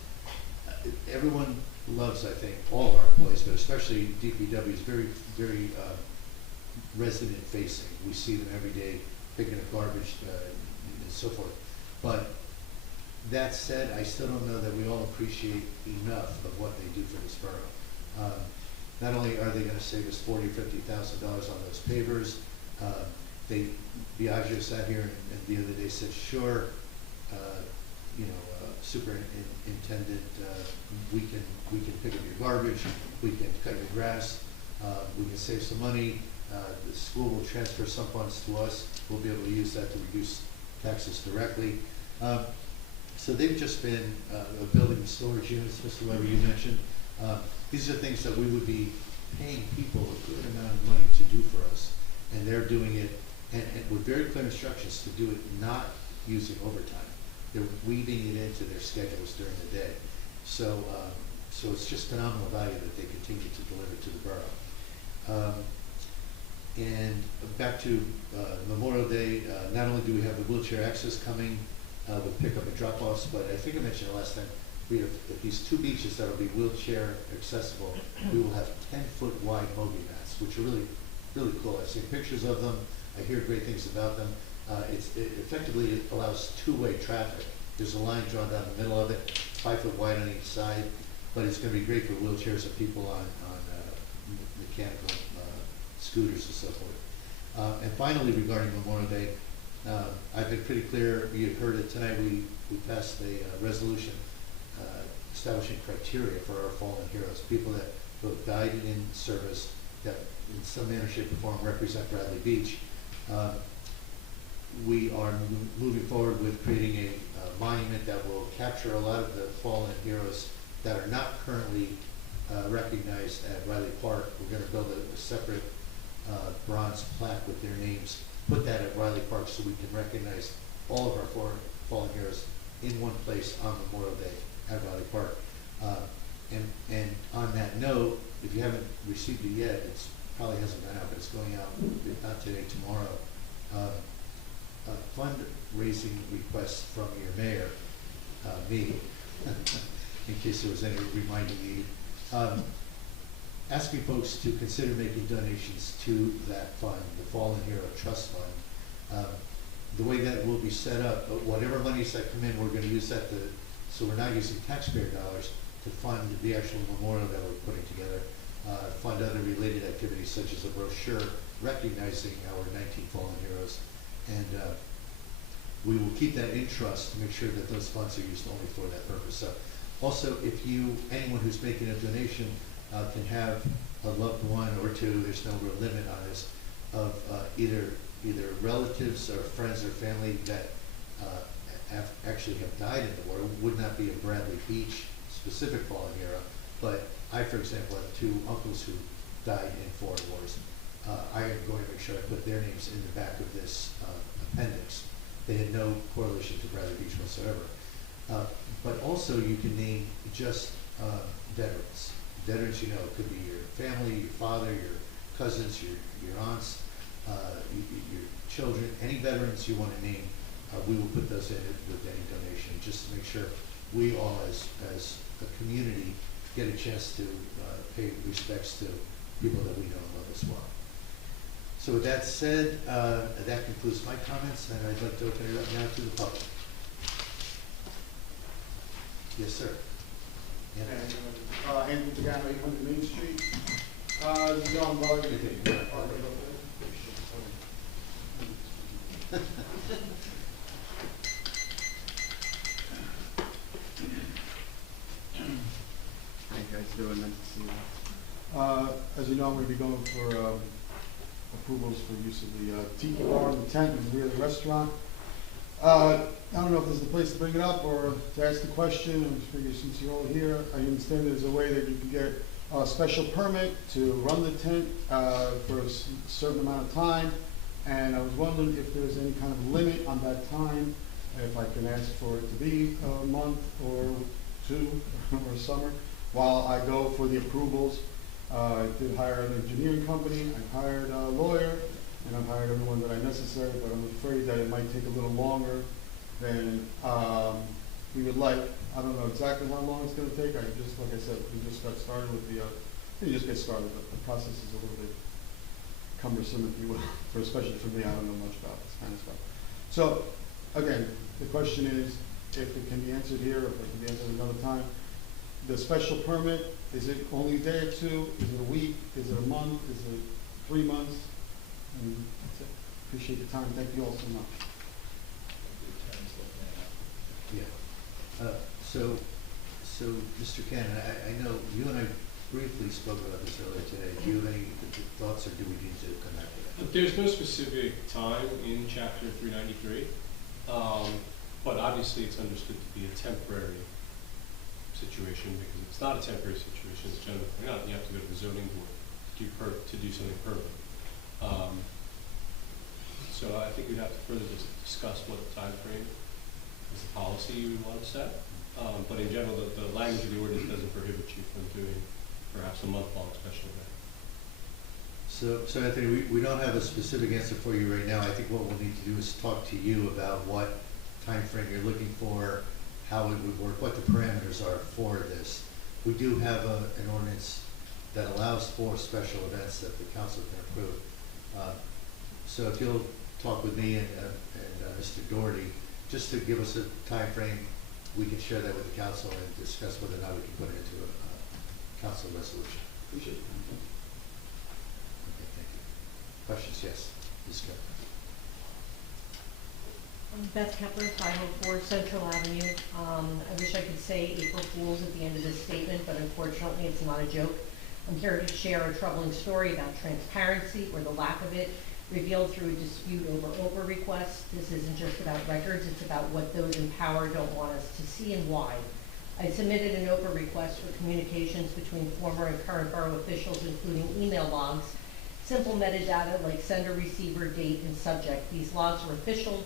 everyone loves, I think, all of our employees, but especially DPW is very, very resident facing. We see them every day picking up garbage and so forth. But that said, I still don't know that we all appreciate enough of what they do for this borough. Not only are they going to save us $40,000 or $50,000 on those pavers, Biagio sat here and the other day said, sure, superintendent, we can pick up your garbage, we can cut your grass, we can save some money, the school will transfer some funds to us, we'll be able to use that to reduce taxes directly. So they've just been building storage units, Mr. Weber, you mentioned. These are things that we would be paying people a good amount of money to do for us, and they're doing it, and with very clear instructions to do it not using overtime. They're weaving it into their schedules during the day. So it's just phenomenal value that they continue to deliver to the borough. And back to Memorial Day, not only do we have the wheelchair access coming with pickup and drop-offs, but I think I mentioned it last time, we have at these 2 beaches that will be wheelchair accessible. We will have 10-foot wide Mogi mats, which are really, really cool. I've seen pictures of them. I hear great things about them. It effectively allows 2-way traffic. There's a line drawn down the middle of it, 5 foot wide on each side, but it's going to be great for wheelchairs and people on mechanical scooters and so forth. And finally, regarding Memorial Day, I've been pretty clear. You heard it tonight. We passed a resolution establishing criteria for our fallen heroes, people that have died in service that in some manner, shape, or form represent Bradley Beach. We are moving forward with creating a monument that will capture a lot of the fallen heroes that are not currently recognized at Riley Park. We're going to build a separate bronze plaque with their names, put that at Riley Park so we can recognize all of our fallen heroes in one place on Memorial Day at Riley Park. And on that note, if you haven't received it yet, it probably hasn't gone out, but it's going out, if not today, tomorrow. Fundraising requests from your mayor, me, in case there was any reminding needed, asking folks to consider making donations to that fund, the Fallen Hero Trust Fund. The way that will be set up, whatever monies that come in, we're going to use that so we're not using taxpayer dollars to fund the actual memorial that we're putting together, fund other related activities such as a brochure recognizing our 19 fallen heroes, and we will keep that in trust to make sure that those funds are used only for that purpose. So also, if anyone who's making a donation, can have a loved one or two, there's no real limit on this, of either relatives or friends or family that actually have died in the war. It would not be a Bradley Beach specific fallen hero, but I, for example, have two uncles who died in foreign wars. I am going to make sure I put their names in the back of this appendix. They had no correlation to Bradley Beach whatsoever. But also you can name just veterans. Veterans, you know, it could be your family, your father, your cousins, your aunts, your children, any veterans you want to name, we will put those in with any donation, just to make sure we all as a community get a chance to pay respects to people that we know and love as well. So with that said, that concludes my comments, and I'd like to open it up now to the public. Yes, sir. Yeah. Anthony Pagano, 800 Main Street. John Mulligan. How you guys doing? Nice to see you. As you know, I'm going to be going for approvals for use of the tiki bar and the tent and the rear of the restaurant. I don't know if this is the place to bring it up or to ask the question. I just figure since you're all here, I understand there's a way that you can get a special permit to run the tent for a certain amount of time. And I was wondering if there's any kind of limit on that time, if I can ask for it to be a month or two or summer, while I go for the approvals. I did hire an engineering company, I hired a lawyer, and I've hired everyone that I necessary, but I'm afraid that it might take a little longer than we would like. I don't know exactly how long it's going to take. Like I said, we just got started with you just get started, but the process is a little bit cumbersome, if you will, especially for me. I don't know much about this kind of stuff. So, again, the question is, if it can be answered here, or if it can be answered another time. The special permit, is it only a day or two? Is it a week? Is it a month? Is it 3 months? And that's it. Appreciate your time. Thank you all so much. Yeah. So, Mr. Cannon, I know you and I briefly spoke about this earlier today. Do you have any thoughts, or do we need to come back to that? There's no specific time in Chapter 393, but obviously it's understood to be a temporary situation, because it's not a temporary situation, as gentlemen point out. You have to go to the zoning board to do something permanent. So I think we'd have to further discuss what time frame is the policy you would want to set. But in general, the language of the ordinance doesn't prohibit you from doing perhaps a month-long special event. So Anthony, we don't have a specific answer for you right now. I think what we'll need to do is talk to you about what time frame you're looking for, how it would work, what the parameters are for this. We do have an ordinance that allows for special events that the council can approve. So if you'll talk with me and Mr. Doherty, just to give us a time frame, we can share that with the council and discuss whether or not we can put it into a council resolution. Appreciate it. Okay, thank you. Questions? Yes. Ms. Kepler. Beth Kepler, 504 Central Avenue. I wish I could say April Fools at the end of this statement, but unfortunately it's not a joke. I'm here to share a troubling story about transparency, or the lack of it, revealed through a dispute over Oprah requests. This isn't just about records, it's about what those in power don't want us to see and why. I submitted an Oprah request for communications between former and current borough officials, including email logs, simple metadata like sender, receiver, date, and subject. These logs were official,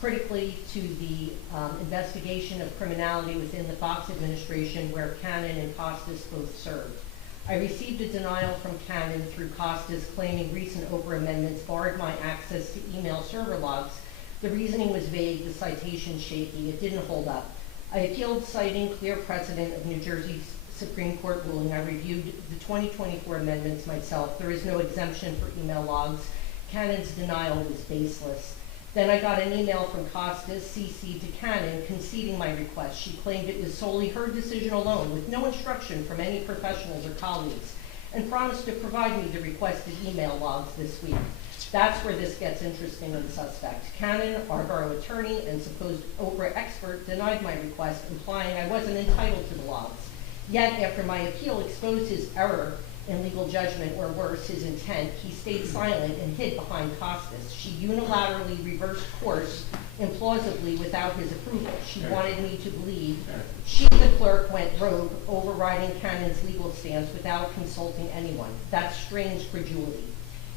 critically to the investigation of criminality within the Fox administration, where Cannon and Costas both served. I received a denial from Cannon through Costas, claiming recent Oprah amendments barred my access to email server logs. The reasoning was vague, the citation shaky, it didn't hold up. I appealed, citing clear precedent of New Jersey's Supreme Court ruling. I reviewed the 2024 amendments myself. There is no exemption for email logs. Cannon's denial was baseless. Then I got an email from Costas, CC'd to Cannon, conceding my request. She claimed it was solely her decision alone, with no instruction from any professionals or colleagues, and promised to provide me the requested email logs this week. That's where this gets interesting and suspect. Cannon, our borough attorney and supposed Oprah expert, denied my request, implying I wasn't entitled to the logs. Yet, after my appeal exposed his error in legal judgment, or worse, his intent, he stayed silent and hid behind Costas. She unilaterally reversed course implausibly without his approval. She wanted me to believe she, the clerk, went rogue, overriding Cannon's legal stance without consulting anyone. That's strange credulity.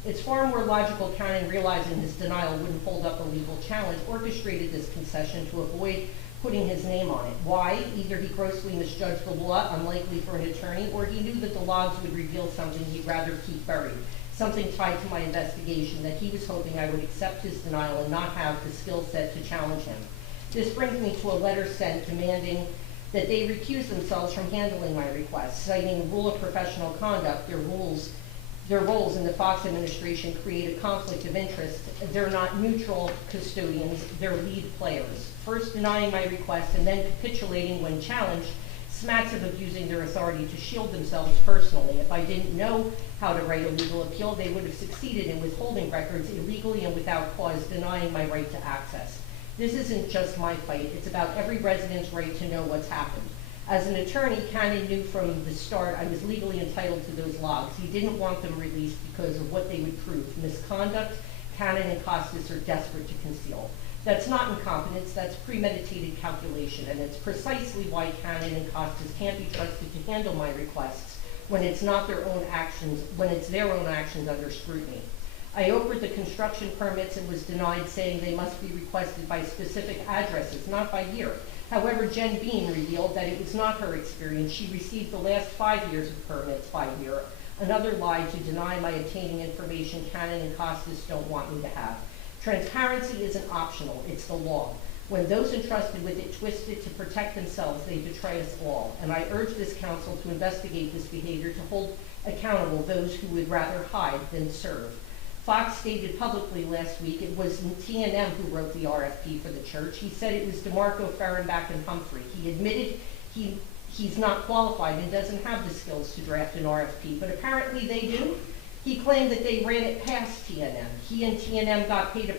It's far more logical Cannon, realizing his denial wouldn't hold up a legal challenge, orchestrated this concession to avoid putting his name on it. Why? Either he grossly misjudged the law, unlikely for an attorney, or he knew that the logs would reveal something he'd rather keep buried, something tied to my investigation that he was hoping I would accept his denial and not have the skill set to challenge him. This brings me to a letter sent demanding that they recuse themselves from handling my request, citing rule of professional conduct. Their roles in the Fox administration create a conflict of interest. They're not neutral custodians, they're lead players. First denying my request and then capitulating when challenged smacks of abusing their authority to shield themselves personally. If I didn't know how to write a legal appeal, they would have succeeded in withholding records illegally and without cause, denying my right to access. This isn't just my fight, it's about every resident's right to know what's happened. As an attorney, Cannon knew from the start I was legally entitled to those logs. He didn't want them released because of what they would prove. Misconduct, Cannon and Costas are desperate to conceal. That's not incompetence, that's premeditated calculation, and it's precisely why Cannon and Costas can't be trusted to handle my requests when it's not their own actions, when it's their own actions under scrutiny. I offered the construction permits and was denied, saying they must be requested by specific addresses, not by year. However, Jen Bean revealed that it was not her experience. She received the last 5 years of permits by year, another lie to deny my obtaining information Cannon and Costas don't want me to have. Transparency isn't optional, it's the law. When those entrusted with it twist it to protect themselves, they betray us all. And I urge this council to investigate this behavior, to hold accountable those who would rather hide than serve. Fox stated publicly last week it was T&M who wrote the RFP for the church. He said it was DeMarco, Fehrenbach, and Humphrey. He admitted he's not qualified and doesn't have the skills to draft an RFP, but apparently they do. He claimed that they ran it past T&M. He and T&M got paid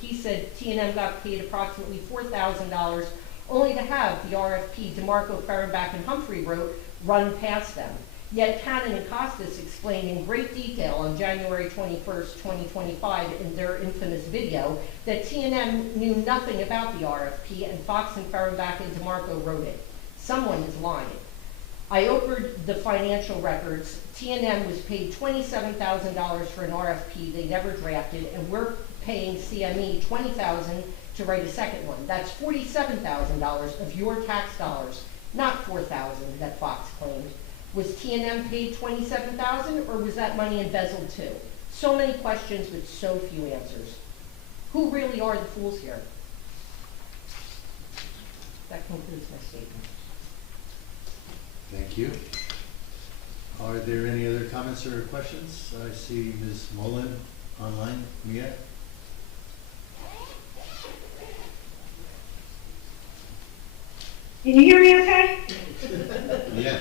he said T&M got paid approximately $4,000 only to have the RFP DeMarco, Fehrenbach, and Humphrey wrote run past them. Yet Cannon and Costas explained in great detail on January 21st, 2025 in their infamous video that T&M knew nothing about the RFP and Fox and Fehrenbach and DeMarco wrote it. Someone is lying. I offered the financial records. T&M was paid $27,000 for an RFP they never drafted, and we're paying CME $20,000 to write a second one. That's $47,000 of your tax dollars, not $4,000 that Fox claimed. Was T&M paid $27,000 or was that money embezzled too? So many questions with so few answers. Who really are the fools here? That concludes my statement. Thank you. Are there any other comments or questions? I see Ms. Mullen online. Mia? Can you hear me okay? Yes.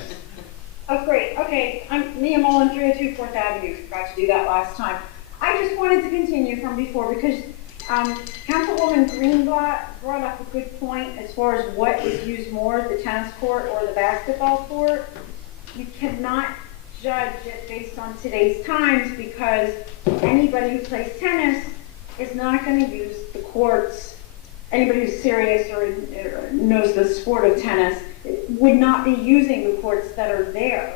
Oh, great. Okay, I'm Mia Mullen, 302 4th Avenue. Forgot to do that last time. I just wanted to continue from before because Councilwoman Greenblatt brought up a good point as far as what is used more, the tennis court or the basketball court. You cannot judge it based on today's times because anybody who plays tennis is not going to use the courts. Anybody who's serious or knows the sport of tennis would not be using the courts that are there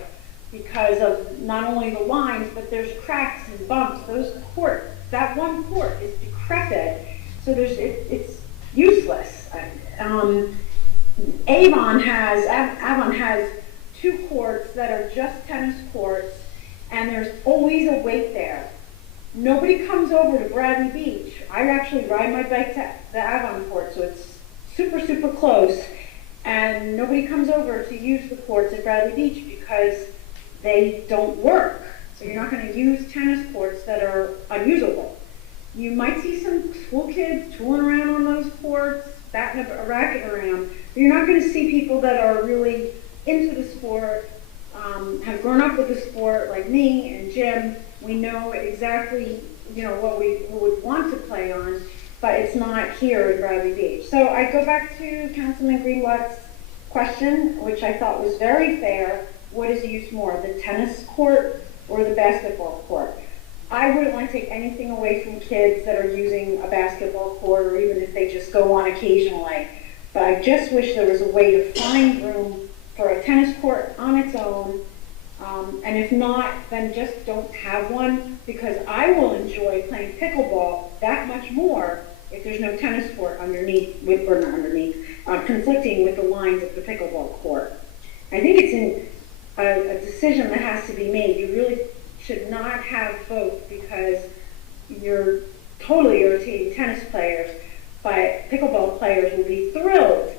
because of not only the lines, but there's cracks and bumps. Those courts, that one court is decrepit, so it's useless. Avon has 2 courts that are just tennis courts, and there's always a wait there. Nobody comes over to Bradley Beach. I actually ride my bike to the Avon court, so it's super, super close. And nobody comes over to use the courts at Bradley Beach because they don't work. So you're not going to use tennis courts that are unusable. You might see some school kids tooling around on those courts, batting a racket around, but you're not going to see people that are really into the sport, have grown up with the sport like me and Jim. We know exactly, what we would want to play on, but it's not here in Bradley Beach. So I go back to Councilman Greenblatt's question, which I thought was very fair. What is used more, the tennis court or the basketball court? I wouldn't want to take anything away from kids that are using a basketball court, or even if they just go on occasionally. But I just wish there was a way to find room for a tennis court on its own. And if not, then just don't have one, because I will enjoy playing pickleball that much more if there's no conflicting with the lines of the pickleball court. I think it's a decision that has to be made. You really should not have both, because you're totally irritating tennis players, but pickleball players will be thrilled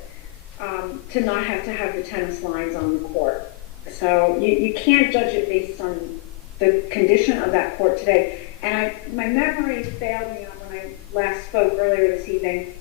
to not have to have the tennis lines on the court. So you can't judge it based on the condition of that court today. And my memory failed me when I last spoke earlier this evening.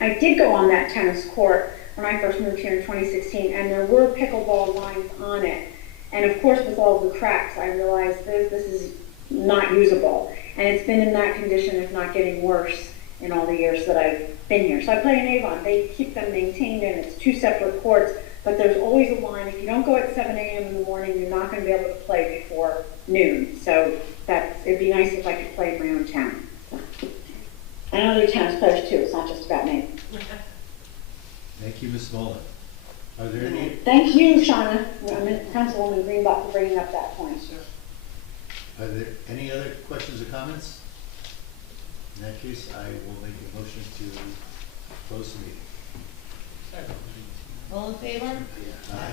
I did go on that tennis court when I first moved here in 2016, and there were pickleball lines on it. And of course, with all the cracks, I realized this is not usable. And it's been in that condition, if not getting worse, in all the years that I've been here. So I play in Avon. They keep them maintained, and it's 2 separate courts, but there's always a line. If you don't go at 7 a.m. in the morning, you're not going to be able to play before noon. So it'd be nice if I could play in my own town. So. And other tennis players too. It's not just about me. Thank you, Ms. Mullen. Are there any? Thank you, Shauna, Councilwoman Greenbach, for bringing up that point. Are there any other questions or comments? In that case, I will make a motion to close the meeting. All in favor? Aye.